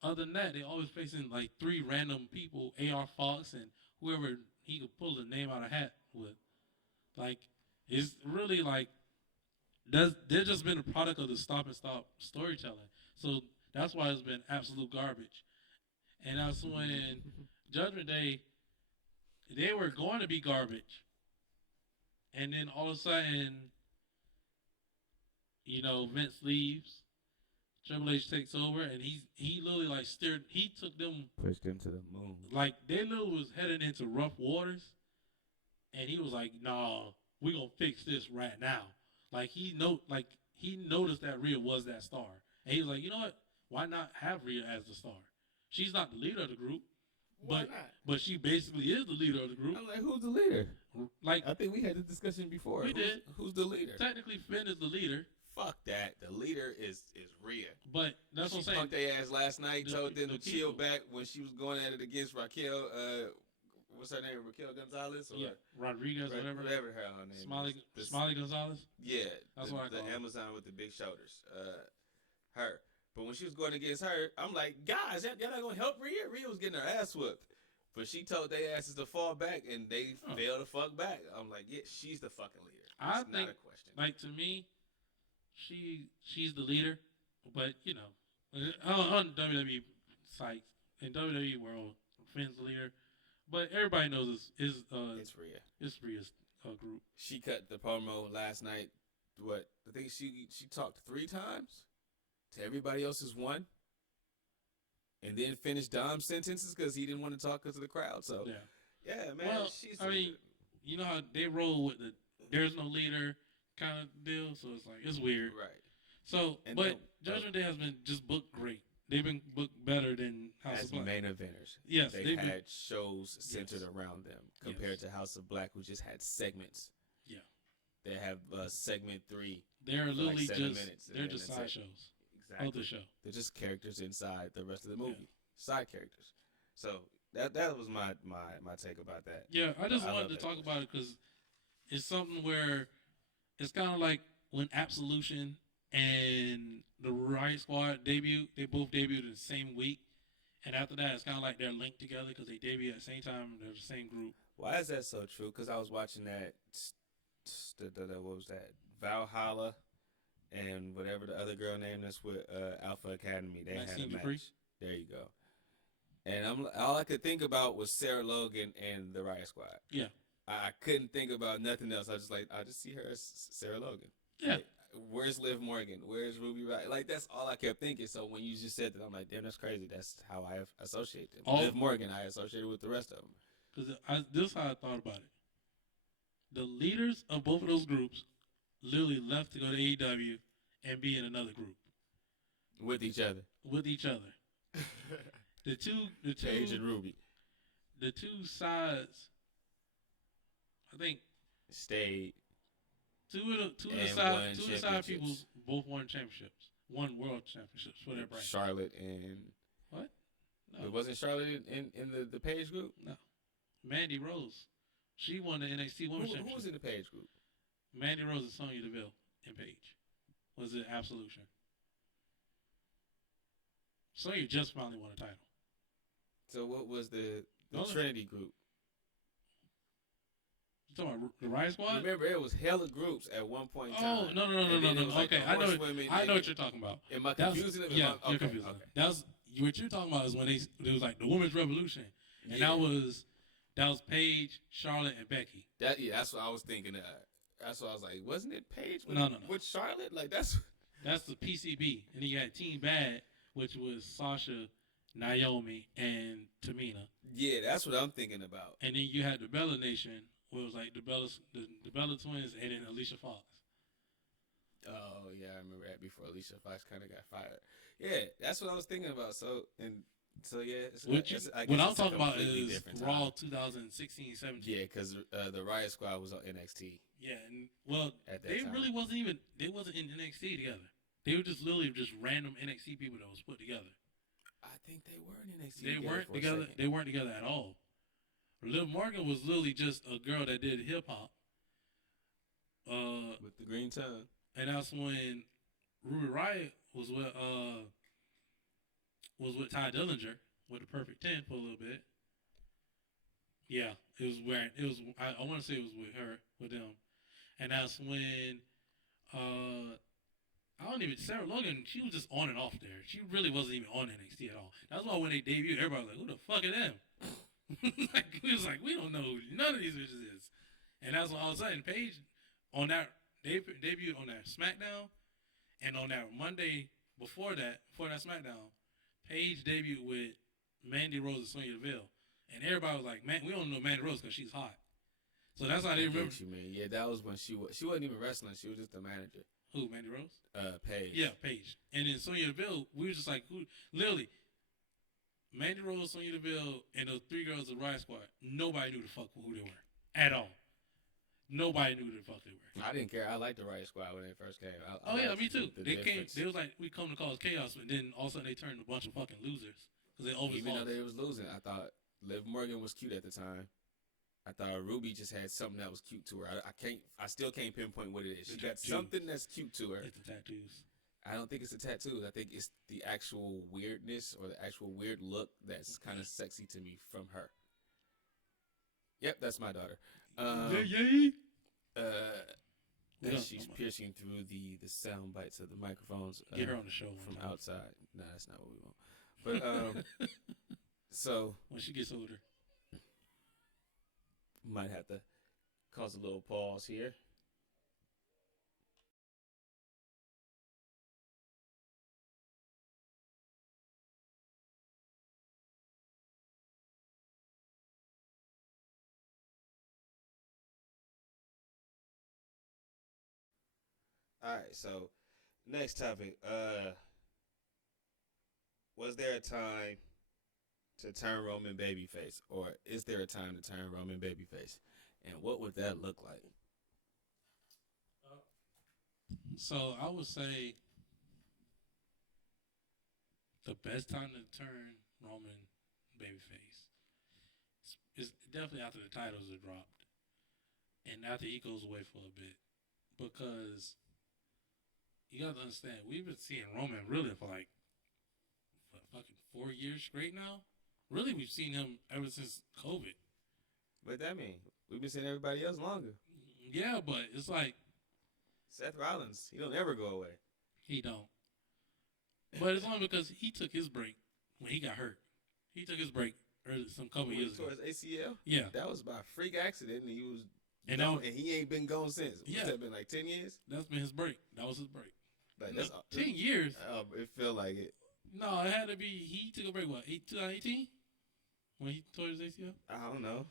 Other than that, they always facing like 3 random people, AR Fox and whoever he could pull the name out of hat with. Like, it's really like, they've just been a product of the stop and stop storytelling. So that's why it's been absolute garbage. And that's when Judgment Day, they were going to be garbage. And then all of a sudden, Vince leaves. Triple H takes over, and he literally like he took them, pushed them to the moon. Like, they literally was heading into rough waters, and he was like, "Nah, we gonna fix this right now." Like, he noticed that Rhea was that star, and he was like, "You know what? Why not have Rhea as the star? She's not the leader of the group, but she basically is the leader of the group." I'm like, who's the leader? Like, I think we had this discussion before. We did. Who's the leader? Technically, Finn is the leader. Fuck that. The leader is Rhea. But that's what I'm saying. She punked their ass last night, told them to chill back when she was going at it against Raquel. what's her name? Raquel Gonzalez or Rodriguez, whatever her name is. Smiley Gonzalez. Yeah, that's what I call the her. Amazon with the big shoulders. Her. But when she was going against her, I'm like, guys, y'all not gonna help Rhea? Rhea was getting her ass whooped. But she told their asses to fall back, and they failed to fuck back. I'm like, yeah, she's the fucking leader. I think, not a question. Like, to me, she's the leader. But, you know, on WWE sites, in WWE world, Finn's the leader. But everybody knows it's Rhea. It's Rhea's group. She cut the promo last night. What? I think she talked 3 times to everybody else's 1. And then finished Dom's sentences because he didn't want to talk because of the crowd. So, yeah, man. Well, I mean, you know how they roll with the there's no leader kind of deal. So it's like, it's weird. Right. So, but Judgment Day has been just booked great. They've been booked better than House of Black. As main eventers. Yes. They've had shows centered around them compared to House of Black, who just had segments. Yeah. They have segment 3. They're literally like they're just side shows. Exactly. Of the show. They're just characters inside the rest of the movie. Side characters. So that was my take about that. Yeah, I just wanted to talk about it because it's something where it's kind of like when Absolution and the Riot Squad debuted. They both debuted in the same week. And after that, it's kind of like they're linked together because they debuted at the same time. They're the same group. Why is that so true? Because I was watching that, what was that? Valhalla. And whatever the other girl name that's with Alpha Academy, they had a match. Dupree. There you go. And all I could think about was Sarah Logan and the Riot Squad. Yeah. I couldn't think about nothing else. I just see her as Sarah Logan. Yeah. Like, where's Liv Morgan? Where's Ruby Riott? Like, that's all I kept thinking. So when you just said that, I'm like, damn, that's crazy. That's how I associate them. Liv Morgan, I associated with the rest of them. Because this is how I thought about it. The leaders of both of those groups literally left to go to AEW and be in another group. With each other. The two Paige and Ruby. The 2 sides, I think, stayed. Two of the side people both won championships. Won world championships for their brand. Charlotte and what? No. It wasn't Charlotte in the Paige group? No. Mandy Rose. She won the NXT Women's Championship. Who was in the Paige group? Mandy Rose and Sonya Deville and Paige. Was it Absolution? Sonya just finally won a title. So what was the Trinity group? You talking about the Riot Squad? Remember, it was hella groups at one point in time. Oh, no. Like okay, I know what you're talking about. Am I confusing it? Yeah, you're confusing. Okay. That's what you're talking about is when it was like the Women's Revolution. And that was Paige, Charlotte, and Becky. That's what I was thinking of. That's what I was like, wasn't it Paige with Charlotte? Like that's the PCB. And then you had Team Bad, which was Sasha, Naomi, and Tamina. Yeah, that's what I'm thinking about. And then you had the Bella Nation, where it was like the Bella Twins and then Alicia Fox. Oh yeah, I remember that before Alicia Fox kind of got fired. Yeah, that's what I was thinking about. So yeah, what I'm talking about is Raw 2016-17. Yeah, because the Riot Squad was on NXT. Yeah, and they really wasn't in NXT together. They were just literally just random NXT people that was put together. I think they were in NXT. They weren't together. They weren't together at all. Liv Morgan was literally just a girl that did hip hop. With the green tongue. And that's when Ruby Riott was with Ty Dillinger with the Perfect 10 for a little bit. Yeah, I want to say it was with them. And that's when Sarah Logan, she was just on and off there. She really wasn't even on NXT at all. That's why when they debuted, everybody was like, who the fuck are them? We was like, we don't know who none of these bitches is. And that's when all of a sudden Paige they debuted on that SmackDown, and on that Monday before that SmackDown, Paige debuted with Mandy Rose and Sonya Deville. And everybody was like, man, we don't know Mandy Rose because she's hot. So that's how they remember. You mean. Yeah, that was when she wasn't even wrestling. She was just the manager. Who, Mandy Rose? Paige. Yeah, Paige. And then Sonya Deville, we were just like, who? Literally, Mandy Rose, Sonya Deville, and those 3 girls of Riot Squad, nobody knew the fuck who they were. At all. Nobody knew who the fuck they were. I didn't care. I liked the Riot Squad when they first came. Me too. They was like, we come to cause chaos, and then all of a sudden they turned a bunch of fucking losers. Because they always Even though they was losing, I thought Liv Morgan was cute at the time. I thought Ruby just had something that was cute to her. I still can't pinpoint what it is. She got tattoo. something that's cute to her. It's the tattoos. I don't think it's a tattoo. I think it's the actual weirdness or the actual weird look that's kind of sexy to me from her. Yep, that's my daughter. As she's piercing through the sound bites of the microphones. Get her on the show from outside. No, that's not what we want. But so when she gets older, might have to cause a little pause here. All right, so next topic. Was there a time to turn Roman babyface, or is there a time to turn Roman babyface? And what would that look like? So I would say the best time to turn Roman babyface is definitely after the titles are dropped and after he goes away for a bit, because you got to understand, we've been seeing Roman really for like fucking 4 years straight now. Really, we've seen him ever since COVID. What that mean? We've been seeing everybody else longer. Yeah, but it's like Seth Rollins, he don't ever go away. He don't. But it's only because he took his break when he got hurt. He took his break some couple years ago. Towards ACL? Yeah. That was by a freak accident, and he was and he ain't been gone since. Yeah. What's that been, like 10 years? That's been his break. That was his break. Like that's 10 years? It felt like it. No, it had to be, he took a break, what, 2018? When he tore his ACL? I don't know.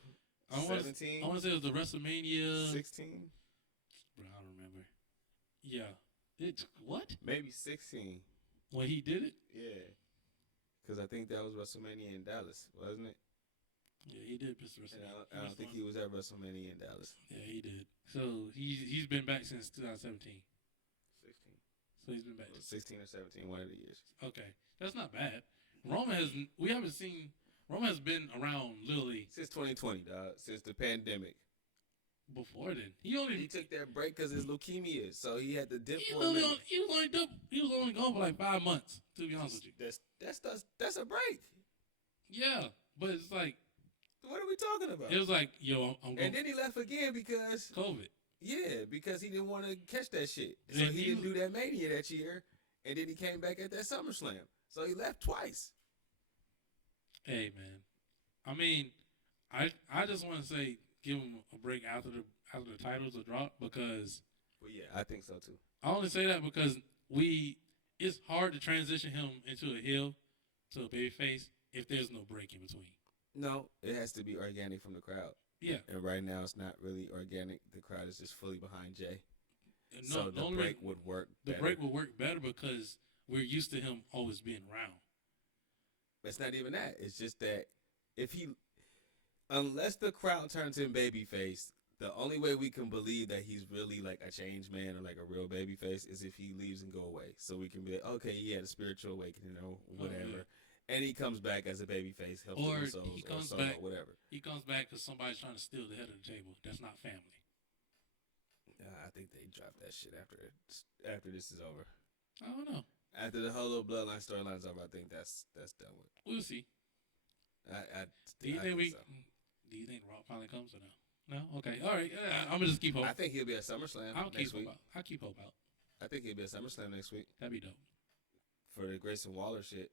I want to say it was the WrestleMania 16. Bro, I don't remember. Yeah. What? Maybe 16. When he did it? Yeah. Because I think that was WrestleMania in Dallas, wasn't it? Yeah, he did miss WrestleMania. I don't think he was at WrestleMania in Dallas. Yeah, he did. So he's been back since 2017. 16. So he's been back. 16 or 17, one of the years. Okay. That's not bad. Roman has been around literally since 2020, dog. Since the pandemic. Before then, he took that break because his leukemia, so he had to dip. He was only gone for like 5 months. To be honest with you, that's a break. Yeah, but it's like, what are we talking about? It was like, yo, I'm going. And then he left again because COVID. Yeah, because he didn't want to catch that shit, so he didn't do that Mania that year, and then he came back at that SummerSlam, so he left twice. Hey man, I mean, I just want to say, give him a break after the titles are dropped, because. Well, yeah, I think so too. I only say that because it's hard to transition him into a heel to a babyface if there's no break in between. No, it has to be organic from the crowd. Yeah. And right now it's not really organic. The crowd is just fully behind Jay. No, so the break would work better. The break would work better because we're used to him always being around. It's not even that. It's just that unless the crowd turns him babyface, the only way we can believe that he's really like a changed man or like a real babyface is if he leaves and go away. So we can be like, okay, he had a spiritual awakening or whatever. Oh, yeah. And he comes back as a babyface, helps the souls, he comes or back, or whatever. He comes back because somebody's trying to steal the head of the table. That's not family. I think they drop that shit after this is over. I don't know. After the whole little bloodline storyline is over, I think that's done with. We'll see. Do you think Rock finally comes or no? No? Okay. All right. I'm going to just keep hope. I think he'll be at SummerSlam next week. I'll keep hope out. I think he'll be at SummerSlam next week. That'd be dope. For the Grayson Waller shit.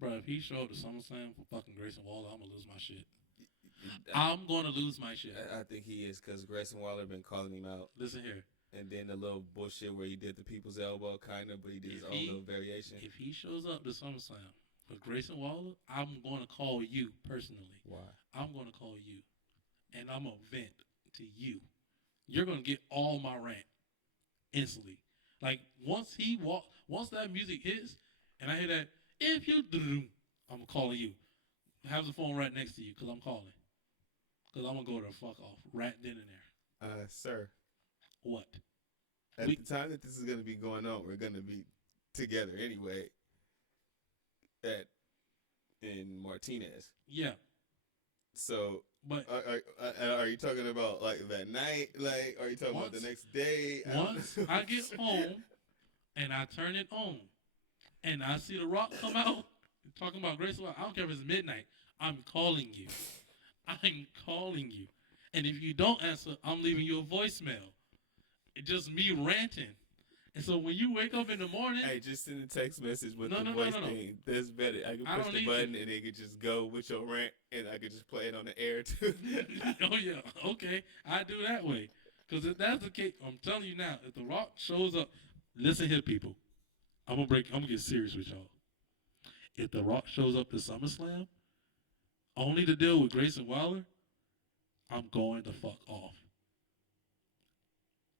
Bro, if he showed up to SummerSlam for fucking Grayson Waller, I'm going to lose my shit. I'm going to lose my shit. I think he is, because Grayson Waller been calling him out. Listen here. And then the little bullshit where he did the people's elbow, kind of, but he did his own little variation. If he shows up to SummerSlam for Grayson Waller, I'm going to call you personally. Why? I'm going to call you, and I'm going to vent to you. You're going to get all my rant instantly. Like, once that music hits, and I hear that, if you do, I'm calling you. Have the phone right next to you, because I'm calling. Because I'm going to go to fuck off right then and there. Sir. What? At the time that this is going to be going on, we're going to be together anyway in Martinez. Yeah. So, But are you talking about like that night? Like, are you talking about the next day? Once I get home and I turn it on and I see The Rock come out talking about Grace Wild, I don't care if it's midnight. I'm calling you. I'm calling you. And if you don't answer, I'm leaving you a voicemail. It's just me ranting. And so when you wake up in the morning, hey, just send a text message with the voice thing. That's better. I can push the button and it can just go with your rant, and I can just play it on the air too. Oh yeah, okay, I do that way. Because if that's the case, I'm telling you now, if The Rock shows up, listen here, people. I'm gonna get serious with y'all. If The Rock shows up to SummerSlam, only to deal with Grayson Waller, I'm going the fuck off.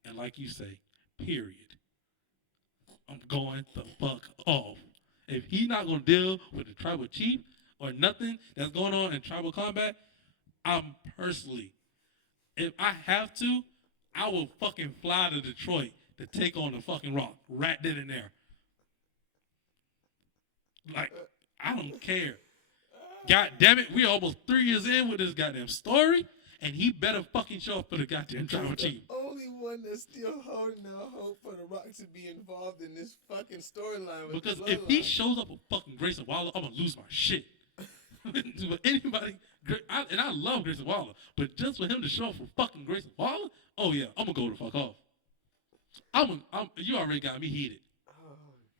And like you say, period. I'm going the fuck off. If he's not gonna deal with the tribal chief or nothing that's going on in tribal combat, I'm personally, if I have to, I will fucking fly to Detroit to take on the fucking Rock right then and there. Like, I don't care. God damn it, we almost 3 years in with this goddamn story, and he better fucking show up for the goddamn tribal chief. The only one that's still holding out hope for The Rock to be involved in this fucking storyline. Because if he shows up with fucking Grayson Waller, I'm gonna lose my shit. But anybody, and I love Grayson Waller, but just for him to show up for fucking Grayson Waller, oh yeah, I'm gonna go the fuck off. You already got me heated. Oh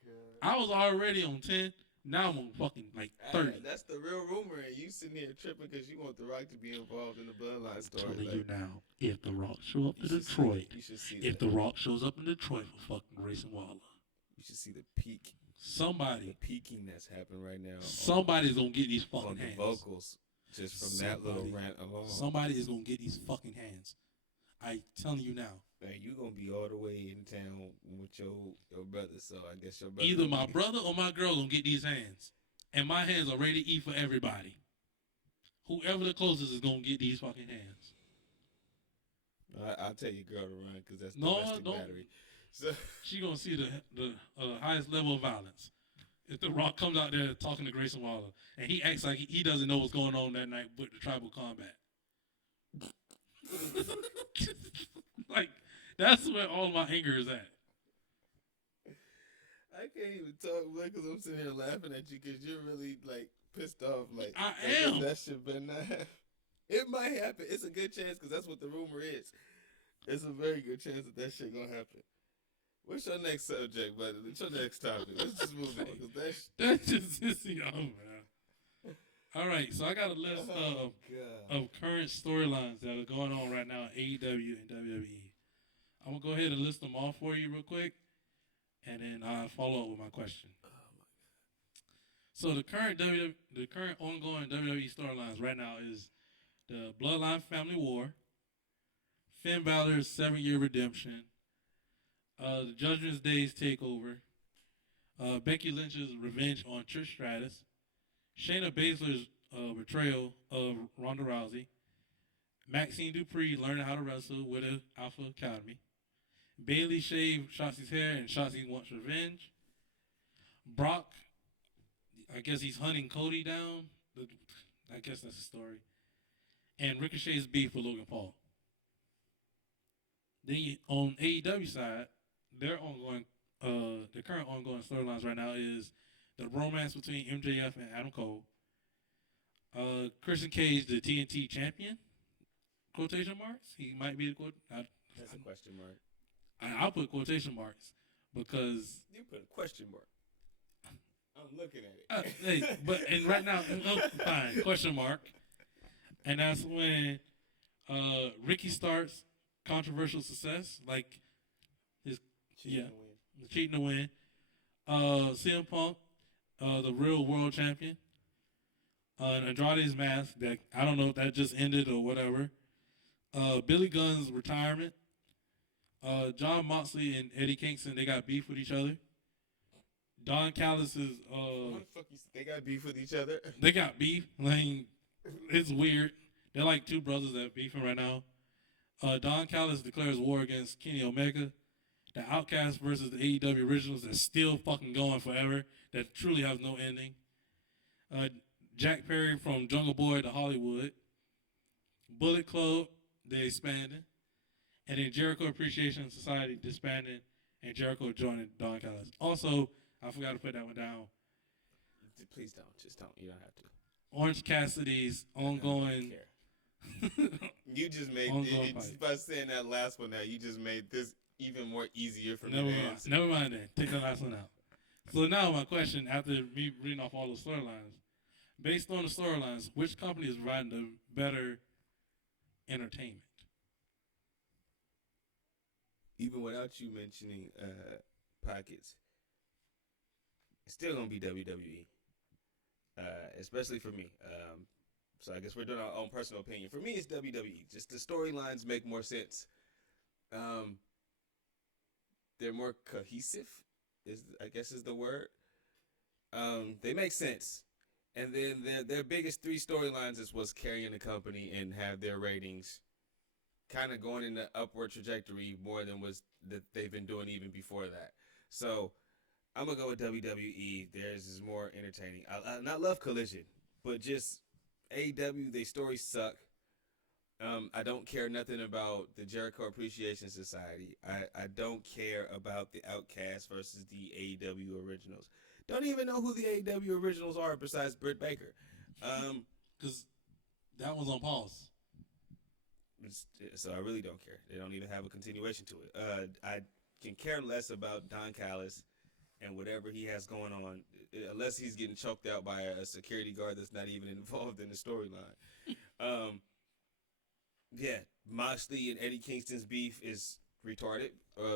god. I was already on 10. Now I'm on fucking like 30. That's the real rumor, and you sitting here tripping because you want The Rock to be involved in the Bloodline story. I'm telling you now, if The Rock show up to Detroit, if The Rock shows up in Detroit for fucking Grayson Waller, you should see the peak. The peaking that's happened right now. Somebody's gonna get these fucking hands. The vocals, just from that little rant alone. Somebody is gonna get these fucking hands. I telling you now. Man, you gonna be all the way in town with your brother, so I guess your brother. Either my brother or my girl gonna get these hands, and my hands are ready to eat for everybody. Whoever the closest is gonna get these fucking hands. I'll tell your girl to run because that's domestic battery. So she gonna see the highest level of violence. If The Rock comes out there talking to Grayson Waller and he acts like he doesn't know what's going on that night with the tribal combat. Like, that's where all my anger is at. I can't even talk because I'm sitting here laughing at you because you're really like pissed off. Like I am. That shit better not happen. It might happen. It's a good chance because that's what the rumor is. It's a very good chance that shit gonna happen. What's your next subject, buddy? What's your next topic? Let's just move on because that's just pissing off, man. All right, so I got a list of current storylines that are going on right now in AEW and WWE. I'm gonna go ahead and list them all for you real quick, and then I'll follow up with my question. Oh my god! So the current ongoing WWE storylines right now is the Bloodline Family War, Finn Balor's 7-year redemption, the Judgment Day's takeover, Becky Lynch's revenge on Trish Stratus, Shayna Baszler's betrayal of Ronda Rousey, Maxine Dupree learning how to wrestle with an Alpha Academy, Bayley shaved Shotzi's hair and Shotzi wants revenge, Brock, I guess he's hunting Cody down, I guess that's the story, and Ricochet's beef with Logan Paul. Then on AEW side, their the current ongoing storylines right now is the romance between MJF and Adam Cole. Christian Cage, the TNT champion, quotation marks. He might be that's a question mark. I'll put quotation marks because you put a question mark. I'm looking at it. And right now, fine, question mark. And that's when Ricky starts controversial success, like his cheating to win. CM Punk, the real world champion. Andrade's mask that I don't know if that just ended or whatever. Billy Gunn's retirement. John Moxley and Eddie Kingston, they got beef with each other. Don Callis's what the fuck they got beef with each other? They got beef. Like, it's weird. They're like two brothers that are beefing right now. Don Callis declares war against Kenny Omega. The Outcast versus the AEW Originals that's still fucking going forever. That truly has no ending. Jack Perry from Jungle Boy to Hollywood. Bullet Club, they expanded. And then Jericho Appreciation Society disbanded, and Jericho joined Don Callis. Also, I forgot to put that one down. Please don't. Just don't. You don't have to. Orange Cassidy's ongoing. You just made it, by saying that last one. Now you just made this even more easier for me to answer. Never mind then. Take the last one out. So now my question, after me reading off all the storylines, based on the storylines, which company is providing the better entertainment? Even without you mentioning pockets, it's still gonna be WWE. Especially for me. So I guess we're doing our own personal opinion. For me, it's WWE. Just the storylines make more sense. They're more cohesive, I guess is the word. They make sense. And then their biggest three storylines is what's carrying the company and have their ratings kind of going in the upward trajectory more than that they've been doing even before that. So I'm going to go with WWE. Theirs is more entertaining. I love Collision, but just AEW, their stories suck. I don't care nothing about the Jericho Appreciation Society. I don't care about the Outcast versus the AEW Originals. Don't even know who the AEW Originals are besides Britt Baker. Because that one's on pause. So I really don't care. They don't even have a continuation to it. I can care less about Don Callis and whatever he has going on, unless he's getting choked out by a security guard that's not even involved in the storyline. Yeah, Moxley and Eddie Kingston's beef is retarded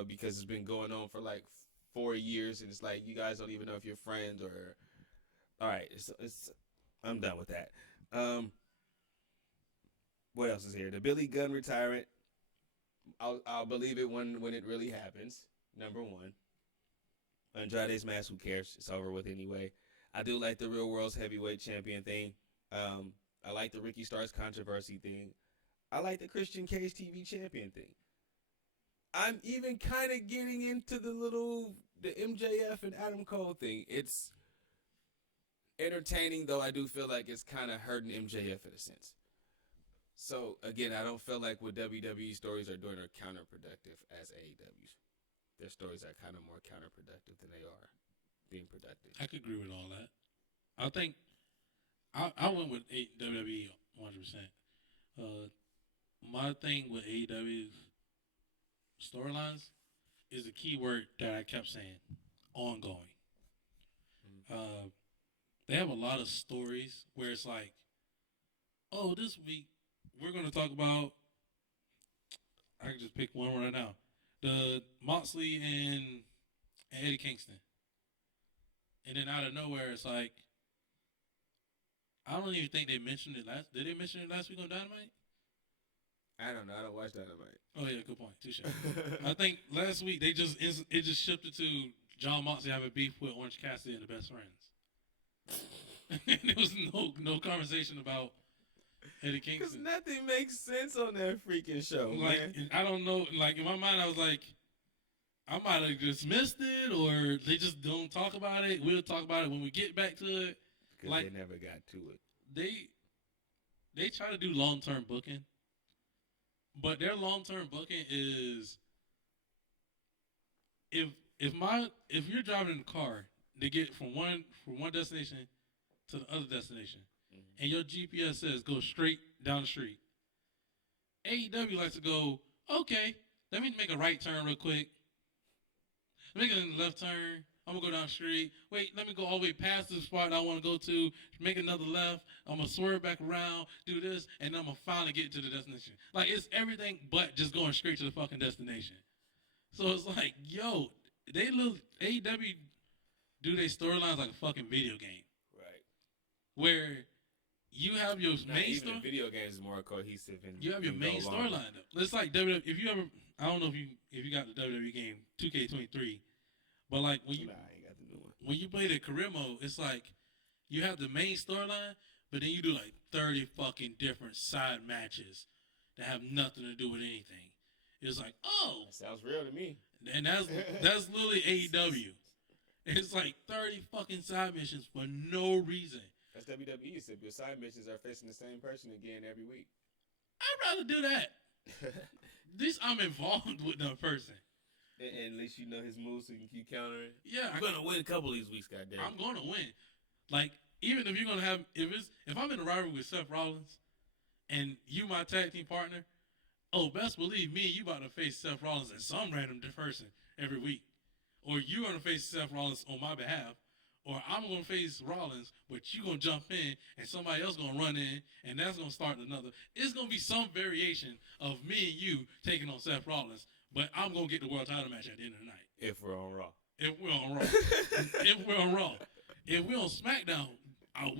because it's been going on for like 4 years, and it's like you guys don't even know if you're friends or. All right, I'm done with that. What else is here? The Billy Gunn retirement. I'll believe it when it really happens. Number one. Andrade's match, who cares? It's over with anyway. I do like the Real World's heavyweight champion thing. I like the Ricky Starks controversy thing. I like the Christian Cage TV champion thing. I'm even kind of getting into the MJF and Adam Cole thing. It's entertaining, though I do feel like it's kind of hurting MJF in a sense. So, again, I don't feel like what WWE stories are doing are counterproductive as AEW's. Their stories are kind of more counterproductive than they are being productive. I could agree with all that. I think I went with WWE 100%. My thing with AEW's storylines is the key word that I kept saying, ongoing. They have a lot of stories where it's like, oh, this week we're going to talk about, I can just pick one right now, the Moxley and Eddie Kingston. And then out of nowhere, it's like, I don't even think they mentioned it last. Did they mention it last week on Dynamite? I don't know. I don't watch Dynamite. Oh yeah, good point. Touche. I think last week it just shifted to John Moxley having beef with Orange Cassidy and the Best Friends. And there was no conversation about Eddie Kingston. Because nothing makes sense on that freaking show, like, man. I don't know. Like in my mind, I was like, I might have dismissed it, or they just don't talk about it. We'll talk about it when we get back to it. Because like, they never got to it. They try to do long-term booking, but their long-term booking is if you're driving in the car to get from one destination to the other destination, and your GPS says go straight down the street, AEW likes to go, okay, let me make a right turn real quick. Make a left turn. I'm going to go down the street. Wait, let me go all the way past the spot I want to go to. Make another left. I'm going to swerve back around, do this, and then I'm going to finally get to the destination. Like, it's everything but just going straight to the fucking destination. So it's like, yo, AEW do their storylines like a fucking video game. Right. Where you have your main story. Video games is more cohesive. And you have your main storyline. It's like WWE. If you ever, I don't know if you got the WWE game 2K23, but like when you I ain't got the new one. When you play the career mode, it's like you have the main storyline, but then you do like 30 fucking different side matches that have nothing to do with anything. It's like, oh, that sounds real to me. And that's literally AEW. It's like 30 fucking side missions for no reason. That's WWE. So your side missions are facing the same person again every week. I'd rather do that. At least I'm involved with the person. And at least you know his moves so you can keep countering. Yeah, I'm gonna win a couple of these weeks, goddamn. I'm gonna win. Like, even if you're gonna have if I'm in a rivalry with Seth Rollins and you my tag team partner, best believe me and you about to face Seth Rollins and some random person every week. Or you're gonna face Seth Rollins on my behalf. Or I'm gonna face Rollins, but you gonna jump in and somebody else gonna run in and that's gonna start another. It's gonna be some variation of me and you taking on Seth Rollins. But I'm going to get the world title match at the end of the night. If we're on Raw. If we're on Raw. If we're on Raw. If we're on SmackDown, I'm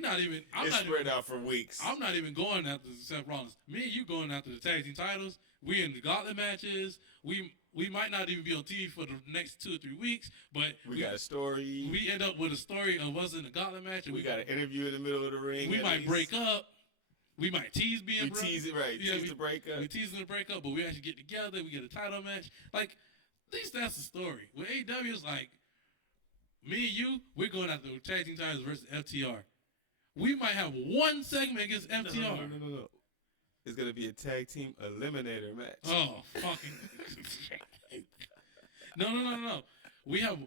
not spread out for weeks. I'm not even going after Seth Rollins. Me and you going after the tag team titles. We in the gauntlet matches. We might not even be on TV for the next 2 or 3 weeks, but we got a story. We end up with a story of us in the gauntlet match. And we got an interview in the middle of the ring. We might break up. We might tease being broke. We tease it, right. Yeah, tease the breakup. We tease the breakup, but we actually get together. We get a title match. Like, at least that's the story. With AEW, it's like, me and you, we're going after the tag team titles versus FTR. We might have one segment against FTR. No. It's going to be a tag team eliminator match. Oh, fucking. No. We have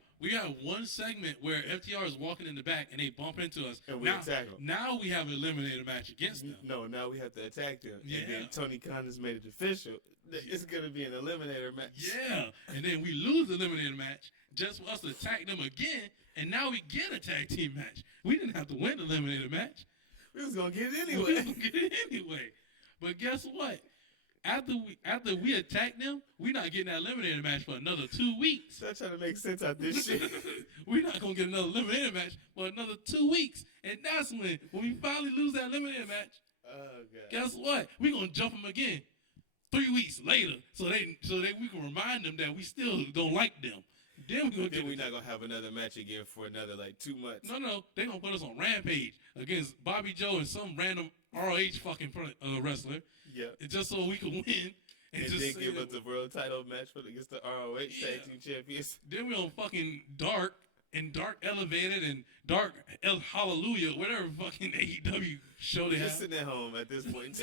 one segment where FTR is walking in the back and they bump into us. And we attack them. Now we have an eliminator match against them. No, now we have to attack them. Yeah. And then Tony Khan has made it official. It's going to be an eliminator match. Yeah. And then we lose the eliminator match just for us to attack them again. And now we get a tag team match. We didn't have to win the eliminator match. We was going to get it anyway. But guess what? After we attack them, we're not getting that eliminator match for another 2 weeks. Stop trying to make sense out of this shit. We're not going to get another eliminator match for another 2 weeks. And that's when we finally lose that eliminator match, guess what? We're going to jump them again 3 weeks later so we can remind them that we still don't like them. Then we're not going to have another match again for another, 2 months. No. They're going to put us on Rampage against Bobby Joe and some random ROH fucking wrestler. Yeah. Just so we can win. And just then give us the world title match against the ROH tag team champions. Then we're on fucking Dark Elevated and Dark Hallelujah, whatever fucking AEW show they have. Just sitting at home at this point.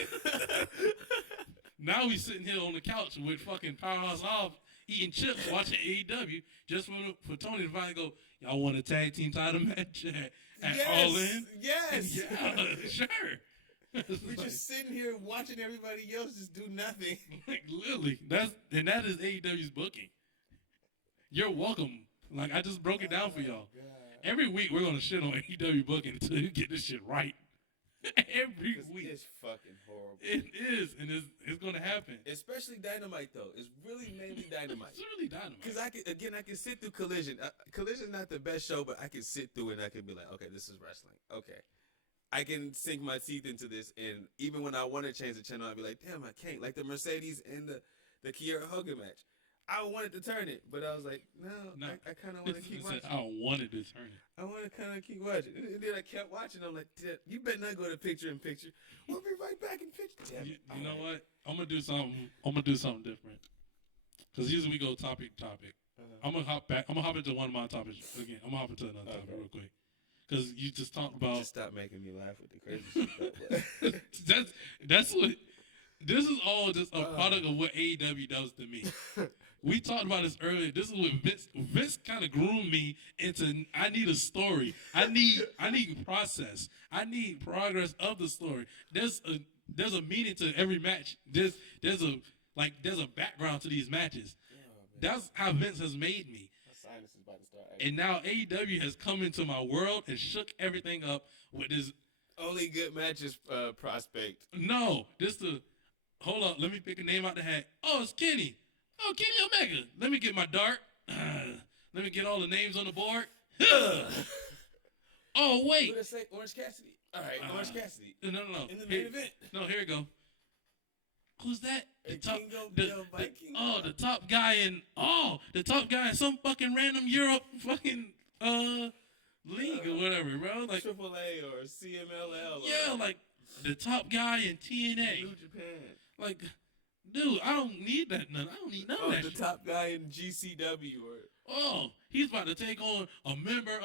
Now we sitting here on the couch with fucking Powerhouse off, eating chips, watching AEW, just for Tony to finally go, y'all want a tag team title match at All In? Yes. Yeah, sure. We're just sitting here watching everybody else just do nothing. Like, literally. That is AEW's booking. You're welcome. Like, I just broke it down for y'all. God. Every week we're going to shit on AEW booking until you get this shit right. Every week. It's fucking horrible. It is, and it's going to happen. Especially Dynamite, though. It's really mainly Dynamite. It's really Dynamite. Because I can sit through Collision. Collision's not the best show, but I can sit through it and I can be like, okay, this is wrestling. Okay. I can sink my teeth into this, and even when I want to change the channel, I'd be like, damn, I can't. Like the Mercedes and the Kiera Hogan match. I wanted to turn it, but I was like, no. I kind of want to keep watching. I wanted to turn it. I want to kind of keep watching. And then I kept watching. I'm like, you better not go to picture-in-picture. We'll be right back in picture. Damn it. You know what? I'm going to do something different. Because usually we go topic. I'm going to hop back. I'm going to hop into one of my topics again. I'm going to hop into another topic real quick. Because you just talked about. Just stop making me laugh with the crazy shit. That's what. This is all just a product of what AEW does to me. We talked about this earlier. This is what Vince kind of groomed me into. I need a story. I need process. I need progress of the story. There's a meaning to every match. There's a background to these matches. That's how Vince has made me. Sinus is about to start. And now AEW has come into my world and shook everything up with this. Only good matches prospect. No, hold up. Let me pick a name out the hat. Oh, it's Kenny. Oh, Kenny Omega. Let me get my dart. Let me get all the names on the board. Oh, wait. What did I say? Orange Cassidy. All right, Orange Cassidy. No. In the main event. No, here we go. Who's that? The top guy in some fucking random Europe fucking league or whatever, bro. Like AAA or CMLL. Yeah, like the top guy in TNA. New Japan. Like, dude, I don't need that. I don't need none of that. The top guy in GCW or. He's about to take on a member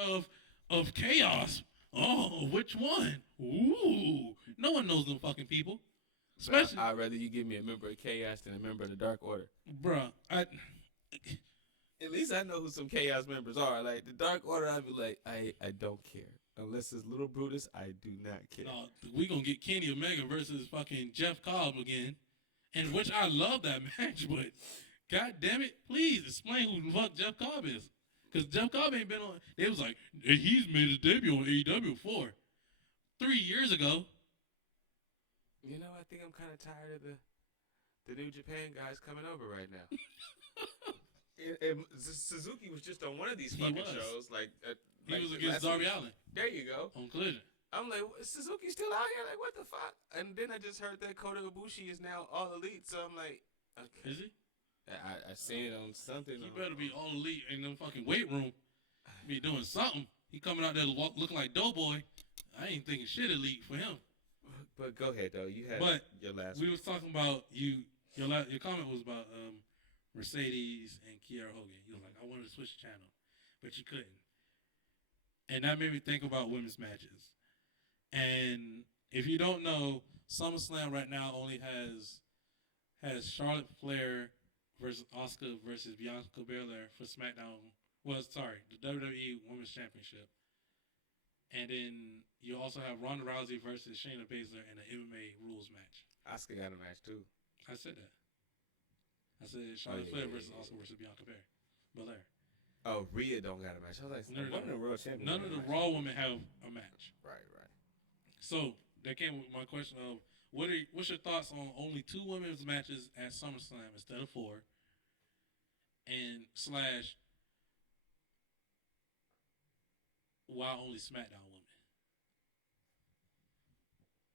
of Chaos. Oh, which one? Ooh, no one knows them fucking people. Especially, I'd rather you give me a member of Chaos than a member of the Dark Order. bruh, At least I know who some Chaos members are. Like the Dark Order, I'd be like, I don't care. Unless it's Little Brutus, I do not care. no, we gonna get Kenny Omega versus fucking Jeff Cobb again, and which I love that match, but god damn it, please explain who the fuck Jeff Cobb is, because Jeff Cobb ain't been on. It was like he's made his debut on AEW before, 3 years ago. You know, I think I'm kind of tired of the New Japan guys coming over right now. Suzuki was just on one of these fucking shows. He was against Darby Allin. There you go. On Collision. I'm like, Suzuki's still out here? Like, what the fuck? And then I just heard that Kota Ibushi is now All Elite, so I'm like, okay. Is he? I seen it on something. He better be All Elite in the fucking weight room. Be doing something. He coming out there looking like Doughboy. I ain't thinking shit elite for him. But go ahead, though. You had your last we was talking about your comment was about Mercedes and Kiera Hogan. You was like, I wanted to switch the channel, but you couldn't. And that made me think about women's matches. And if you don't know, SummerSlam right now only has Charlotte Flair versus Asuka versus Bianca Belair for SmackDown. Well, sorry, the WWE Women's Championship. And then you also have Ronda Rousey versus Shayna Baszler in an MMA rules match. Asuka got a match too. I said that. I said Charlotte Flair versus Asuka versus Bianca Belair. Oh, Rhea don't got a match. I was like, none of the Raw women have a match. Right. So that came with my question of what's your thoughts on only 2 women's matches at SummerSlam instead of 4, and / why only SmackDown women?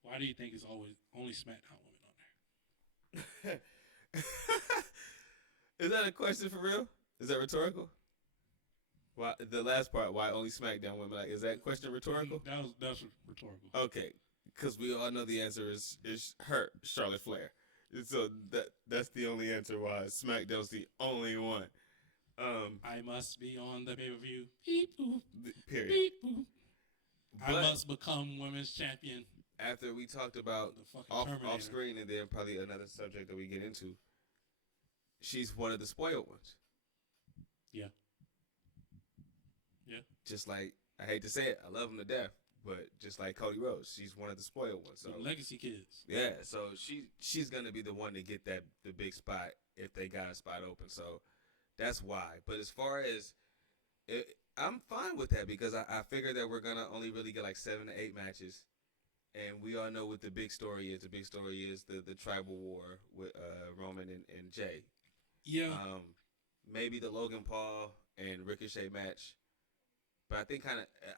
Why do you think it's always only SmackDown women on there? Is that a question for real? Is that rhetorical? Why the last part? Why only SmackDown women? Like, is that question rhetorical? That's rhetorical. Okay, because we all know the answer is her, Charlotte Flair. So that's the only answer why SmackDown's the only one. I must be on the pay-per-view. Beep boop. Period. Beep boop. I must become women's champion. After we talked about off screen, and then probably another subject that we get into, she's one of the spoiled ones. Yeah. Just like, I hate to say it, I love him to death, but just like Cody Rhodes, she's one of the spoiled ones. So the legacy kids. Yeah, so she's gonna be the one to get the big spot if they got a spot open. So that's why. But as far as I'm fine with that, because I figure that we're gonna only really get like 7 to 8 matches, and we all know what the big story is. The big story is the tribal war with Roman and Jay. Yeah. Maybe the Logan Paul and Ricochet match. But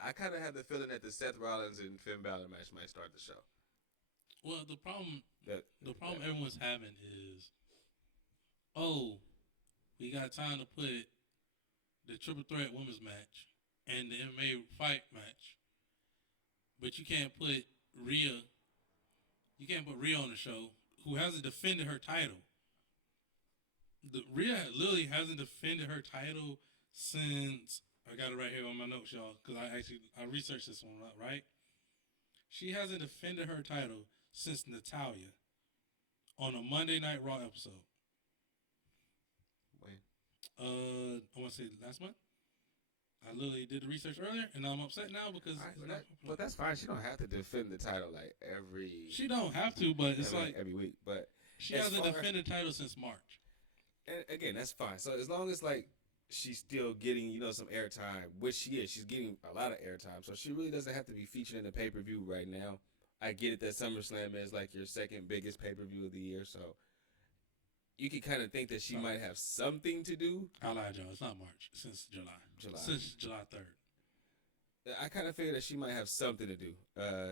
I kind of have the feeling that the Seth Rollins and Finn Balor match might start the show. Well, the problem everyone's having is, we got time to put the triple threat women's match and the MMA fight match, but you can't put Rhea on the show, who hasn't defended her title. Rhea literally hasn't defended her title since. I got it right here on my notes, y'all, because I researched this one, right? She hasn't defended her title since Natalya on a Monday Night Raw episode. When? I want to say last month. I literally did the research earlier, and I'm upset now because. But that's fine. She don't have to defend the title like every. She don't have to, but it's like every week. But she hasn't defended the title since March. And again, that's fine. So as long as like she's still getting some airtime, which she is. She's getting a lot of airtime, so she really doesn't have to be featured in the pay-per-view right now. I get it that SummerSlam is like your second biggest pay-per-view of the year, so you can kind of think that she might have something to do. I lied, y'all. It's not March. Since July. Since July 3rd. I kind of figure that she might have something to do,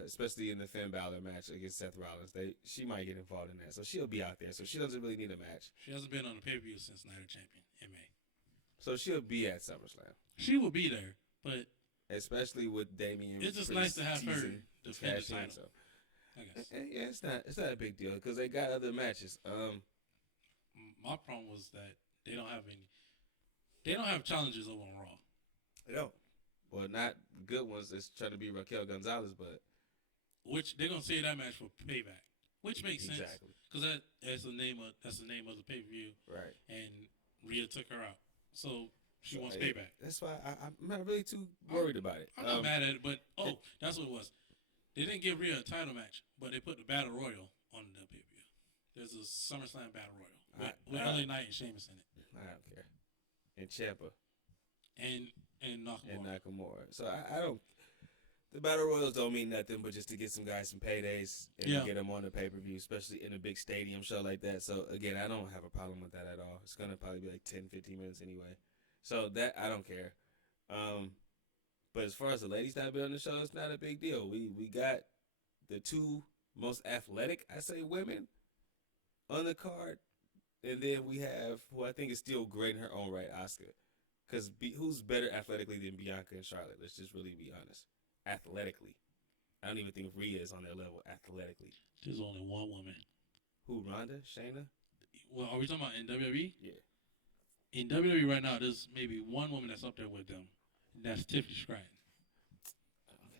especially in the Finn Balor match against Seth Rollins. She might get involved in that, so she'll be out there. So she doesn't really need a match. She hasn't been on the pay-per-view since Night of Champion in May. So she'll be at SummerSlam. She will be there, but especially with Damian. It's just nice to have her defend the title. So. I guess. Yeah, it's not a big deal because they got other matches. My problem was that they don't have challenges over on Raw. They don't. Well, not good ones. It's trying to be Raquel Gonzalez, but which they're gonna save that match for Payback. which makes sense Exactly. because that's the name of the pay per view, Right. and Rhea took her out, so she wants hey, payback. That's why I'm not really too worried about it. I'm not mad at it, but that's what it was. They didn't give Rhea a title match, but they put the Battle Royal on the pay per view. There's a SummerSlam Battle Royal with LA Knight and Sheamus in it. I don't care. And Ciampa. And Nakamura. And Nakamura. So I don't. The Battle Royals don't mean nothing but just to get some guys some paydays and get them on the pay-per-view, especially in a big stadium show like that. So, again, I don't have a problem with that at all. It's going to probably be like 10, 15 minutes anyway. So, that, I don't care. But as far as the ladies that have been on the show, it's not a big deal. We got the two most athletic, I say, women on the card. And then we have, who I think is still great in her own right, Asuka. Because who's better athletically than Bianca and Charlotte? Let's just really be honest. Athletically. I don't even think Rhea is on their level athletically. There's only one woman. Who, Ronda? Shayna? Well, are we talking about in WWE? Yeah. In WWE right now, there's maybe one woman that's up there with them. And that's Tiffany Stratton.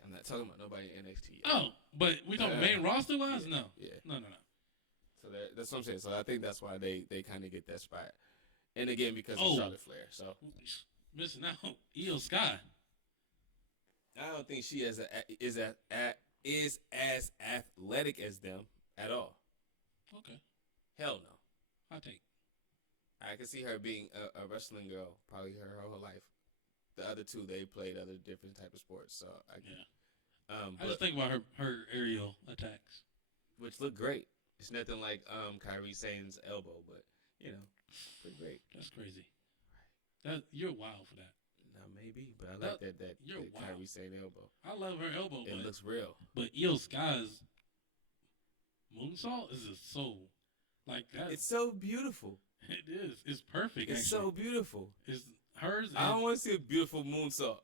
I'm not talking about nobody in NXT. Oh, but we talking main roster-wise? Yeah, No. Yeah. No. So that's what I'm saying. So I think that's why they kind of get that spot. And again, because of Charlotte Flair. So missing out. Io Sky. I don't think she is as athletic as them at all. Okay. Hell no. I take. I can see her being a wrestling girl probably her whole life. The other two, they played other different type of sports. So I just think about her aerial attacks, which look great. It's nothing like Kairi Sane's elbow, but pretty great. That's crazy. That you're wild for that. No, maybe, but I like that Kairi Sane elbow. I love her elbow. It looks real. But Io Sky's moonsault is just so like that. It's so beautiful. It is. It's perfect. It's so beautiful. It's hers. I don't want to see a beautiful moonsault.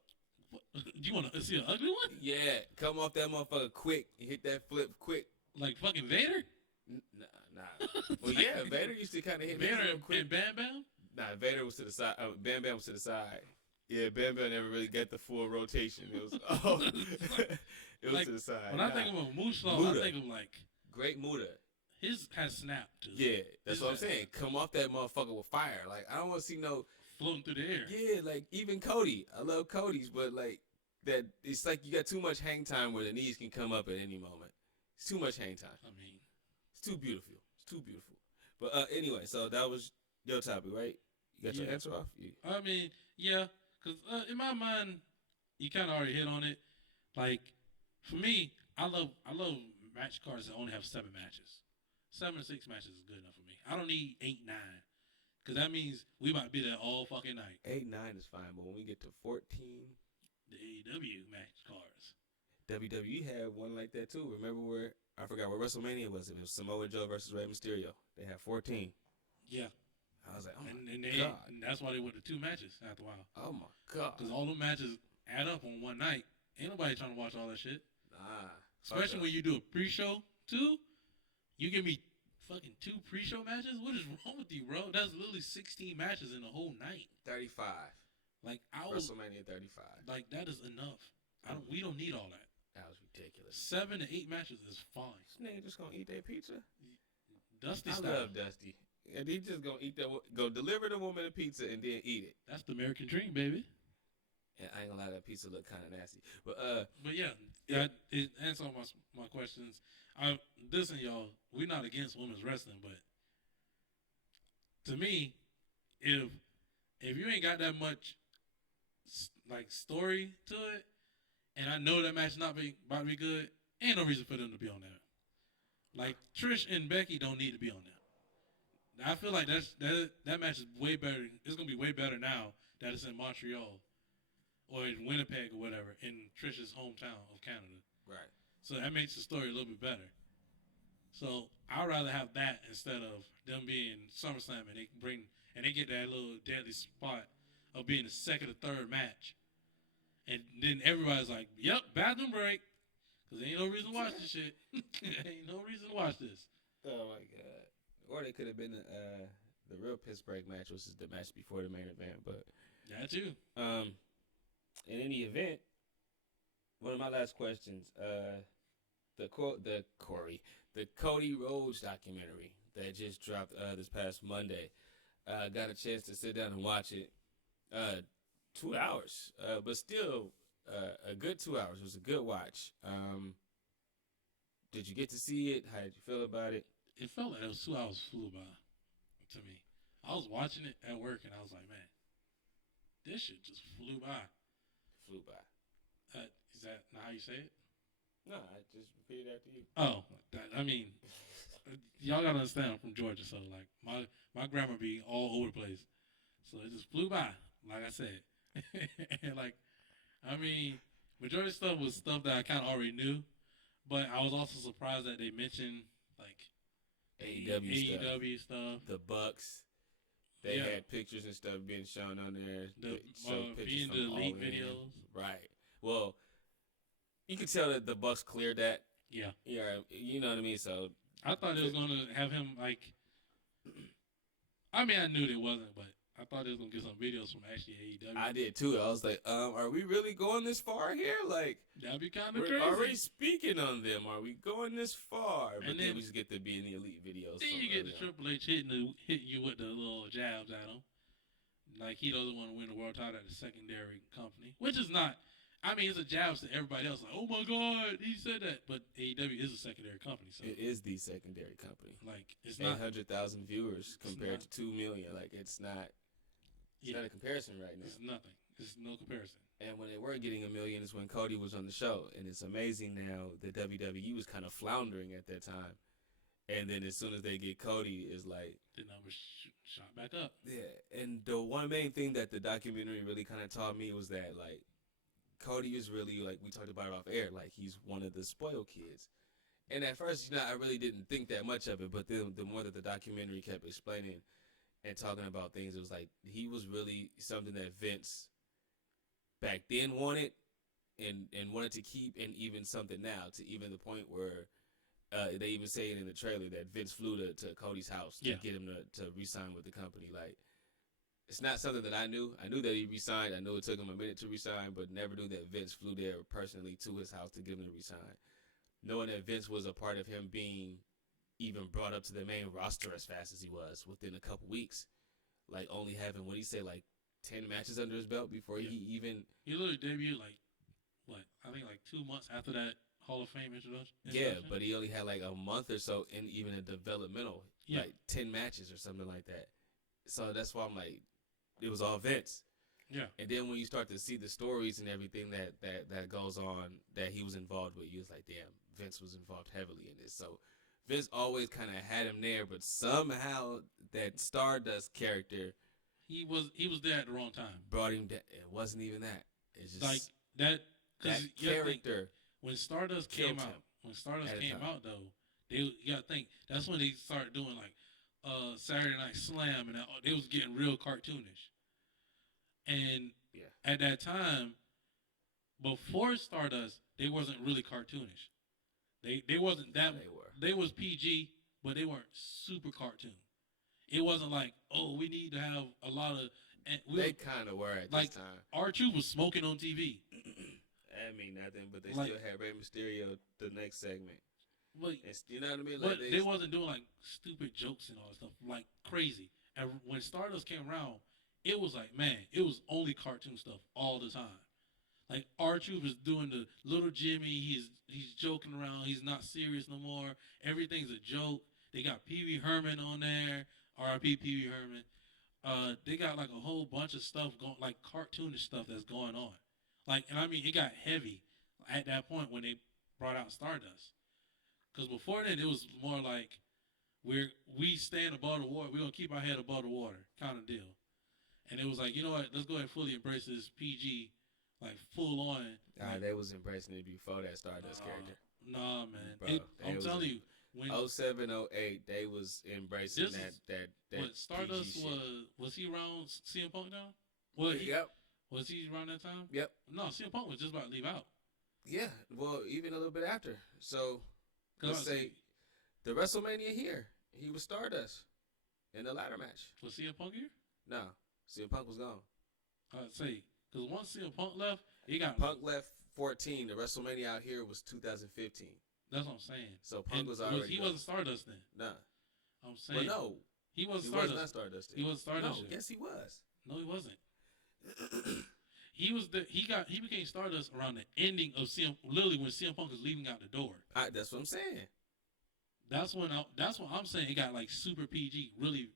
You want to see an ugly one? Yeah, come off that motherfucker quick. Hit that flip quick. Like fucking Vader? Nah. Well, yeah, Vader used to kind of hit Vader quick. And Bam Bam? Nah, Vader was to the side. Bam Bam was to the side. Yeah, Bam Bam never really got the full rotation. It was it was to the side. When I think of a moonsault, I think of like Great Muda. His has snapped too. Yeah, that's what I'm saying. Come off that motherfucker with fire. Like I don't want to see no floating through the air. Yeah, like even Cody. I love Cody's, but like that, it's like you got too much hang time where the knees can come up at any moment. It's too much hang time. I mean, it's too beautiful. It's too beautiful. But anyway, so that was your topic, right? You got your answer off? Yeah. I mean, yeah, because in my mind, you kind of already hit on it. Like, for me, I love match cards that only have 7 matches. 7 or 6 matches is good enough for me. I don't need 8, 9. Because that means we might be there all fucking night. 8, 9 is fine, but when we get to 14... The AEW match cards. WWE had one like that, too. Remember where... I forgot what WrestleMania was. It was Samoa Joe versus Rey Mysterio. They had 14. Yeah. I was like, oh my God. And that's why they went to 2 matches after a while. Oh, my God. Because all the matches add up on one night. Ain't nobody trying to watch all that shit. Nah. Especially when you do a pre-show, too. You give me fucking 2 pre-show matches? What is wrong with you, bro? That's literally 16 matches in the whole night. 35. Like, WrestleMania 35. Like, that is enough. We don't need all that. That was ridiculous. 7 to 8 matches is fine. This nigga just gonna eat that pizza? Dusty I style. love Dusty. And he just gonna eat that, go deliver the woman a pizza and then eat it. That's the American dream, baby. And I ain't gonna lie, that pizza look kind of nasty. But yeah, it answers all my questions. Listen, y'all, we're not against women's wrestling, but to me, if you ain't got that much like story to it, and I know that match about to be good, ain't no reason for them to be on there. Like Trish and Becky don't need to be on there. I feel like that match is way better. It's gonna be way better now that it's in Montreal or in Winnipeg or whatever, in Trish's hometown of Canada. Right. So that makes the story a little bit better. So I'd rather have that instead of them being SummerSlam and they get that little deadly spot of being the second or third match. And then everybody's like, yep, bathroom break. Because there ain't no reason to watch this shit. Ain't no reason to watch this. Oh, my God. Or they could have been the real piss break match, which is the match before the main event. But that too. In any event, one of my last questions. the Cody Rhodes documentary that just dropped this past Monday. Got a chance to sit down and watch it. 2 hours, but still a good 2 hours. It was a good watch. Did you get to see it? How did you feel about it? It felt like those 2 hours flew by to me. I was watching it at work and I was like, man, this shit just flew by. Flew by. Is that not how you say it? No, I just repeated after you. Oh, I mean, y'all gotta understand I'm from Georgia, so like my grammar be all over the place. So it just flew by, like I said. And like, I mean, majority of stuff was stuff that I kind of already knew, but I was also surprised that they mentioned like AEW stuff. The Bucks. They had pictures and stuff being shown on there. Being the elite videos. Right. Well, you could tell that the Bucks cleared that. Yeah. Yeah. You know what I mean? So I thought it was going to have him like. I mean, I knew it wasn't, but I thought it was going to get some videos from actually AEW. I did too. I was like, are we really going this far here? Like, that'd be kind of crazy. We're already speaking on them. Are we going this far? But then we just get to be in the elite videos. Then you get the Triple H hitting you with the little jabs at him. Like, he doesn't want to win the world title at a secondary company, which is not. I mean, it's a jab to everybody else. Like, oh my God, he said that. But AEW is a secondary company. So it is the secondary company. Like, it's not 800,000 viewers compared to 2 million. Like, it's not. It's not a comparison right now. It's nothing. It's no comparison. And when they were getting $1 million is when Cody was on the show. And it's amazing now the WWE was kind of floundering at that time. And then as soon as they get Cody, it's like the numbers shot back up. Yeah. And the one main thing that the documentary really kind of taught me was that, like, Cody is really, like we talked about it off air, like he's one of the spoiled kids. And at first, I really didn't think that much of it. But then the more that the documentary kept explaining and talking about things, it was like he was really something that Vince back then wanted and wanted to keep, and even something now, to even the point where they even say it in the trailer that Vince flew to Cody's house to get him to re-sign with the company. Like, it's not something that I knew. I knew that he re-signed. I know it took him a minute to re-sign, but never knew that Vince flew there personally to his house to get him to re-sign. Knowing that Vince was a part of him being even brought up to the main roster as fast as he was within a couple weeks. Like, only having, what did he say, like 10 matches under his belt before he even... He literally debuted, like, what, I think like 2 months after that Hall of Fame introduction? Yeah, but he only had like a month or so in even a developmental, like 10 matches or something like that. So that's why I'm like, it was all Vince. Yeah. And then when you start to see the stories and everything that goes on that he was involved with, you was like, damn, Vince was involved heavily in this. So Vince always kind of had him there, but somehow that Stardust character, he was there at the wrong time. Brought him down. It wasn't even that. It's just like that character. When Stardust came out, though, you gotta think that's when they started doing like Saturday Night Slam, and they was getting real cartoonish. And at that time, before Stardust, they wasn't really cartoonish. They wasn't that. They was PG, but they weren't super cartoon. It wasn't like, oh, we need to have a lot of. They kind of were at this time. R-Truth was smoking on TV. I mean nothing, but they still had Rey Mysterio the next segment. But, you know what I mean? Like but they wasn't doing like stupid jokes and all that stuff like crazy. And when Stardust came around, it was like, man, it was only cartoon stuff all the time. Like R-Truth was doing the little Jimmy. He's joking around. He's not serious no more. Everything's a joke. They got Pee Wee Herman on there. R.I.P. Pee Wee Herman. They got like a whole bunch of stuff going, like cartoonish stuff that's going on. Like, and I mean, it got heavy at that point when they brought out Stardust. Because before then, it was more like we stand above the water. We're gonna keep our head above the water, kind of deal. And it was like, you know what? Let's go ahead and fully embrace this PG, like full on. Nah, they was embracing it before that Stardust character. Nah, man. Bro, I'm telling you. When 07, 08, they was embracing that what Stardust PG was he around CM Punk now? Well, yep. Was he around that time? Yep. No, CM Punk was just about to leave out. Yeah, well, even a little bit after. So let's say the WrestleMania here, he was Stardust in the ladder match. Was CM Punk here? No, CM Punk was gone. I'd say because once CM Punk left, he got Punk left 14. The WrestleMania out here was 2015. That's what I'm saying. So Punk was already. He wasn't Stardust then. Nah. I'm saying. Well, no. He wasn't He Stardust. was not Stardust. He wasn't Stardust. No, yes, he was. No, he wasn't. He was he became Stardust around the ending of literally when CM Punk was leaving out the door. That's what I'm saying. That's when I'm saying it got like super PG really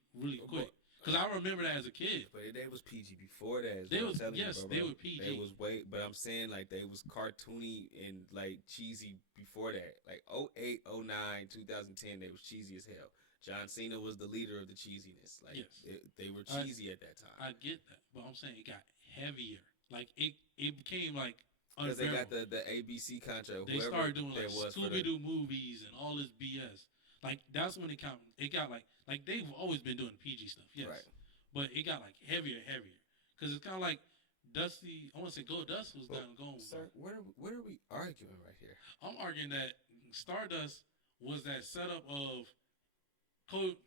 quick. Because I remember that as a kid. But they was PG before that. They were PG. They was way, but I'm saying like they was cartoony and like cheesy before that. Like 08, 09, 2010, they was cheesy as hell. John Cena was the leader of the cheesiness. Like they were cheesy at that time. I get that, but I'm saying it got heavier. Like it became like because they got the ABC contract. They started doing like Scooby-Doo movies and all this BS. Like that's when it got like they've always been doing PG stuff, yes. Right. But it got like heavier and heavier because it's kind of like Dusty. I want to say Goldust was going. Sir, what are we arguing right here? I'm arguing that Stardust was that setup of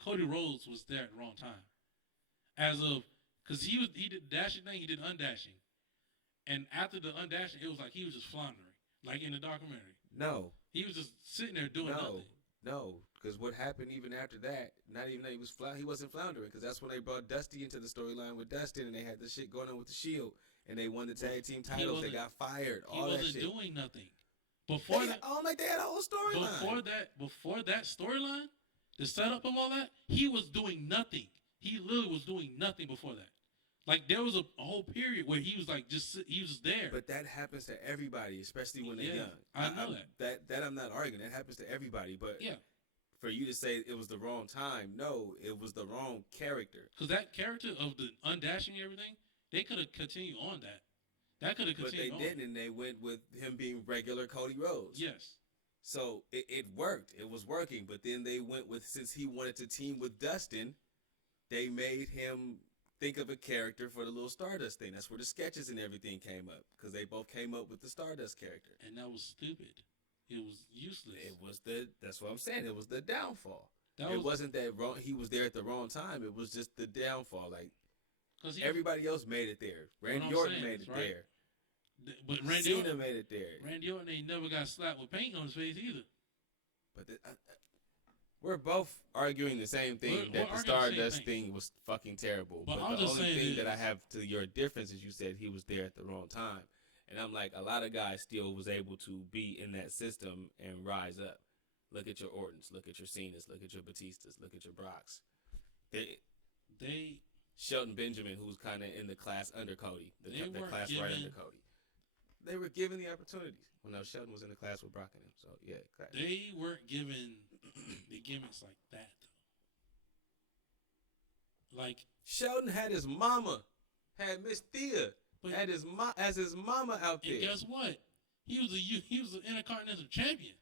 Cody Rhodes was there at the wrong time, because he did dashing thing, he did undashing, and after the undashing, it was like he was just floundering, like in the documentary. No, he was just sitting there doing nothing. No, because what happened even after that, not even that he wasn't floundering, because that's when they brought Dusty into the storyline with Dustin, and they had the shit going on with the Shield, and they won the tag team titles. They got fired. All that shit. He wasn't doing nothing. Before that, like they had a whole storyline. Before that storyline, the setup of all that, he was doing nothing. He literally was doing nothing before that. Like there was a whole period where he was like he was just there. But that happens to everybody, especially when they're young. I know that I'm not arguing. That happens to everybody. But for you to say it was the wrong time, no, it was the wrong character. Because that character of the undashing and everything, they could have continued on that. That could have continued. But they didn't. And they went with him being regular Cody Rhodes. Yes. So it worked. It was working. But then they went with, since he wanted to team with Dustin, they made him think of a character for the little Stardust thing. That's where the sketches and everything came up, because they both came up with the Stardust character. And that was stupid. It was useless. That's what I'm saying. It was the downfall. It wasn't that wrong. He was there at the wrong time. It was just the downfall. Like everybody else made it there. Randy Orton made it there. But Cena made it there. Randy Orton ain't never got slapped with paint on his face either. But we're both arguing the same thing, that the Stardust thing was fucking terrible. But the only thing that I have to your difference is you said he was there at the wrong time. And I'm like, a lot of guys still was able to be in that system and rise up. Look at your Ortons, look at your Cenas, look at your Batistas, look at your Brocks. Shelton Benjamin, who's kind of in the class under Cody, the class right under Cody. They were given the opportunities. Well, no, Shelton was in the class with Brock and him, so yeah. They weren't given the gimmicks like that, though. Like Shelton had his mama, had Miss Thea, had his mama out there. And guess what? He was an Intercontinental Champion.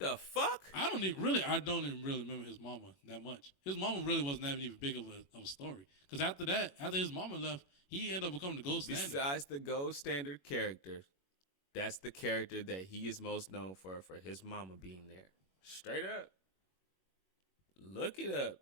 The fuck? I don't even really remember his mama that much. His mama really wasn't that even big of a story. Because after his mama left, he ended up becoming the gold standard. Besides the gold standard character, that's the character that he is most known for his mama being there. Straight up. Look it up.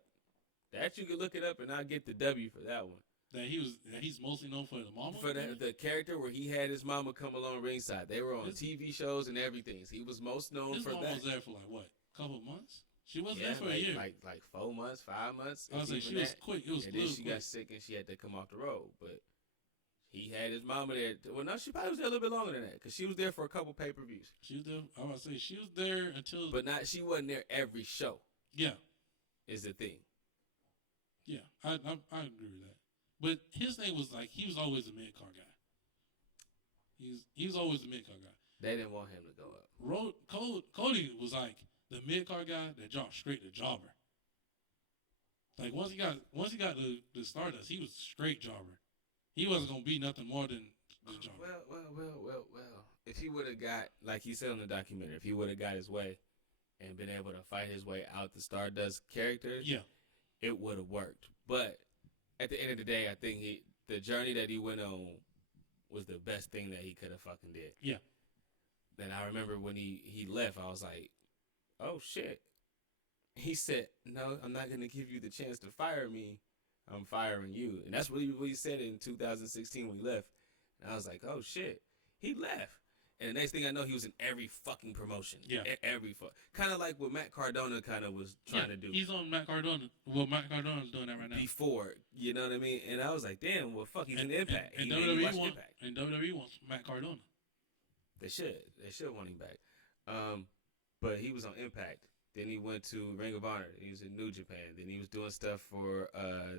That you can look it up and I'll get the W for that one. That he's mostly known for the mama? For the character where he had his mama come along ringside. They were on TV shows and everything. He was most known for that. His mama was there for like what? A couple of months? She wasn't there for a year. Like 4 months, 5 months. I was like, she was quick. It was and then she got sick and she had to come off the road. But he had his mama there. Well, no, she probably was there a little bit longer than that, because she was there for a couple pay-per-views. She was there. I was say she was there until. But she wasn't there every show. Yeah, is the thing. Yeah, I agree with that. But his thing was like he was always a mid-card guy. He was always a mid-card guy. They didn't want him to go up. Cody was like the mid-card guy that dropped straight to jobber. Like once he got the Stardust, he was straight jobber. He wasn't gonna be nothing more than the jobber. Well. If he would have got, like he said on the documentary, if he would have got his way and been able to fight his way out the Stardust character, it would have worked. But at the end of the day, I think the journey that he went on was the best thing that he could have fucking did. Yeah. Then I remember when he left, I was like, oh shit. He said, no, I'm not going to give you the chance to fire me. I'm firing you. And that's what he said in 2016 when he left. And I was like, oh shit. He left. And the next thing I know, he was in every fucking promotion. Yeah. Kind of like what Matt Cardona kind of was trying to do. He's on Matt Cardona. Well, Matt Cardona's doing that right now. Before, you know what I mean? And I was like, damn, well, fuck, he's in Impact. And WWE wants Matt Cardona. They should want him back. But he was on Impact. Then he went to Ring of Honor. He was in New Japan. Then he was doing stuff for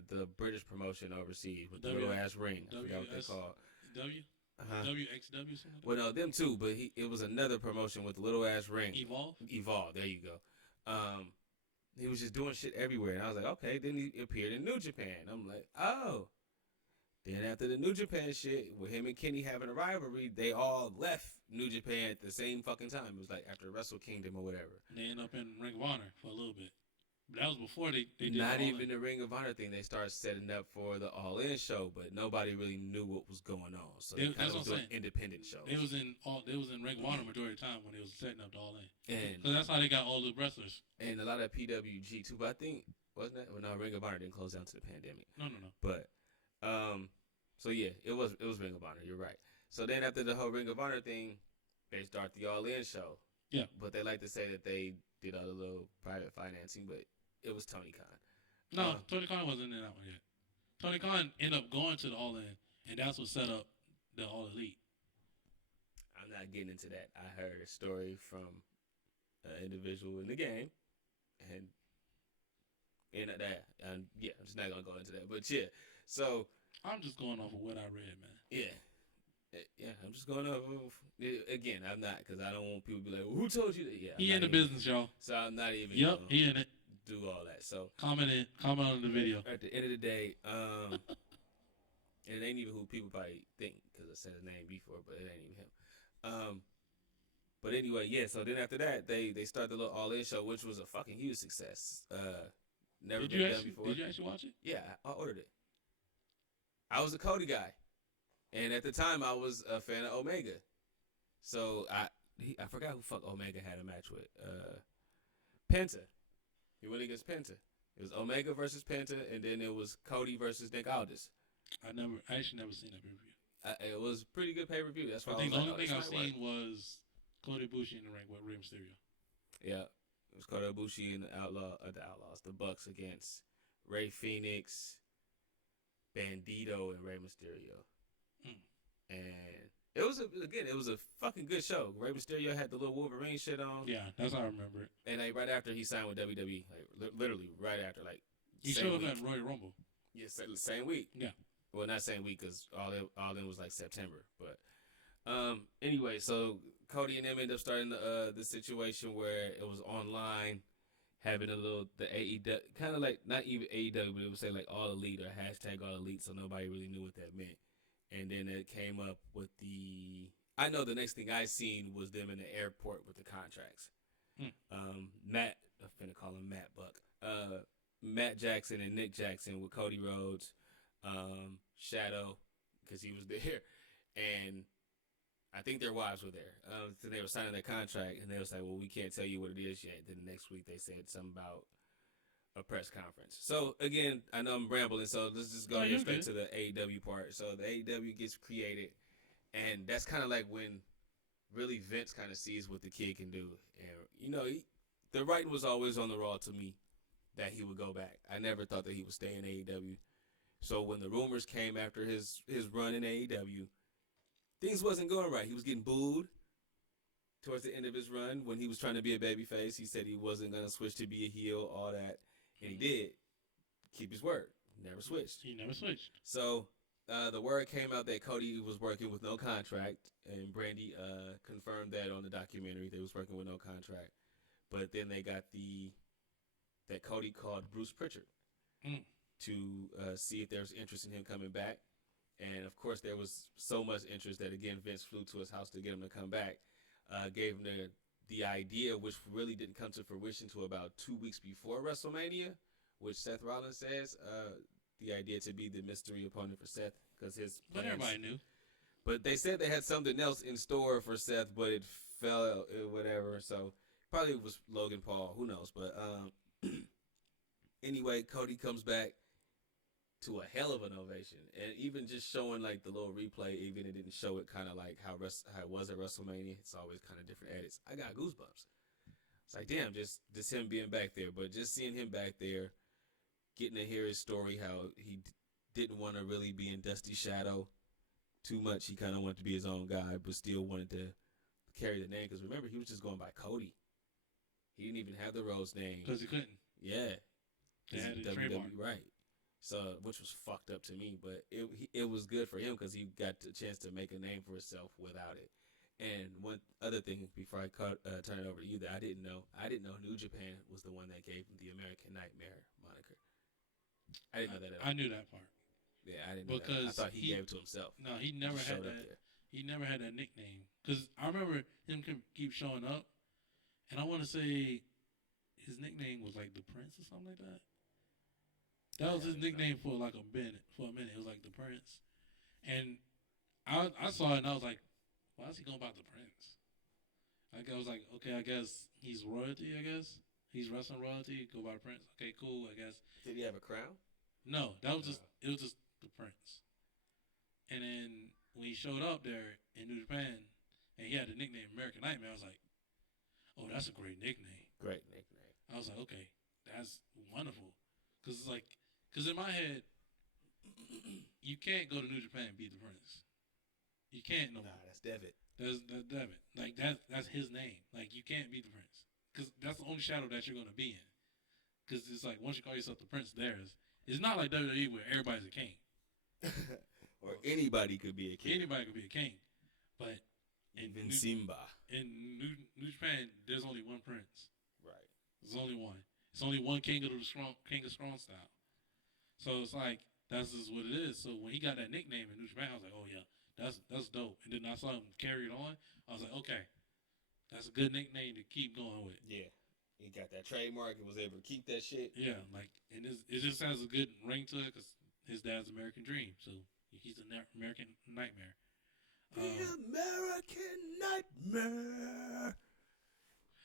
the British promotion overseas with the little ass ring. I forgot what they called. WXW something? Well, no, them too, but it was another promotion with the little ass ring. Evolve, there you go. He was just doing shit everywhere. And I was like, okay. Then he appeared in New Japan. I'm like, oh. Then after the New Japan shit, with him and Kenny having a rivalry, they all left New Japan at the same fucking time. It was like after Wrestle Kingdom or whatever. They ended up in Ring of Honor for a little bit. But that was before they did Not even the Ring of Honor thing. They started setting up for the All In show, but nobody really knew what was going on. So they kind of was doing independent shows. They was in Ring of Honor majority of the time when they was setting up the All In. So that's how they got all the wrestlers. And a lot of PWG too. But I think wasn't that? Well, no, Ring of Honor didn't close down to the pandemic. No. But so yeah, it was Ring of Honor. You're right. So then after the whole Ring of Honor thing, they start the All In show. Yeah. But they like to say that they did all the little private financing, but it was Tony Khan. No, Tony Khan wasn't in that one yet. Tony Khan ended up going to the All In, and that's what set up the All Elite. I'm not getting into that. I heard a story from an individual in the game, and I'm just not gonna go into that. But yeah, so I'm just going off of what I read, man. Yeah, I'm just going off of, again, I'm not, because I don't want people to be like, well, who told you that? Yeah, he in the business, y'all. So I'm not even he in it. Do all that. So comment on the video. At the end of the day, and it ain't even who people probably think, because I said his name before, but it ain't even him. But anyway, yeah, so then after that, they start the little All In show, which was a fucking huge success. Never been done before. Did you actually watch it? Yeah, I ordered it. I was a Cody guy. And at the time, I was a fan of Omega. So I forgot who fuck Omega had a match with. Penta. He went against Penta. It was Omega versus Penta, and then it was Cody versus Nick Aldis. I actually never seen that pay-per-view. It was a pretty good pay-per-view. That's why I think the only thing I've seen was Cody Bushi in the ring with Rey Mysterio. Yeah, it was Cody Bushi and the Bucks against Rey Fenix, Bandito, and Rey Mysterio. And it was a fucking good show. Rey Mysterio had the little Wolverine shit on. Yeah, that's how I remember it. And like right after he signed with WWE, like literally right after, like he showed up at Royal Rumble. Yes, same week. Yeah. Well, not same week because all in was like September. But anyway, so Cody and them ended up starting the situation where it was online, having the AEW kind of like not even AEW, but it would say like All Elite or hashtag All Elite, so nobody really knew what that meant. And then it came up with I know the next thing I seen was them in the airport with the contracts. Matt, I'm finna call him Matt Buck. Matt Jackson and Nick Jackson with Cody Rhodes, Shadow, because he was there. And I think their wives were there. So they were signing their contract, and they was like, well, we can't tell you what it is yet. Then the next week they said something about a press conference. So again, I know I'm rambling, so let's just go straight to the AEW part. So the AEW gets created, and that's kind of like when really Vince kind of sees what the kid can do. And the writing was always on the Raw to me that he would go back. I never thought that he would stay in AEW. So when the rumors came after his run in AEW, things wasn't going right. He was getting booed towards the end of his run when he was trying to be a babyface. He said he wasn't going to switch to be a heel, all that. And he did keep his word. Never switched. He never switched. So the word came out that Cody was working with no contract, and Brandy confirmed that on the documentary. They was working with no contract. But then they got that Cody called Bruce Pritchard to see if there was interest in him coming back. And, of course, there was so much interest that, again, Vince flew to his house to get him to come back. Gave him the idea, which really didn't come to fruition until about 2 weeks before WrestleMania, which Seth Rollins says, the idea to be the mystery opponent for Seth, because his plans, but everybody knew. But they said they had something else in store for Seth, but it fell, whatever. So probably it was Logan Paul, who knows? But anyway, Cody comes back, to a hell of an ovation. And even just showing like the little replay, even it didn't show it kind of like how it was at WrestleMania. It's always kind of different edits. I got goosebumps. It's like, damn, just him being back there. But just seeing him back there, getting to hear his story, how he didn't want to really be in Dusty's shadow too much. He kind of wanted to be his own guy, but still wanted to carry the name. Because remember, he was just going by Cody. He didn't even have the Rhodes name. Because he couldn't. Yeah. They had a trademark. Right. So, which was fucked up to me, but it was good for him because he got a chance to make a name for himself without it. And one other thing before I turn it over to you that I didn't know New Japan was the one that gave him the American Nightmare moniker. I didn't know that at all. I knew that part. Yeah, I didn't know that. I thought he gave it to himself. No, he never had that. He never had that nickname. Because I remember him keep showing up, and I want to say his nickname was like the Prince or something like that. That was his nickname for like a minute. It was like the Prince, and I saw it and I was like, why is he going about the Prince? Like, I was like, okay, I guess he's royalty. I guess he's wrestling royalty. Go by Prince. Okay, cool. I guess. Did he have a crown? No, that was just it was just the Prince. And then when he showed up there in New Japan and he had the nickname American Nightmare, I was like, oh, that's a great nickname. Great nickname. I was like, okay, that's wonderful. Because it's like, because in my head, you can't go to New Japan and beat the Prince. You can't no more. Nah, that's Devitt. That's Devitt. Like, that's his name. Like, you can't beat the Prince. Because that's the only shadow that you're going to be in. Because it's like, once you call yourself the Prince, it's not like WWE where everybody's a king. Or anybody could be a king. Anybody could be a king. But even Simba. In New Japan, there's only one Prince. Right. There's only one. It's only one king of strong style. So it's like, that's just what it is. So when he got that nickname in New Japan, I was like, oh yeah, that's dope. And then I saw him carry it on. I was like, okay, that's a good nickname to keep going with. Yeah. He got that trademark and was able to keep that shit. Yeah, like, and it just has a good ring to it because his dad's American Dream. So he's an American Nightmare. The American Nightmare.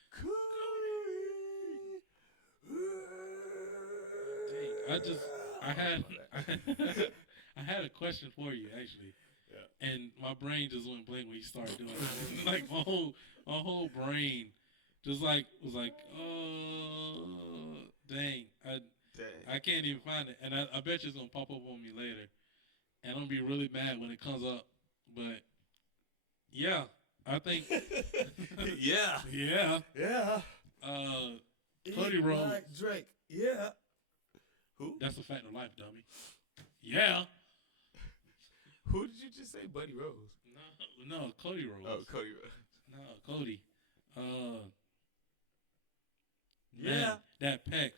Cody. Dang, I had a question for you actually. Yeah. And my brain just went blank when you started doing it. Like my whole brain just like was like, oh dang. I can't even find it. And I bet you it's gonna pop up on me later. And I'm gonna be really mad when it comes up. But yeah, I think Yeah. Cody Rhodes. Like Drake. Yeah. Who? That's a fact of life, dummy. Yeah. Who did you just say? Buddy Rose? No, Cody Rhodes. Oh, Cody Rhodes. No, Cody. Yeah. Man, that peck.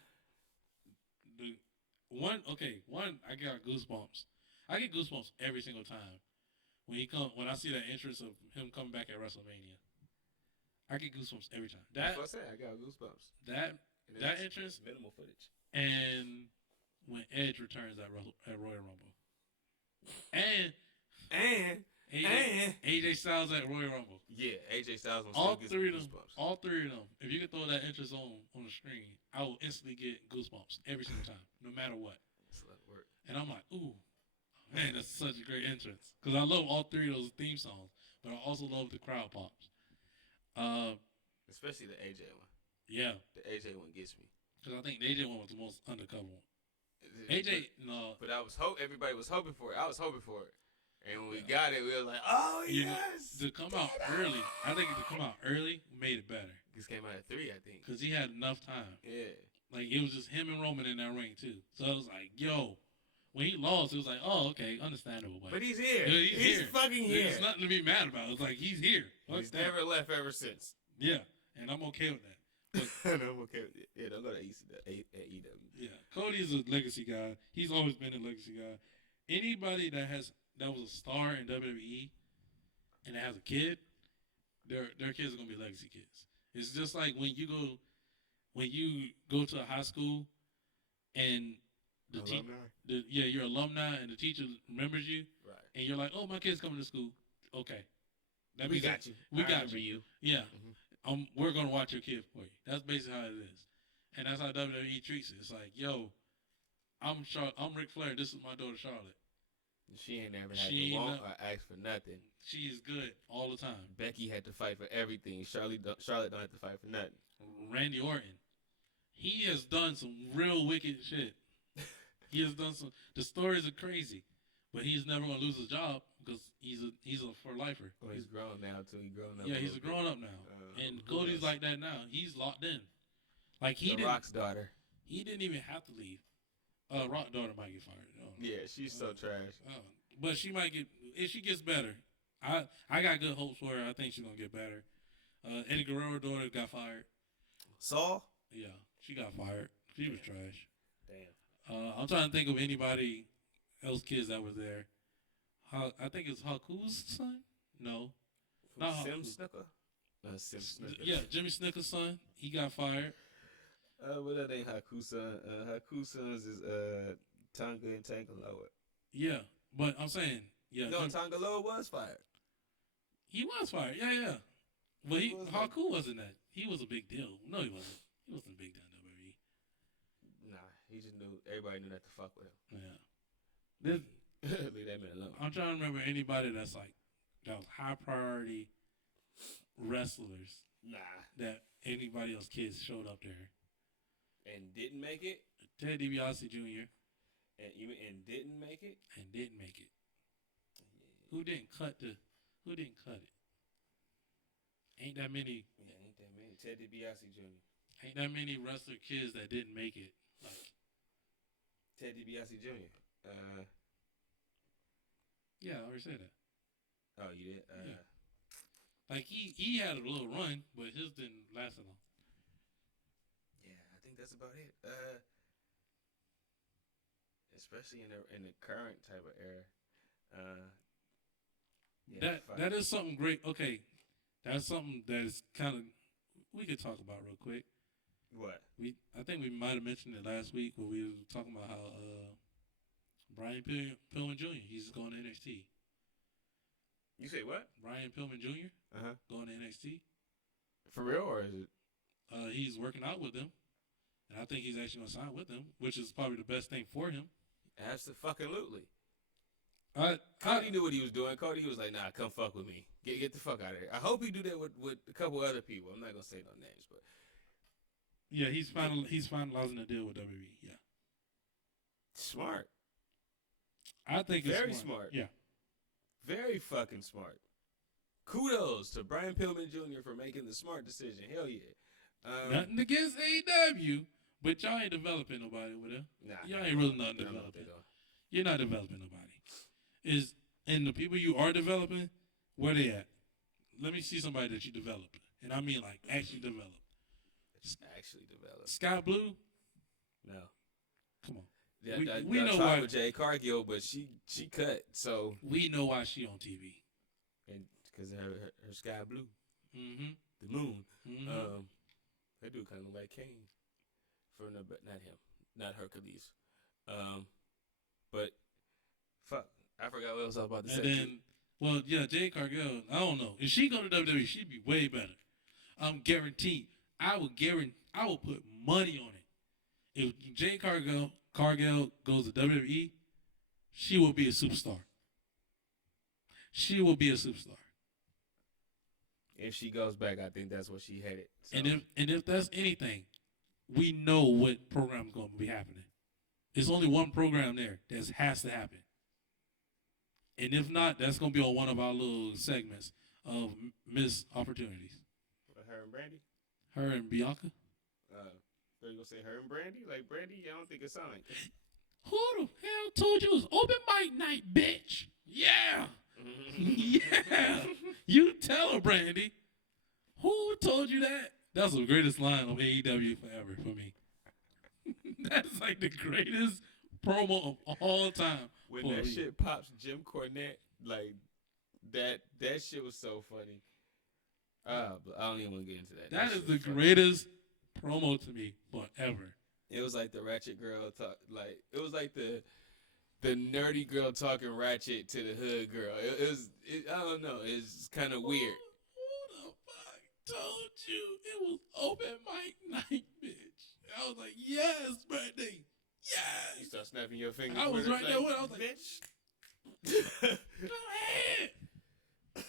One, I got goosebumps. I get goosebumps every single time when I see that entrance of him coming back at WrestleMania. I get goosebumps every time. That's what I said. I got goosebumps. That entrance, minimal footage, and when Edge returns at Royal Rumble, and AJ Styles at Royal Rumble. Yeah, AJ Styles. All three of them. If you could throw that entrance on the screen, I will instantly get goosebumps every single time, no matter what. That's a lot of work. And I'm like, ooh, man, that's such a great entrance. Because I love all three of those theme songs, but I also love the crowd pops. Especially the AJ one. Yeah. The AJ one gets me. Because I think the AJ one was the most undercover one. AJ, no. But everybody was hoping for it. I was hoping for it. And when we got it, we were like, oh, yes. To come out early. I think to come out early made it better. This came out at 3, I think. Because he had enough time. Yeah. Like, it was just him and Roman in that ring, too. So I was like, yo. When he lost, it was like, oh, okay, understandable. But he's here. He's fucking here. There's nothing to be mad about. It's like, he's here. He's never left ever since. Yeah, and I'm okay with that. And I'm okay with it. Yeah, don't go to AEW. Yeah, Cody's a legacy guy. He's always been a legacy guy. Anybody that was a star in WWE and that has a kid, their kids are gonna be legacy kids. It's just like when you go to a high school and your alumni and the teacher remembers you, right? And you're like, oh, my kid's coming to school. Okay, we got you. We got you. Yeah. Mm-hmm. We're going to watch your kid for you. That's basically how it is. And that's how WWE treats it. It's like, yo, I'm Ric Flair. This is my daughter Charlotte. She ain't never had to want or ask for nothing. She is good all the time. Becky had to fight for everything. Charlotte don't have to fight for nothing. Randy Orton, he has done some real wicked shit. He has done some. The stories are crazy, but he's never gonna lose his job because he's a for lifer. Well, he's grown now too. He's grown up. Yeah, he's a grown up now, and Cody's like that now. He's locked in. Like the Rock's daughter. He didn't even have to leave. Rock daughter might get fired. Yeah, she's so trash. But she might get if she gets better. I got good hopes for her. I think she's gonna get better. Eddie Guerrero's daughter got fired. Saul? Yeah, she got fired. She was trash. Damn. I'm trying to think of anybody else kids that was there. I think it's Haku's son. No, not Sim Haku. Snuka. Sim Snuka. Yeah, Jimmy Snuka's son. He got fired. Well, that ain't Haku's son. Haku's sons is Tonga and Tangaloa. Yeah, but I'm saying, yeah. No, Tangaloa was fired. He was fired. Yeah. But Haku wasn't that. He was a big deal. No, he wasn't. He wasn't a big deal in WWE. Nah, he just knew. Everybody knew not to fuck with him. Yeah. Leave that man alone. I'm trying to remember anybody that was high priority wrestlers. Nah. That anybody else kids showed up there. And didn't make it? Ted DiBiase Jr. And didn't make it? And didn't make it. Yeah. Who didn't cut it? Ain't that many. Yeah, ain't that many. Ted DiBiase Jr. Ain't that many wrestler kids that didn't make it. Ted DiBiase Jr. Yeah, I already said that. Oh, you did? Yeah. Like he had a little run, but his didn't last long. Yeah, I think that's about it. Especially in the current type of era. Yeah, that is something great. Okay, that's something that is kind of we could talk about real quick. What? I think we might have mentioned it last week when we were talking about how Brian Pillman Jr. he's going to NXT. You say what? Brian Pillman Jr. Going to NXT. For real, or is it? He's working out with them, and I think he's actually going to sign with them, which is probably the best thing for him. Absolutely. Cody knew what he was doing. Cody was like, "Nah, come fuck with me. Get the fuck out of here." I hope he do that with a couple other people. I'm not gonna say no names, but yeah, he's finalizing a deal with WWE. Yeah, smart. I think very it's smart. Yeah, very fucking smart. Kudos to Brian Pillman Jr. for making the smart decision. Hell yeah. Nothing against AEW, but y'all ain't developing nobody with him. Nah, y'all ain't really not developing. You're not developing nobody. And the people you are developing, where they at? Let me see somebody that you developed. And I mean like actually developed. Actually developed. Sky Blue? No. Come on. Yeah, we know why why with Jade Cargill, but she cut, so we know why she on TV. And because her Sky Blue. Mm-hmm. The moon. Mm-hmm. That dude kind of look like Kane. Not him. Not Hercules. But fuck. I forgot what else I was about to say. And then, well, yeah, Jade Cargill, I don't know. If she go to WWE, she'd be way better. I'm guaranteed. I will put money on it. If Jade Cargill goes to WWE, she will be a superstar. She will be a superstar. If she goes back, I think that's where she headed. So. And if that's anything, we know what program's going to be happening. There's only one program there that has to happen. And if not, that's going to be on one of our little segments of missed opportunities. Her and Brandy? Her and Bianca? So you going to say her and Brandy? Like Brandy, I don't think it's signed. Who the hell told you it was open mic night, bitch? Yeah. Yeah. You tell her, Brandy. Who told you that? That's the greatest line of AEW forever for me. That's like the greatest promo of all time. When that shit pops Jim Cornette, like that shit was so funny. But I don't even want to get into that. That is the greatest promo to me forever. It was like the ratchet girl talk, like it was like the nerdy girl talking ratchet to the hood girl. I don't know. It's kind of weird. Who the fuck told you it was open mic night, bitch? I was like, yes, Brandy. Yeah. You start snapping your fingers. I was with it, right there with it. I was like, bitch. go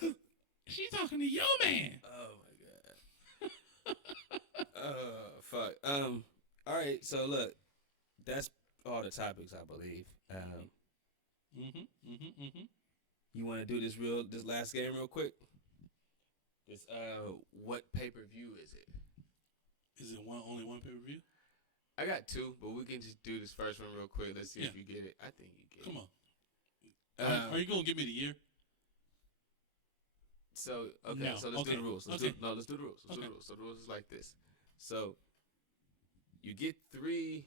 ahead. She talking to your man. Oh my god. Fuck. All right. So look, that's all the topics I believe. You want to do this last game real quick? This what pay-per-view is it? Is it only one pay-per-view? I got two, but we can just do this first one real quick. Let's see if you get it. I think you get Come it. on. Are you gonna give me the year? So okay, No. so let's do the rules. Let's do the rules. Let's do the rules. So the rules is like this. So you get 3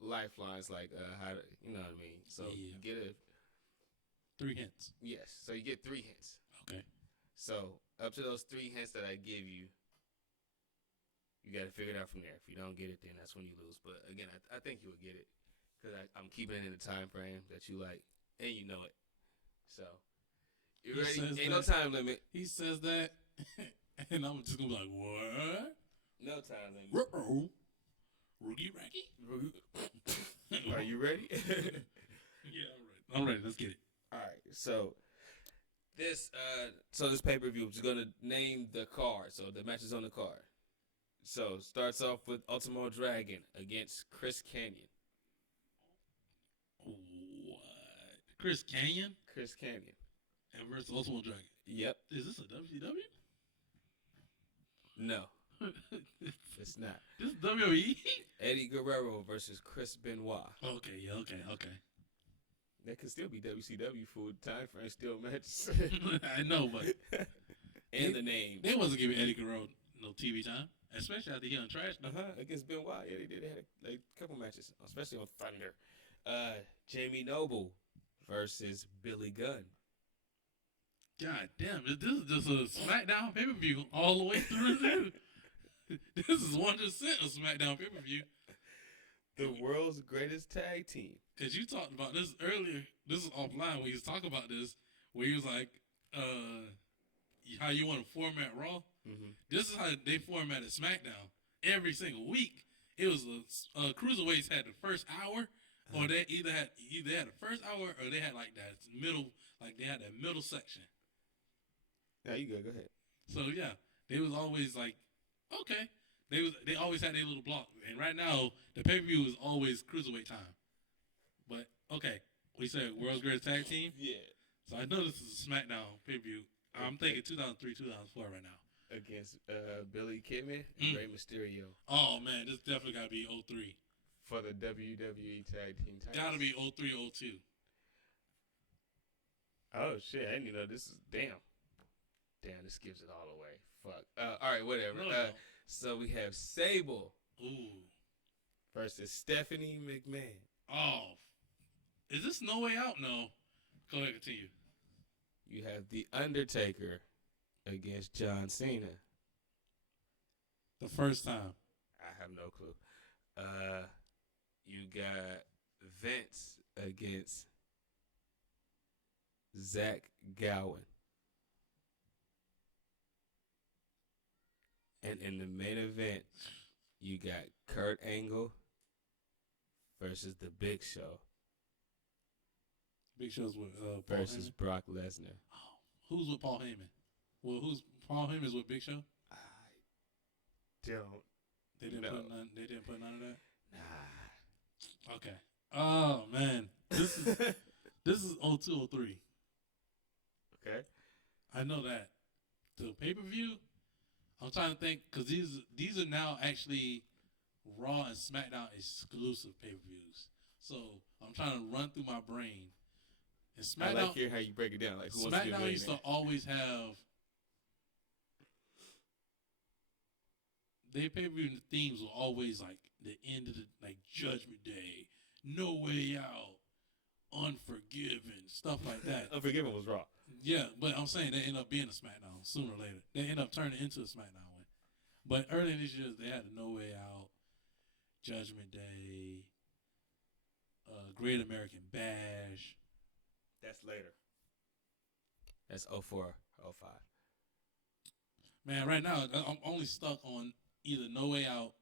lifelines, like how to, you know what I mean. So you get 3 hints. Yes. So you get 3 hints. Okay. So up to those 3 hints that I give you, you got to figure it out from there. If you don't get it, then that's when you lose. But again, I think you will get it because I'm keeping it in the time frame that you like, and you know it. So you ready? Ain't no time limit. He says that, and I'm just gonna be like, what? No time limit. Rookie Racky? Are you ready? Yeah, I'm ready. Let's get it. All right. So this pay-per-view, I'm just gonna name the card. So the match is on the card. So starts off with Ultimo Dragon against Chris Canyon. What? Chris Canyon? Chris Canyon. And versus Ultimo Dragon. Yep. Is this a WCW? No. It's not. This is WWE? Eddie Guerrero versus Chris Benoit. Okay. That could still be WCW for time frame still matches. I know, but and the name. They wasn't giving Eddie Guerrero no TV time, especially after he untrashed them. Against Benoit. Yeah, they did. They had a couple matches, especially on Thunder. Jamie Noble versus Billy Gunn. God damn, this is just a SmackDown pay-per-view all the way through. This is 100% a SmackDown pay-per-view. The world's greatest tag team. Because you talked about this earlier. This is offline when you was talking about this, where you was like, how you want to format Raw. Mm-hmm. This is how they formatted SmackDown. Every single week, it was cruiserweights had the first hour, or they either had the first hour, or they had like that middle, like they had that middle section. Yeah, you go ahead. So yeah, they was always like, okay, they always had their little block, and right now the pay per view is always cruiserweight time. But okay, we said world's greatest tag team. Yeah. So I know this is a SmackDown pay per view. I'm thinking 2003, 2004 right now. Against Billy Kidman and Rey Mysterio. Oh man, this definitely gotta be 03. For the WWE Tag Team titles. Gotta be 03, 02. Oh shit, I didn't know this is damn, this gives it all away. Fuck. All right, whatever. No. So we have Sable. Ooh. Versus Stephanie McMahon. Oh. Is this No Way Out? No. Go ahead, continue. You have The Undertaker against John Cena. The first time. I have no clue. You got Vince against Zach Gowen. And in the main event, you got Kurt Angle versus The Big Show. Big Show's with versus Heyman? Brock Lesnar. Oh, who's with Paul Heyman? Well, Paul Heyman is with Big Show? I don't. They didn't put none of that? Nah. Okay. Oh man. This is 02, 03. Okay. I know that. The pay-per-view, I'm trying to think, because these are now actually Raw and SmackDown exclusive pay-per-views. So I'm trying to run through my brain. And SmackDown, I like hearing how you break it down. Like, who wants to be a SmackDown used to always have their pay-per-view themes were always like the end of the like Judgment Day, No Way Out, Unforgiven, stuff like that. Unforgiven was Raw. Yeah, but I'm saying they end up being a SmackDown sooner or later. They end up turning into a SmackDown one. But earlier this year, they had the No Way Out, Judgment Day, Great American Bash. That's later. That's 04, 05. Man, right now, I'm only stuck on either No Way Out.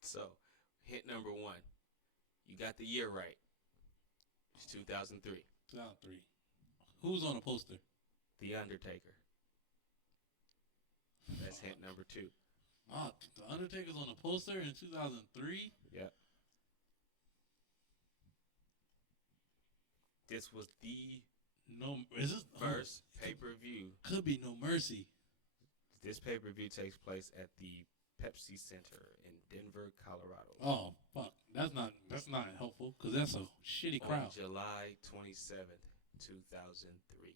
So, Hint number one. You got the year right. It's 2003. 2003. Who's on the poster? The Undertaker. That's hint number two. Oh, the Undertaker's on the poster in 2003? Yep. This was the first pay-per-view. Could be No Mercy. This pay-per-view takes place at the Pepsi Center in Denver, Colorado. Oh, fuck. That's not helpful because that's a shitty crowd. On July 27th, 2003.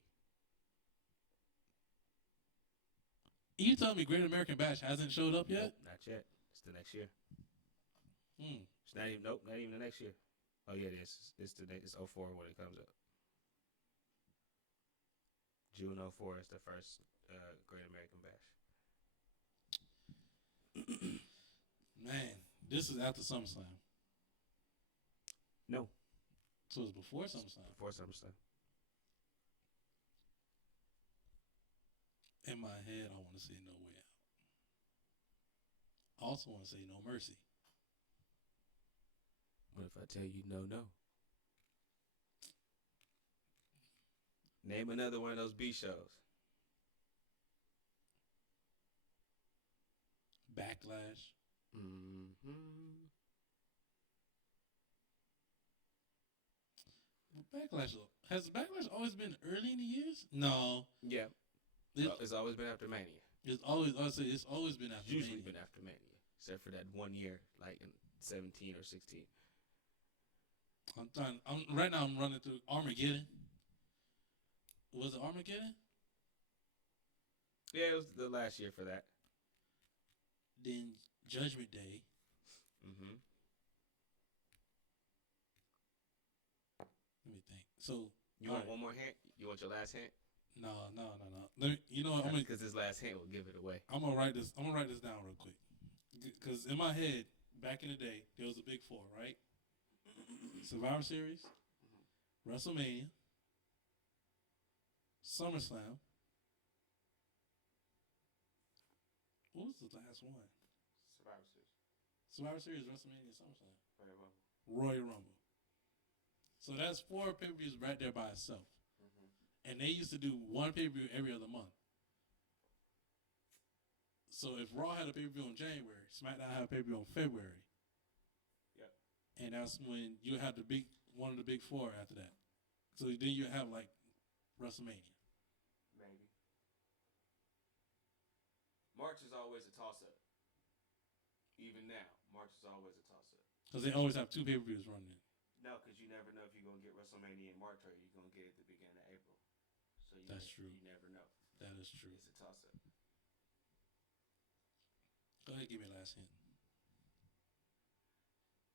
You telling me Great American Bash hasn't showed up yet? Nope, not yet. It's the next year. It's not even the next year. Oh yeah, it is. It's 04 when it comes up. June 04 is the first Great American Bash. Man, this is after SummerSlam. No. So it's before SummerSlam. Before SummerSlam. In my head, I want to say No Way Out. I also want to say No Mercy. What if I tell you no? Name another one of those B shows. Backlash. Backlash. Has Backlash always been early in the years? No. Yeah. It's always been after Mania. It's always been after Usually Mania. been after Mania. Except for that 1 year, like in 17 or 16. Right now I'm running through Armageddon. Was it Armageddon? Yeah, it was the last year for that. Then Judgment Day. Let me think. So you want one more hint? You want your last hint? No. You know what? Because this last hint will give it away. I'm gonna write this down real quick. Because in my head, back in the day, there was a big four, right? Survivor Series, WrestleMania, SummerSlam. What was the last one? Survivor Series, WrestleMania, SummerSlam. Royal Rumble. So that's 4 pay-per-views right there by itself. And they used to do one pay-per-view every other month. So if Raw had a pay-per-view in January, SmackDown had a pay-per-view in February. Yep. And that's when you had one of the big 4 after that. So then you have like WrestleMania. Maybe. March is always a toss-up. Even now, March is always a toss-up. Because they always have 2 pay-per-views running. No, because you never know if you're going to get WrestleMania in March or you're going to get it at the beginning of April. So That's true. You never know. That is true. It's a toss-up. Go ahead, give me a last hint.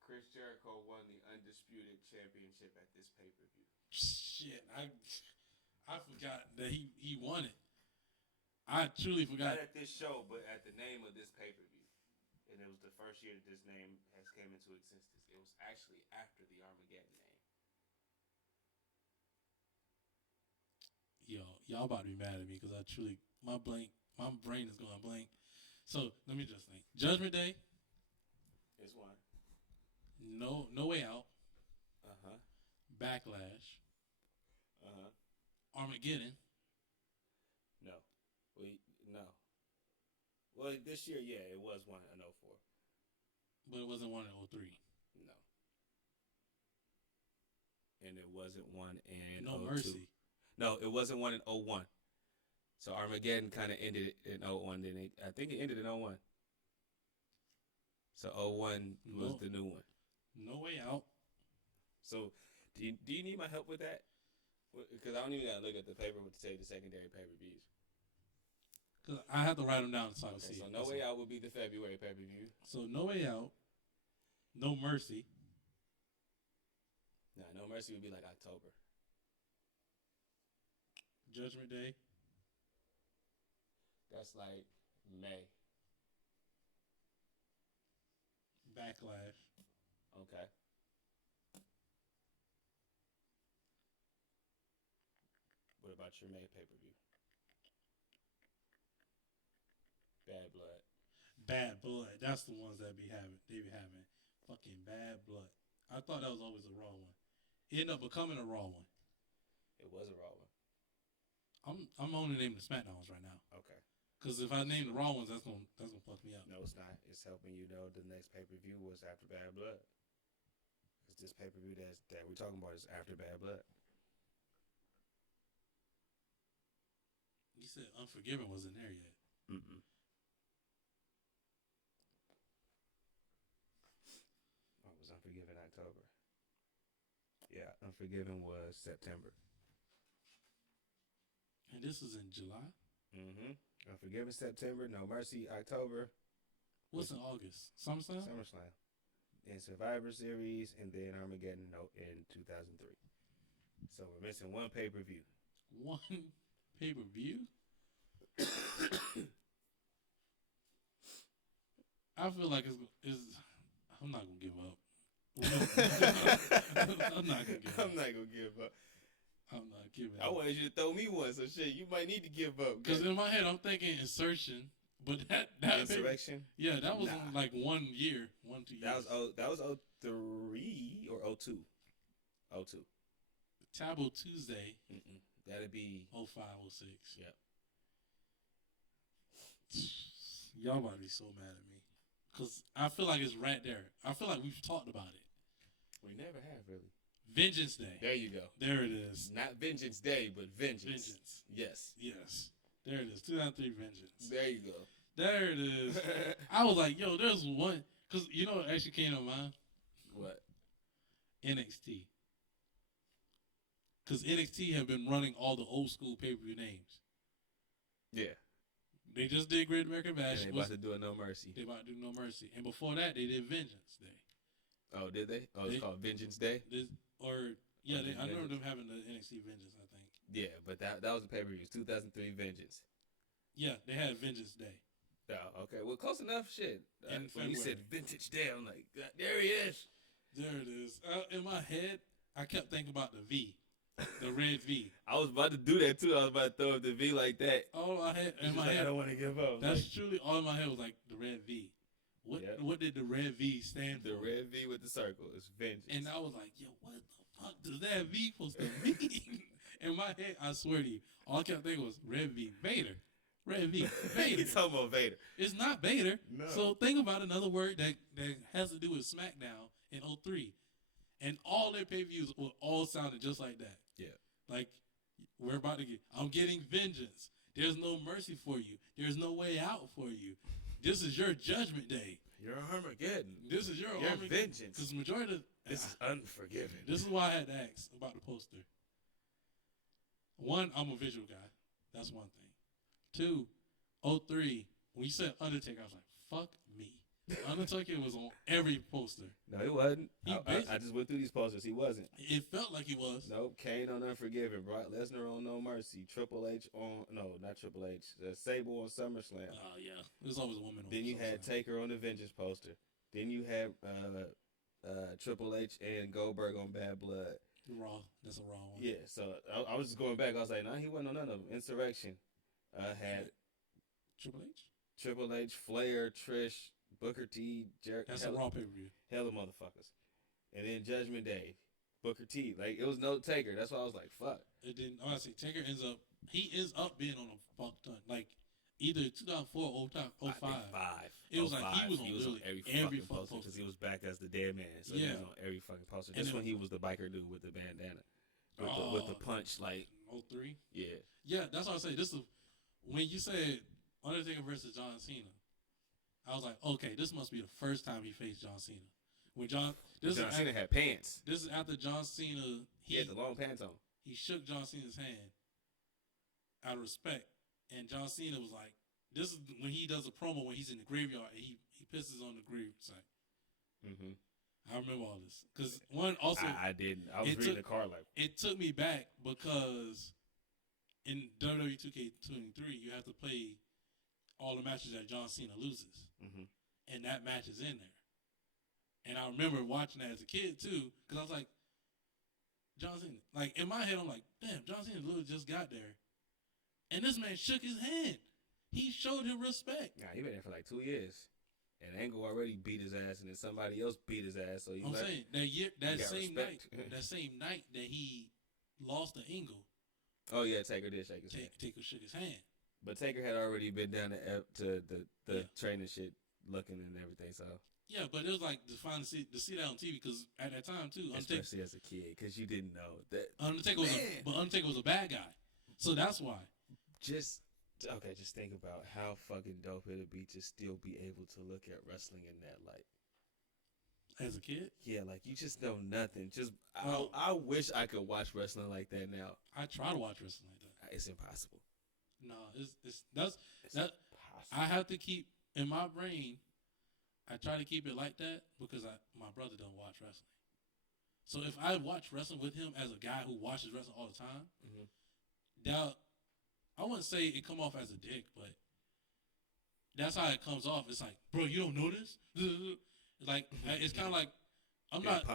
Chris Jericho won the Undisputed Championship at this pay-per-view. Shit, I forgot that he won it. I truly forgot. Not at this show, but at the name of this pay-per-view. And it was the first year that this name has came into existence. It was actually after the Armageddon name. Yo, y'all about to be mad at me because my brain is going blank. So let me just think. Judgment Day. It's one. No Way Out. Backlash. Armageddon. No. No. Well, this year, yeah, it was one in 04. But it wasn't one in 03. No. And it wasn't one in No 02. Mercy. No, it wasn't one in 01. So Armageddon kind of ended in 01. Then I think it ended in 01. So 01 was the new one. No Way Out. So do you need my help with that? Because I don't even got to look at the paper to say the secondary pay-per-views. Because I have to write them down so I can see. So No Way Out will be the February pay-per-view. So No Way Out. No Mercy. Nah, No Mercy would be like October. Judgment Day. That's like May. Backlash. Okay. What about your May pay-per-view? Bad Blood. Bad Blood. That's the ones that they be having. Fucking Bad Blood. I thought that was always a Raw one. It ended up becoming a Raw one. It was a Raw one. I'm only naming the SmackDowns right now. Okay. Because if I name the Raw ones, that's gonna fuck me up. No, it's not. It's helping you know the next pay-per-view was after Bad Blood. Because this pay-per-view that we're talking about is after Bad Blood. You said Unforgiven wasn't there yet. Mm-mm. What was Unforgiven October? Yeah, Unforgiven was September. And this is in July? Mm-hmm. Unforgiven September, No Mercy October. What's in August? SummerSlam? SummerSlam. And Survivor Series, and then Armageddon in 2003. So we're missing one pay-per-view. One pay-per-view? I feel like it's I'm not going to give up. I'm not going to give up. I'm not going to give up. I'm not giving I up. wanted you to throw me one, so shit, you might need to give up. Because in my head, I'm thinking Insertion, but that Insurrection? Yeah, that was in like 1 year, 2 years. That was 03 or 02? 02. Taboo Tuesday. Mm-mm. That'd be 05, 06. Yep. Y'all about to be so mad at me. Because I feel like it's right there. I feel like we've talked about it. We never have, really. Vengeance Day. There you go. There it is. Not Vengeance Day, but Vengeance. Vengeance. Yes. Yes. There it is. 2003 Vengeance. There you go. There it is. I was like, yo, there's one. Because you know what actually came to mind? What? NXT. Because NXT have been running all the old school pay-per-view names. Yeah. They just did Great American Bash. And they about to do a No Mercy. They about to do No Mercy. And before that, they did Vengeance Day. Oh, did they? Oh, it's called Vengeance Day? I remember them having the NXT Vengeance, I think. Yeah, but that was the pay-per-view. 2003 Vengeance. Yeah, they had Vengeance Day. Oh, okay. Well, close enough. Shit. In when you said February. Vintage Day, I'm like, there he is. There it is. In my head, I kept thinking about the V. The red V. I was about to do that, too. I was about to throw up the V like that. All I had in my like, head. I don't want to give up. That's truly all in my head was like the red V. What did the red V stand for? The red V with the circle is Vengeance. And I was like, yo, what the fuck does that V supposed to mean? In my head, I swear to you, all I kept thinking was red V, Vader. Red V, Vader. You're talking about Vader. It's not Vader. No. So think about another word that has to do with SmackDown in 03. And all their pay-per-views were all sounded just like that. Yeah. Like, I'm getting vengeance. There's no mercy for you. There's no way out for you. This is your judgment day. You're Armageddon. This is your Armageddon. Vengeance. Because majority of this is Unforgiven. This is why I had to ask about the poster. One, I'm a visual guy. That's one thing. Two, 03, when you said Undertaker, I was like, fuck me. Undertaker was on every poster. No, he wasn't. He I just went through these posters. He wasn't. It felt like he was. Nope. Kane on Unforgiven. Brock Lesnar on No Mercy. Triple H on... No, not Triple H. Sable on SummerSlam. Oh, yeah. There's always a woman on Then you had Taker on the Vengeance poster. Then you had Triple H and Goldberg on Bad Blood. Raw. That's a Raw one. Yeah, so I was just going back. I was like, nah, he wasn't on none of them. Insurrection had Triple H, Flair, Trish, Booker T, Jarrett. That's a Raw pay-per-view. Hella motherfuckers. And then Judgment Day, Booker T. Like, it was no Taker. That's why I was like, fuck. It didn't. Honestly, Taker ends up being on a fuck ton. Like, either 2004 or 05. It was like he was on literally every fucking poster. Because he was back as the dead man. So he was on every fucking poster. Just when he was the biker dude with the bandana. With the punch, like. 03? Yeah. Yeah, that's what I say. This is, when you said Undertaker versus John Cena, I was like, okay, this must be the first time he faced John Cena. When John Cena had pants. This is after John Cena. He had the long pants on. He shook John Cena's hand out of respect. And John Cena was like, this is when he does a promo when he's in the graveyard and he pisses on the grave site. Mm-hmm. I remember all this. Because one also... I didn't. I was reading the card like... It took me back because in WWE 2K23, you have to play all the matches that John Cena loses. Mm-hmm. And that match is in there. And I remember watching that as a kid, too, because I was like, John Cena. Like, in my head, I'm like, damn, John Cena literally just got there. And this man shook his hand. He showed him respect. Nah, he been there for like 2 years. And Angle already beat his ass, and then somebody else beat his ass. So I'm saying that same night that he lost to Angle. Oh yeah, Taker did shake his hand. Taker shook his hand. But Taker had already been down to the training shit, looking and everything. So yeah, but it was like to finally see that on TV because at that time too, especially as a kid, because you didn't know that Undertaker was a bad guy, so that's why. Just think about how fucking dope it'd be to still be able to look at wrestling in that light. As a kid? Yeah, like you just know nothing. I wish I could watch wrestling like that now. I try to watch wrestling like that. It's impossible. No, that's impossible. I have to keep in my brain. I try to keep it like that because my brother don't watch wrestling. So if I watch wrestling with him as a guy who watches wrestling all the time, that I wouldn't say it come off as a dick, but that's how it comes off. It's like, bro, you don't know this? Like it's kind of like I'm not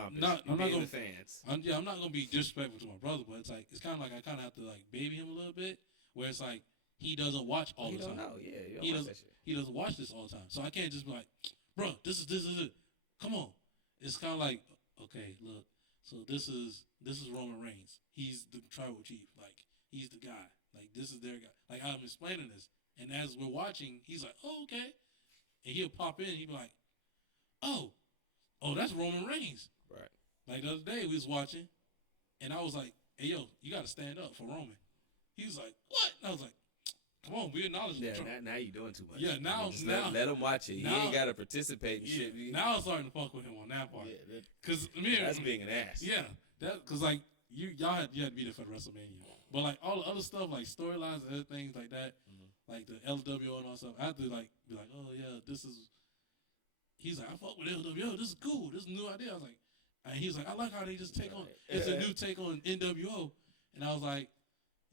gonna fans. I'm not gonna be disrespectful to my brother, but it's like it's kind of like I kind of have to like baby him a little bit, where it's like he doesn't watch all the time. Know. Yeah, he doesn't watch this all the time, so I can't just be like, bro, this is it. Come on. It's kind of like, okay, look, so this is Roman Reigns. He's the tribal chief. Like he's the guy. Like this is their guy. Like I'm explaining this, and as we're watching, he's like, oh okay, and he'll pop in. And he'll be like, oh, that's Roman Reigns. Right. Like the other day we was watching, and I was like, hey yo, you got to stand up for Roman. He was like, what? And I was like, come on, we acknowledge. Yeah, now you're doing too much. Yeah, now let him watch it. He ain't got to participate in shit. Now I'm starting to fuck with him on that part. Yeah, because that's being an ass. Yeah, that because like y'all had to be there for the WrestleMania, but like all the other stuff like storylines and other things like that, like the LWO and all stuff. I have to like be like, oh yeah, this is. He's like, I fuck with LWO. This is cool. This is a new idea. I was like, and he's like, I like how they just take on. It's a new take on NWO, and I was like,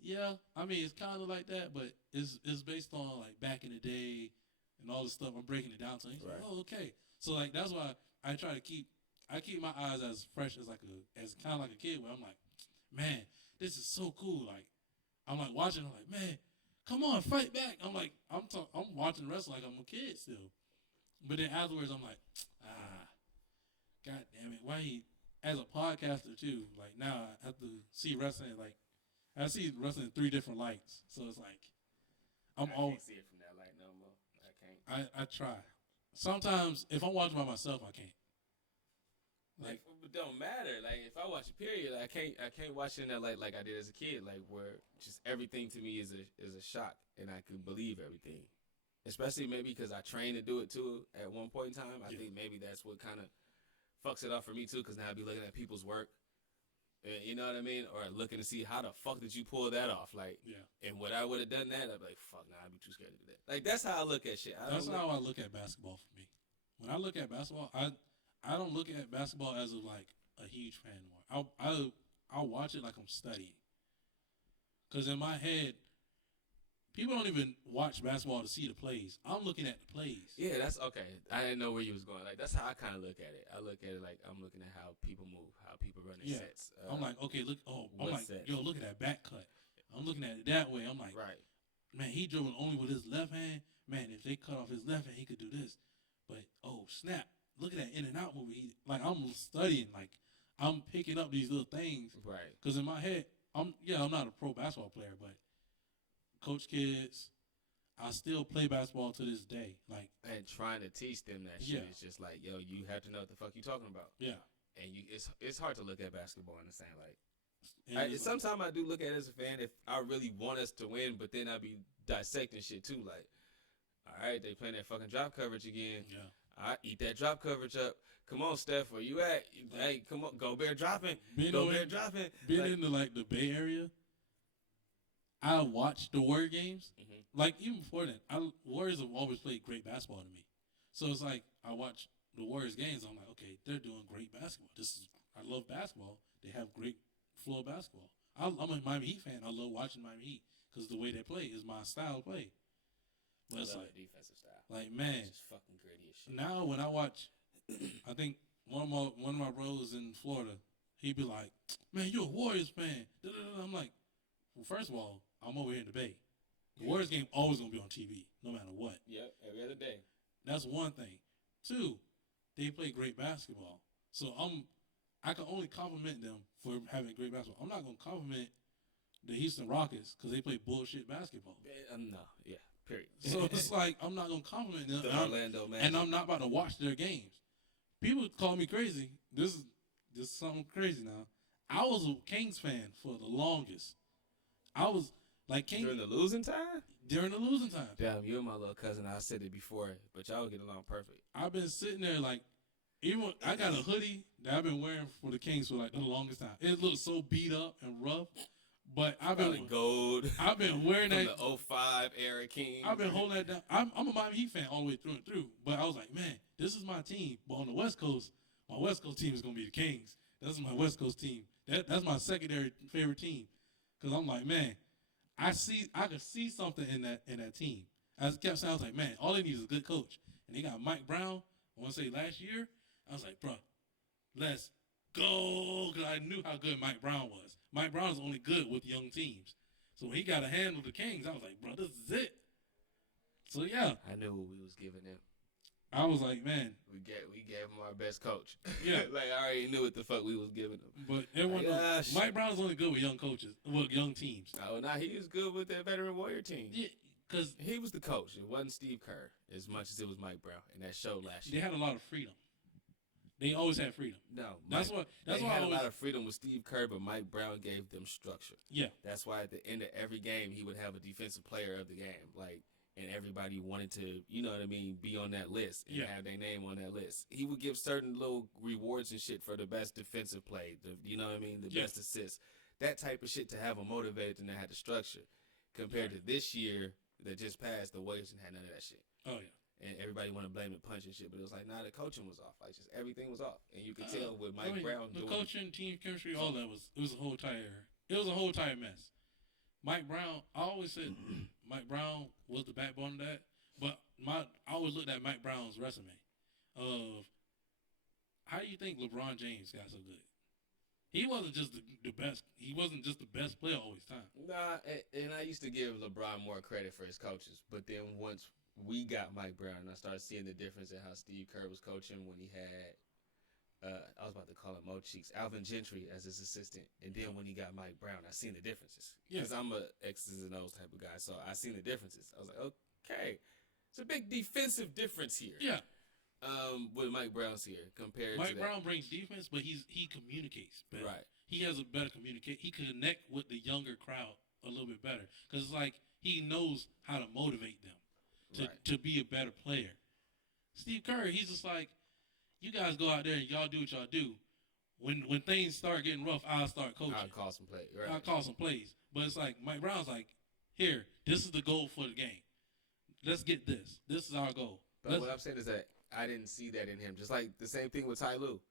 yeah. I mean, it's kind of like that, but it's based on like back in the day and all the stuff. I'm breaking it down to him. He's like, oh, okay. So like that's why I try to keep my eyes as fresh as as kind of like a kid. Where I'm like, man, this is so cool. Like I'm like watching. I'm like, man, come on, fight back. I'm like, I'm watching wrestling like I'm a kid still. But then afterwards, I'm like, God damn it. Why as a podcaster too, like now I have to see wrestling, like, I see wrestling in 3 different lights. So it's like, I can't see it from that light no more. I can't. I try. Sometimes, if I'm watching by myself, I can't. Like, it don't matter. Like, if I watch a period, I can't watch it in that light like I did as a kid. Like, where just everything to me is a shock, and I can believe everything. Especially maybe because I trained to do it too at one point in time. I think maybe that's what kind of fucks it up for me too, because now I be looking at people's work. You know what I mean? Or looking to see how the fuck did you pull that off? Like, and what I would have done that, I'd be like, fuck, nah, I'd be too scared to do that. Like, that's how I look at shit. That's how I look at basketball for me. When I look at basketball, I don't look at basketball as a huge fan anymore. I'll watch it like I'm studying. Because in my head, people don't even watch basketball to see the plays. I'm looking at the plays. Yeah, that's okay. I didn't know where you was going. Like, that's how I kind of look at it. I look at it like I'm looking at how people move, how people run their sets. I'm like, okay, look. Oh, I'm like, yo, look at that back cut. I'm looking at it that way. I'm like, right. Man, he dribbling only with his left hand. Man, if they cut off his left hand, he could do this. But oh snap! Look at that in and out movie. I'm studying. Like I'm picking up these little things. Right. Because in my head, I'm not a pro basketball player, but coach kids. I still play basketball to this day. Like, and trying to teach them that shit is just like, yo, you have to know what the fuck you talking about. Yeah. And it's hard to look at basketball in the same light. Sometimes I do look at it as a fan if I really want us to win, but then I be dissecting shit too. Like, all right, they playing that fucking drop coverage again. Yeah. I eat that drop coverage up. Come on, Steph, where you at? Hey, come on, go Bear dropping. Being into like the Bay Area, I watch the Warrior games. Mm-hmm. Like even before that, Warriors have always played great basketball to me. So it's like I watch the Warriors games. I'm like, okay, they're doing great basketball. I love basketball. They have great flow of basketball. I'm a Miami Heat fan. I love watching Miami Heat because the way they play is my style of play. But it's like defensive style. Like man, it's just fucking gritty as shit. Now when I watch, I think one of my bros in Florida, he'd be like, "Man, you're a Warriors fan." I'm like, well, first of all, I'm over here in the Bay. The Warriors game always gonna be on TV, no matter what. Yep, every other day. That's one thing. 2, they play great basketball. So I can only compliment them for having great basketball. I'm not gonna compliment the Houston Rockets because they play bullshit basketball. No, yeah, period. So it's like I'm not gonna compliment them. The Orlando Magic. And I'm not about to watch their games. People call me crazy. This is something crazy now. I was a Kings fan for the longest. I was like Kings during the losing time. During the losing time. Damn, you and my little cousin. I said it before, but y'all get along perfect. I've been sitting there like, even I got a hoodie that I've been wearing for the Kings for like the longest time. It looks so beat up and rough, but I've been gold. I've been wearing from that the 05 era Kings. I've been holding that down. I'm a Miami Heat fan all the way through and through, but I was like, man, this is my team. But on the West Coast, my West Coast team is gonna be the Kings. That's my West Coast team. That's my secondary favorite team, because I'm like, man, I could see something in that team. I kept saying, I was like, man, all they need is a good coach. And they got Mike Brown. I want to say last year, I was like, bro, let's go. Because I knew how good Mike Brown was. Mike Brown is only good with young teams. So when he got to handle the Kings, I was like, bro, this is it. So, yeah. I knew what we was giving them. I was like, man. We gave him our best coach. Yeah. Like, I already knew what the fuck we was giving him. But everyone knows, Mike Brown is only good with young coaches, with young teams. Oh, nah, he was good with that veteran Warrior team. Yeah, because he was the coach. It wasn't Steve Kerr as much as it was Mike Brown, and that showed last year. They had a lot of freedom. They always had freedom. No, that's why they had a lot of freedom with Steve Kerr, but Mike Brown gave them structure. Yeah, that's why at the end of every game he would have a defensive player of the game, like, and everybody wanted to, you know what I mean, be on that list and have their name on that list. He would give certain little rewards and shit for the best defensive play, you know what I mean, the best assists, that type of shit to have them motivated and to have the structure. Compared to this year that just passed, the Warriors didn't have none of that shit. Oh yeah. And everybody want to blame the punch and shit, but it was like, nah, the coaching was off. Like, just everything was off, and you could tell with Mike Brown. The coaching, team chemistry, all that it was a whole entire mess. Mike Brown, I always said Mike Brown was the backbone of that, but I always looked at Mike Brown's resume of how do you think LeBron James got so good? He wasn't just the best. He wasn't just the best player all the time. Nah, and I used to give LeBron more credit for his coaches, but then once we got Mike Brown, and I started seeing the difference in how Steve Kerr was coaching when he had, I was about to call him Mo Cheeks, Alvin Gentry as his assistant, and then when he got Mike Brown, I seen the differences. Because I'm a X's and O's type of guy, so I seen the differences. I was like, okay, it's a big defensive difference here. Yeah. With Mike Brown's here compared Mike to Brown brings defense, but he communicates better. Right. He has a better communicate. He connect with the younger crowd a little bit better because it's like he knows how to motivate them to be a better player. Steve Kerr, he's just like, you guys go out there and y'all do what y'all do. When things start getting rough, I'll start coaching. I'll call some plays. Right. I'll call some plays. But it's like Mike Brown's like, here, this is the goal for the game. Let's get this. This is our goal. But what I'm saying is that I didn't see that in him. Just like the same thing with Ty Lue.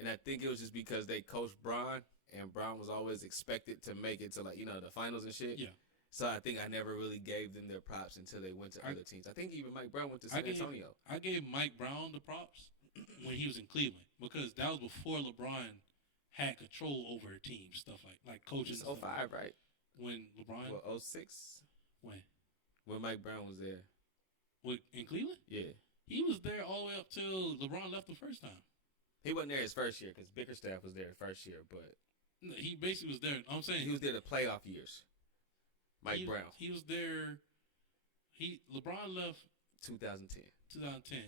And I think it was just because they coached Bron, and Bron was always expected to make it to, like, you know, the finals and shit. Yeah. So I think I never really gave them their props until they went to other teams. I think even Mike Brown went to San Antonio. I gave Mike Brown the props when he was in Cleveland because that was before LeBron had control over a team, stuff like coaching. It's 05, right? When LeBron? Well, 06. When? When Mike Brown was there. In Cleveland? Yeah. He was there all the way up till LeBron left the first time. He wasn't there his first year because Bickerstaff was there first year, but he basically was there. I'm saying he was there the playoff years. Mike Brown. He was there. LeBron left 2010. 2010.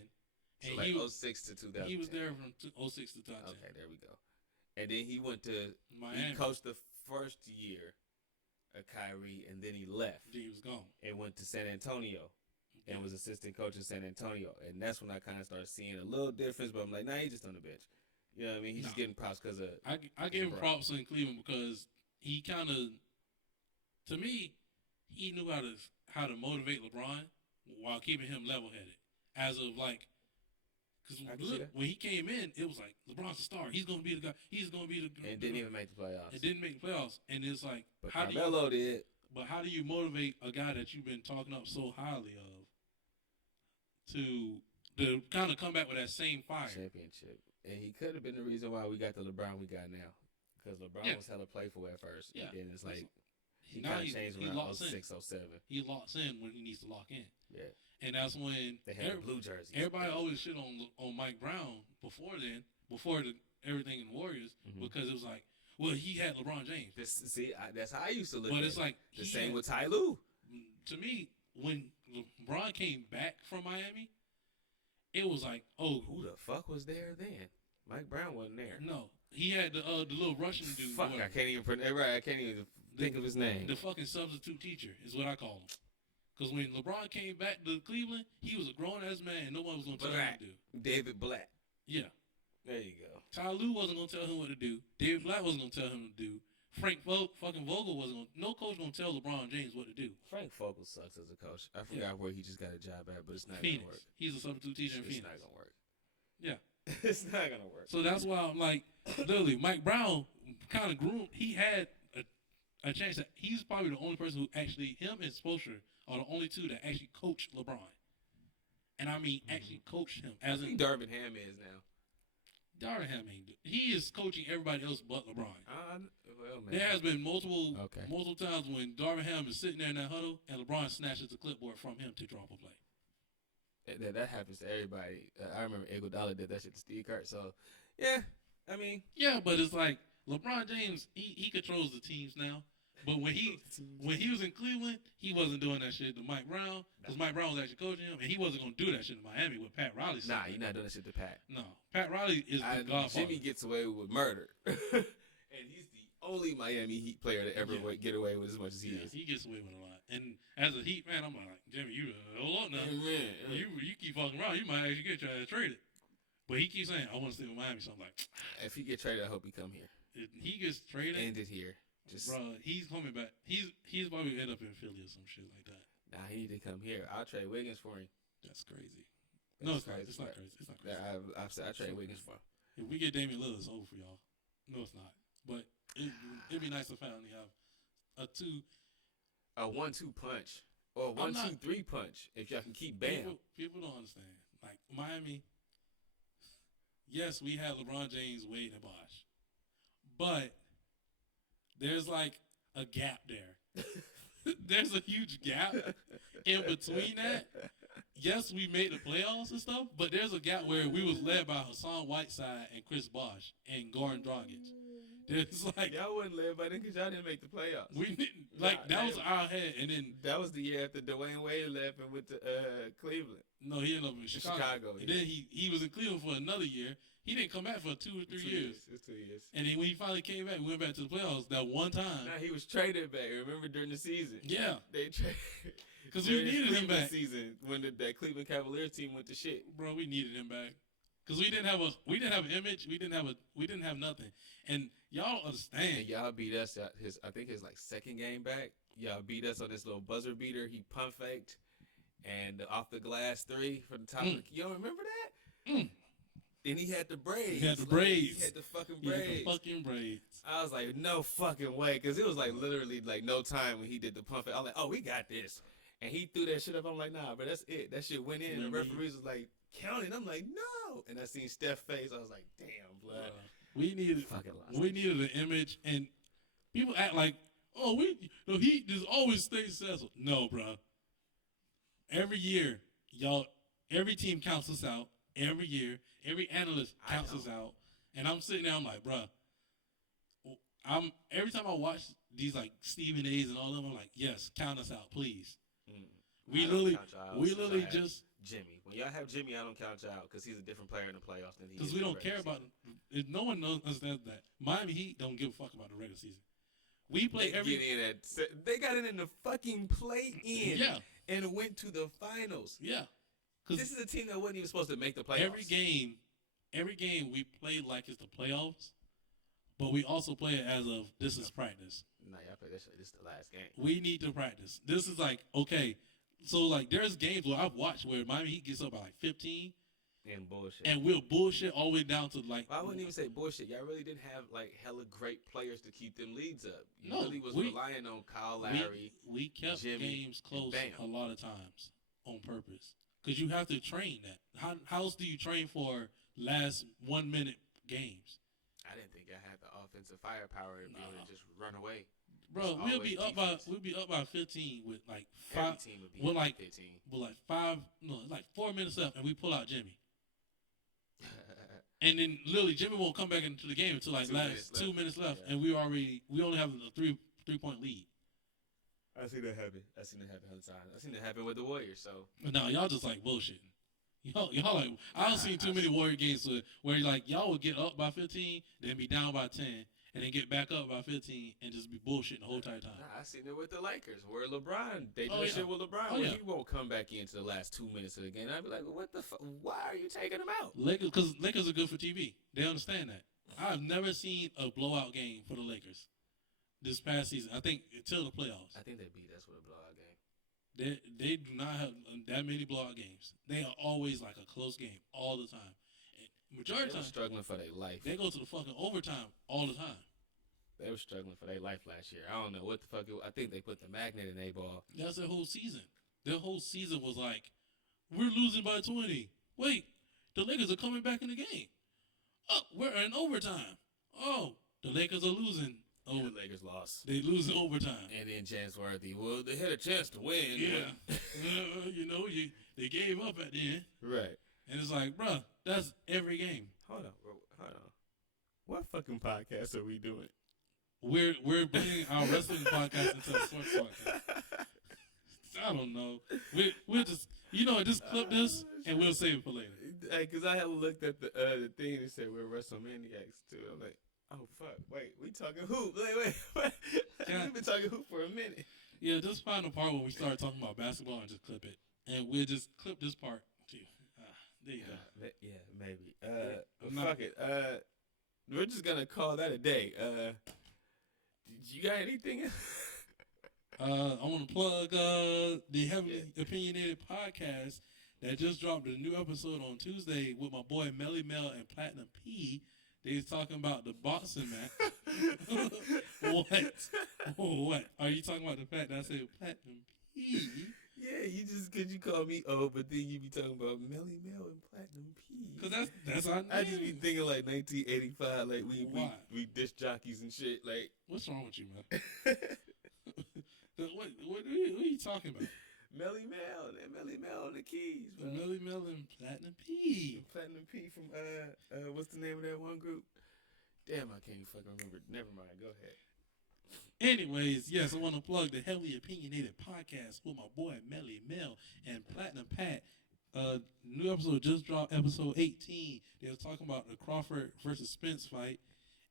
So and like 06 to 2010. He was there from 06 to 2010. Okay, there we go. And then he went to Miami. He coached the first year of Kyrie, and then he left. He was gone. And went to San Antonio. And was assistant coach in San Antonio. And that's when I kind of started seeing a little difference. But I'm like, nah, he's just on the bench. You know what I mean? He's just getting props because of. I gave him props in Cleveland because he kind of, to me, he knew how to motivate LeBron while keeping him level headed. As of like, because when he came in, it was like LeBron's a star. He's gonna be the guy. He's gonna be the. And didn't even make the playoffs. It didn't make the playoffs, and it's like, but Carmelo did. But how do you motivate a guy that you've been talking up so highly of to kind of come back with that same fire? Championship. And he could have been the reason why we got the LeBron we got now. Because LeBron was hella playful at first. Yeah. And then it's like, He kind of changed around 06, 07. He locks in when he needs to lock in. Yeah. And that's when they had the blue jerseys. Everybody always shit on Mike Brown before everything in Warriors, because it was like, well, he had LeBron James. That's how I used to look at it. But it's like the same with Ty Lue. To me, when LeBron came back from Miami, it was like, oh, who the fuck was there then? Mike Brown wasn't there. No, he had the little Russian dude. Fuck, I can't even think of his name. The fucking substitute teacher is what I call him. Because when LeBron came back to Cleveland, he was a grown-ass man, and no one was going to tell him what to do. David Blatt. Yeah. There you go. Ty Lue wasn't going to tell him what to do. David Blatt wasn't going to tell him what to do. Frank fucking Vogel wasn't going to. No coach going to tell LeBron James what to do. Frank Vogel sucks as a coach. I forgot where he just got a job at, but it's not going to work. He's a substitute teacher in Phoenix. It's not going to work. Yeah. It's not going to work. So that's why I'm like, literally, Mike Brown kind of groomed. He had a chance that he's probably the only person who actually, him and Spoelstra are the only two that actually coached LeBron. And I mean, actually coached him. I think Darvin Ham is now. Darvin Ham ain't. He is coaching everybody else but LeBron. Well, man. There has been multiple times when Darvin Ham is sitting there in that huddle and LeBron snatches the clipboard from him to drop a play. That happens to everybody. I remember Iguodala did that shit to Steve Kerr. So, yeah, I mean. Yeah, but it's like LeBron James, he controls the teams now. But when he was in Cleveland, he wasn't doing that shit to Mike Brown, because Mike Brown was actually coaching him, and he wasn't going to do that shit in Miami with Pat Riley. Nah, you're not doing that shit to Pat. No. Pat Riley is the godfather. Jimmy gets away with murder. And he's the only Miami Heat player to ever get away with as much as he is. He gets away with a lot. And as a Heat fan, I'm like, Jimmy, you hold on now. You keep fucking around, you might actually get traded. But he keeps saying, I want to stay with Miami, so I'm like. If he gets traded, I hope he come here. If he gets traded. End it here. Bro, he's coming back. He's probably end up in Philly or some shit like that. Nah, he need to come here. I'll trade Wiggins for him. That's crazy. No, it's not. It's not crazy. It's not crazy. I've said I trade Wiggins for him. If we get Damian Lillard, it's over for y'all. No, it's not. But it'd be nice to finally have a 1-2 punch or 1-2-3 punch. If y'all can keep Bam. People don't understand. Like Miami. Yes, we have LeBron James, Wade, and Bosh, but there's like a gap there. There's a huge gap in between that. Yes, we made the playoffs and stuff, but there's a gap where we was led by Hassan Whiteside and Chris Bosh and Goran Dragic. There's like y'all wasn't led by them because y'all didn't make the playoffs. We didn't that was our head, and then that was the year after Dwayne Wade left and went to Cleveland. No, he ended up in Chicago. And then he was in Cleveland for another year. He didn't come back for 2 or 3 years. It's 2 years. And then when he finally came back, we went back to the playoffs that one time. Nah, he was traded back. Remember during the season? Yeah. They traded. Because we needed him back. Season when that Cleveland Cavaliers team went to shit. Bro, we needed him back. Because we didn't have an image. We didn't have nothing. And y'all understand. And y'all beat us at I think his like second game back. Y'all beat us on this little buzzer beater. He pump faked and off the glass 3 from the top. You don't remember that? And he had the braids. He had the braids. He had the fucking braids. I was like, no fucking way. Because it was like literally like no time when he did the pump fake. I was like, oh, we got this. And he threw that shit up. I'm like, nah, but that's it. That shit went in. And the referees was like, counting. I'm like, no. And I seen Steph's face. I was like, damn, blood. We needed an image. And people act like, oh, the Heat just always stay successful. No, bro. Every year, every team counts us out. Every year, every analyst counts us out. And I'm sitting there, I'm like, bro. Every time I watch these like Stephen A's and all of them, I'm like, yes, count us out, please. We literally just Jimmy. When y'all have Jimmy, I don't count y'all out because he's a different player in the playoffs than he is. Because we don't care about it. No one understands that. Miami Heat don't give a fuck about the regular season. We play they got it in the fucking play-in. Yeah. And went to the finals. Yeah. This is a team that wasn't even supposed to make the playoffs. Every game we play like it's the playoffs, but we also play it as of this is practice. Nah, y'all play this shit. This is the last game. We need to practice. This is like, okay. So, like, there's games where I've watched where Miami Heat gets up by like 15. And bullshit. And we'll bullshit all the way down to like. Well, I wouldn't even say bullshit. Y'all really didn't have like hella great players to keep them leads up. You really was relying on Kyle Lowry. We kept games close a lot of times on purpose. Because you have to train that. How else do you train for last 1 minute games? I didn't think I had the offensive firepower to be able to just run away. Bro, we'll be up by 15 with like Every 5. team would be With like 15. With like 5, no, like 4 minutes left, and we pull out Jimmy. And then literally Jimmy won't come back into the game until like 2 minutes left, yeah. and we only have a 3-point lead. I seen that happen. I seen that happen all the time. I seen that happen with the Warriors. So No, y'all just like bullshitting. Y'all like I don't seen too many Warrior games where like y'all would get up by 15, then be down by 10, and then get back up by 15 and just be bullshitting the whole entire time. I seen it with the Lakers, where LeBron, they do shit with LeBron, where he won't come back into the last 2 minutes of the game. I'd be like, what the fuck? Why are you taking him out? Because Lakers are good for TV. They understand that. I've never seen a blowout game for the Lakers this past season. I think until the playoffs. I think they beat us with a blowout game. They do not have that many blowout games. They are always like a close game all the time. And majority of the time, struggling for their life. They go to the fucking overtime all the time. They were struggling for their life last year. I don't know what the fuck. I think they put the magnet in their ball. That's their whole season. Their whole season was like, we're losing by 20. Wait, the Lakers are coming back in the game. Oh, we're in overtime. Oh, the Lakers are losing. Oh, the Lakers lost. They lose in overtime. And then Chance Worthy, well, they had a chance to win. Yeah. They gave up at the end. Right. And it's like, bruh, that's every game. Hold on. What fucking podcast are we doing? We're bringing our wrestling podcast into a sports podcast. I don't know. We'll just, just clip this and we'll save it for later. Because I had looked at the thing and said we're Wrestlemanics too. I'm like, oh fuck, wait, we talking hoop? Wait. We've been talking hoop for a minute. Yeah, just find the part where we start talking about basketball and just clip it, and we'll just clip this part too. There you go. Yeah, maybe. Fuck it. We're just gonna call that a day. You got anything? I want to plug the Heavily Opinionated podcast that just dropped a new episode on Tuesday with my boy Melly Mel and Platinum P. They was talking about the boxing match. What? Are you talking about the fact that I said Platinum P? Yeah, you call me old, but then you be talking about Melly Mel and Platinum P. Cause that's our name. I just be thinking like 1985, like we disc jockeys and shit. Like, what's wrong with you, man? What are you talking about? Melly Mel and Melly Mel on the keys. Bro. Melly Mel and Platinum P. Platinum P from what's the name of that one group? Damn, I can't fucking remember. Never mind. Go ahead. Anyways, yes, I want to plug the Heavily Opinionated podcast with my boy Melly Mel and Platinum Pat. New episode just dropped, episode 18. They were talking about the Crawford versus Spence fight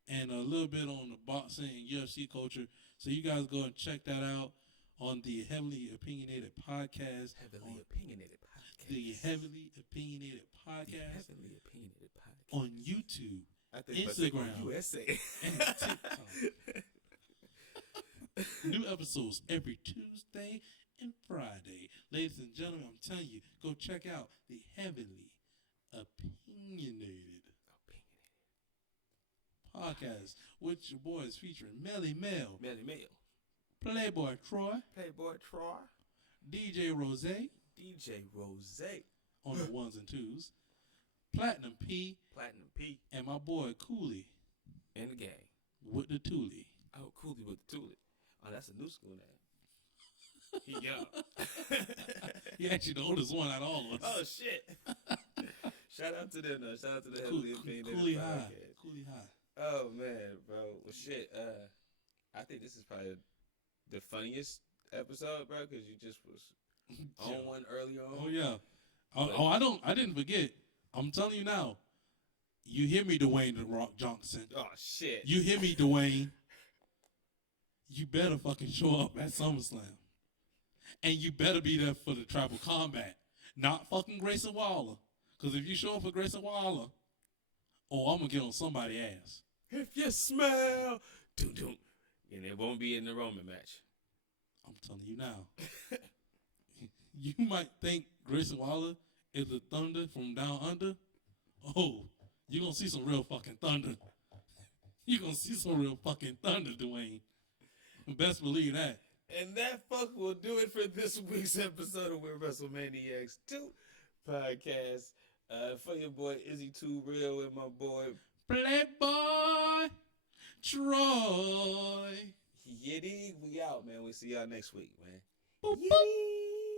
and a little bit on the boxing and UFC culture. So you guys go and check that out on the Heavily Opinionated podcast. Heavily Opinionated podcast. The Heavily Opinionated podcast. The Heavily Opinionated podcast. On YouTube, Instagram, USA, and TikTok. New episodes every Tuesday and Friday. Ladies and gentlemen, I'm telling you, go check out the Heavily Opinionated podcast with your boys featuring Melly Mel, Playboi Troy, DJ Rose, on the ones and twos, Platinum P, and my boy Cooley, and the gang with the Toolie. Oh, Cooley with the Toolie. Oh, that's a new school name. He young. He actually the oldest one out of all of us. Oh shit! Shout out to them. Shout out to the Heavily Opinionated Coolie podcast. High. Oh man, bro. Well, shit. I think this is probably the funniest episode, bro, because you just was on one early on. Oh yeah. I didn't forget. I'm telling you now. You hear me, Dwayne The Rock Johnson. Oh shit. You hear me, Dwayne. You better fucking show up at SummerSlam. And you better be there for the tribal combat. Not fucking Grayson Waller. Because if you show up for Grayson Waller, I'm going to get on somebody's ass. If you smell, doom. And it won't be in the Roman match. I'm telling you now. You might think Grayson Waller is the Thunder from Down Under. Oh, you're going to see some real fucking thunder. You're going to see some real fucking thunder, Dwayne. Best believe that. And that fuck will do it for this week's episode of We're Wrestlemaniacs 2 podcast. For your boy Izze2Real and my boy Playboi Troy. Yiddy, we out, man. We see y'all next week, man. Boop, boop. Yiddy.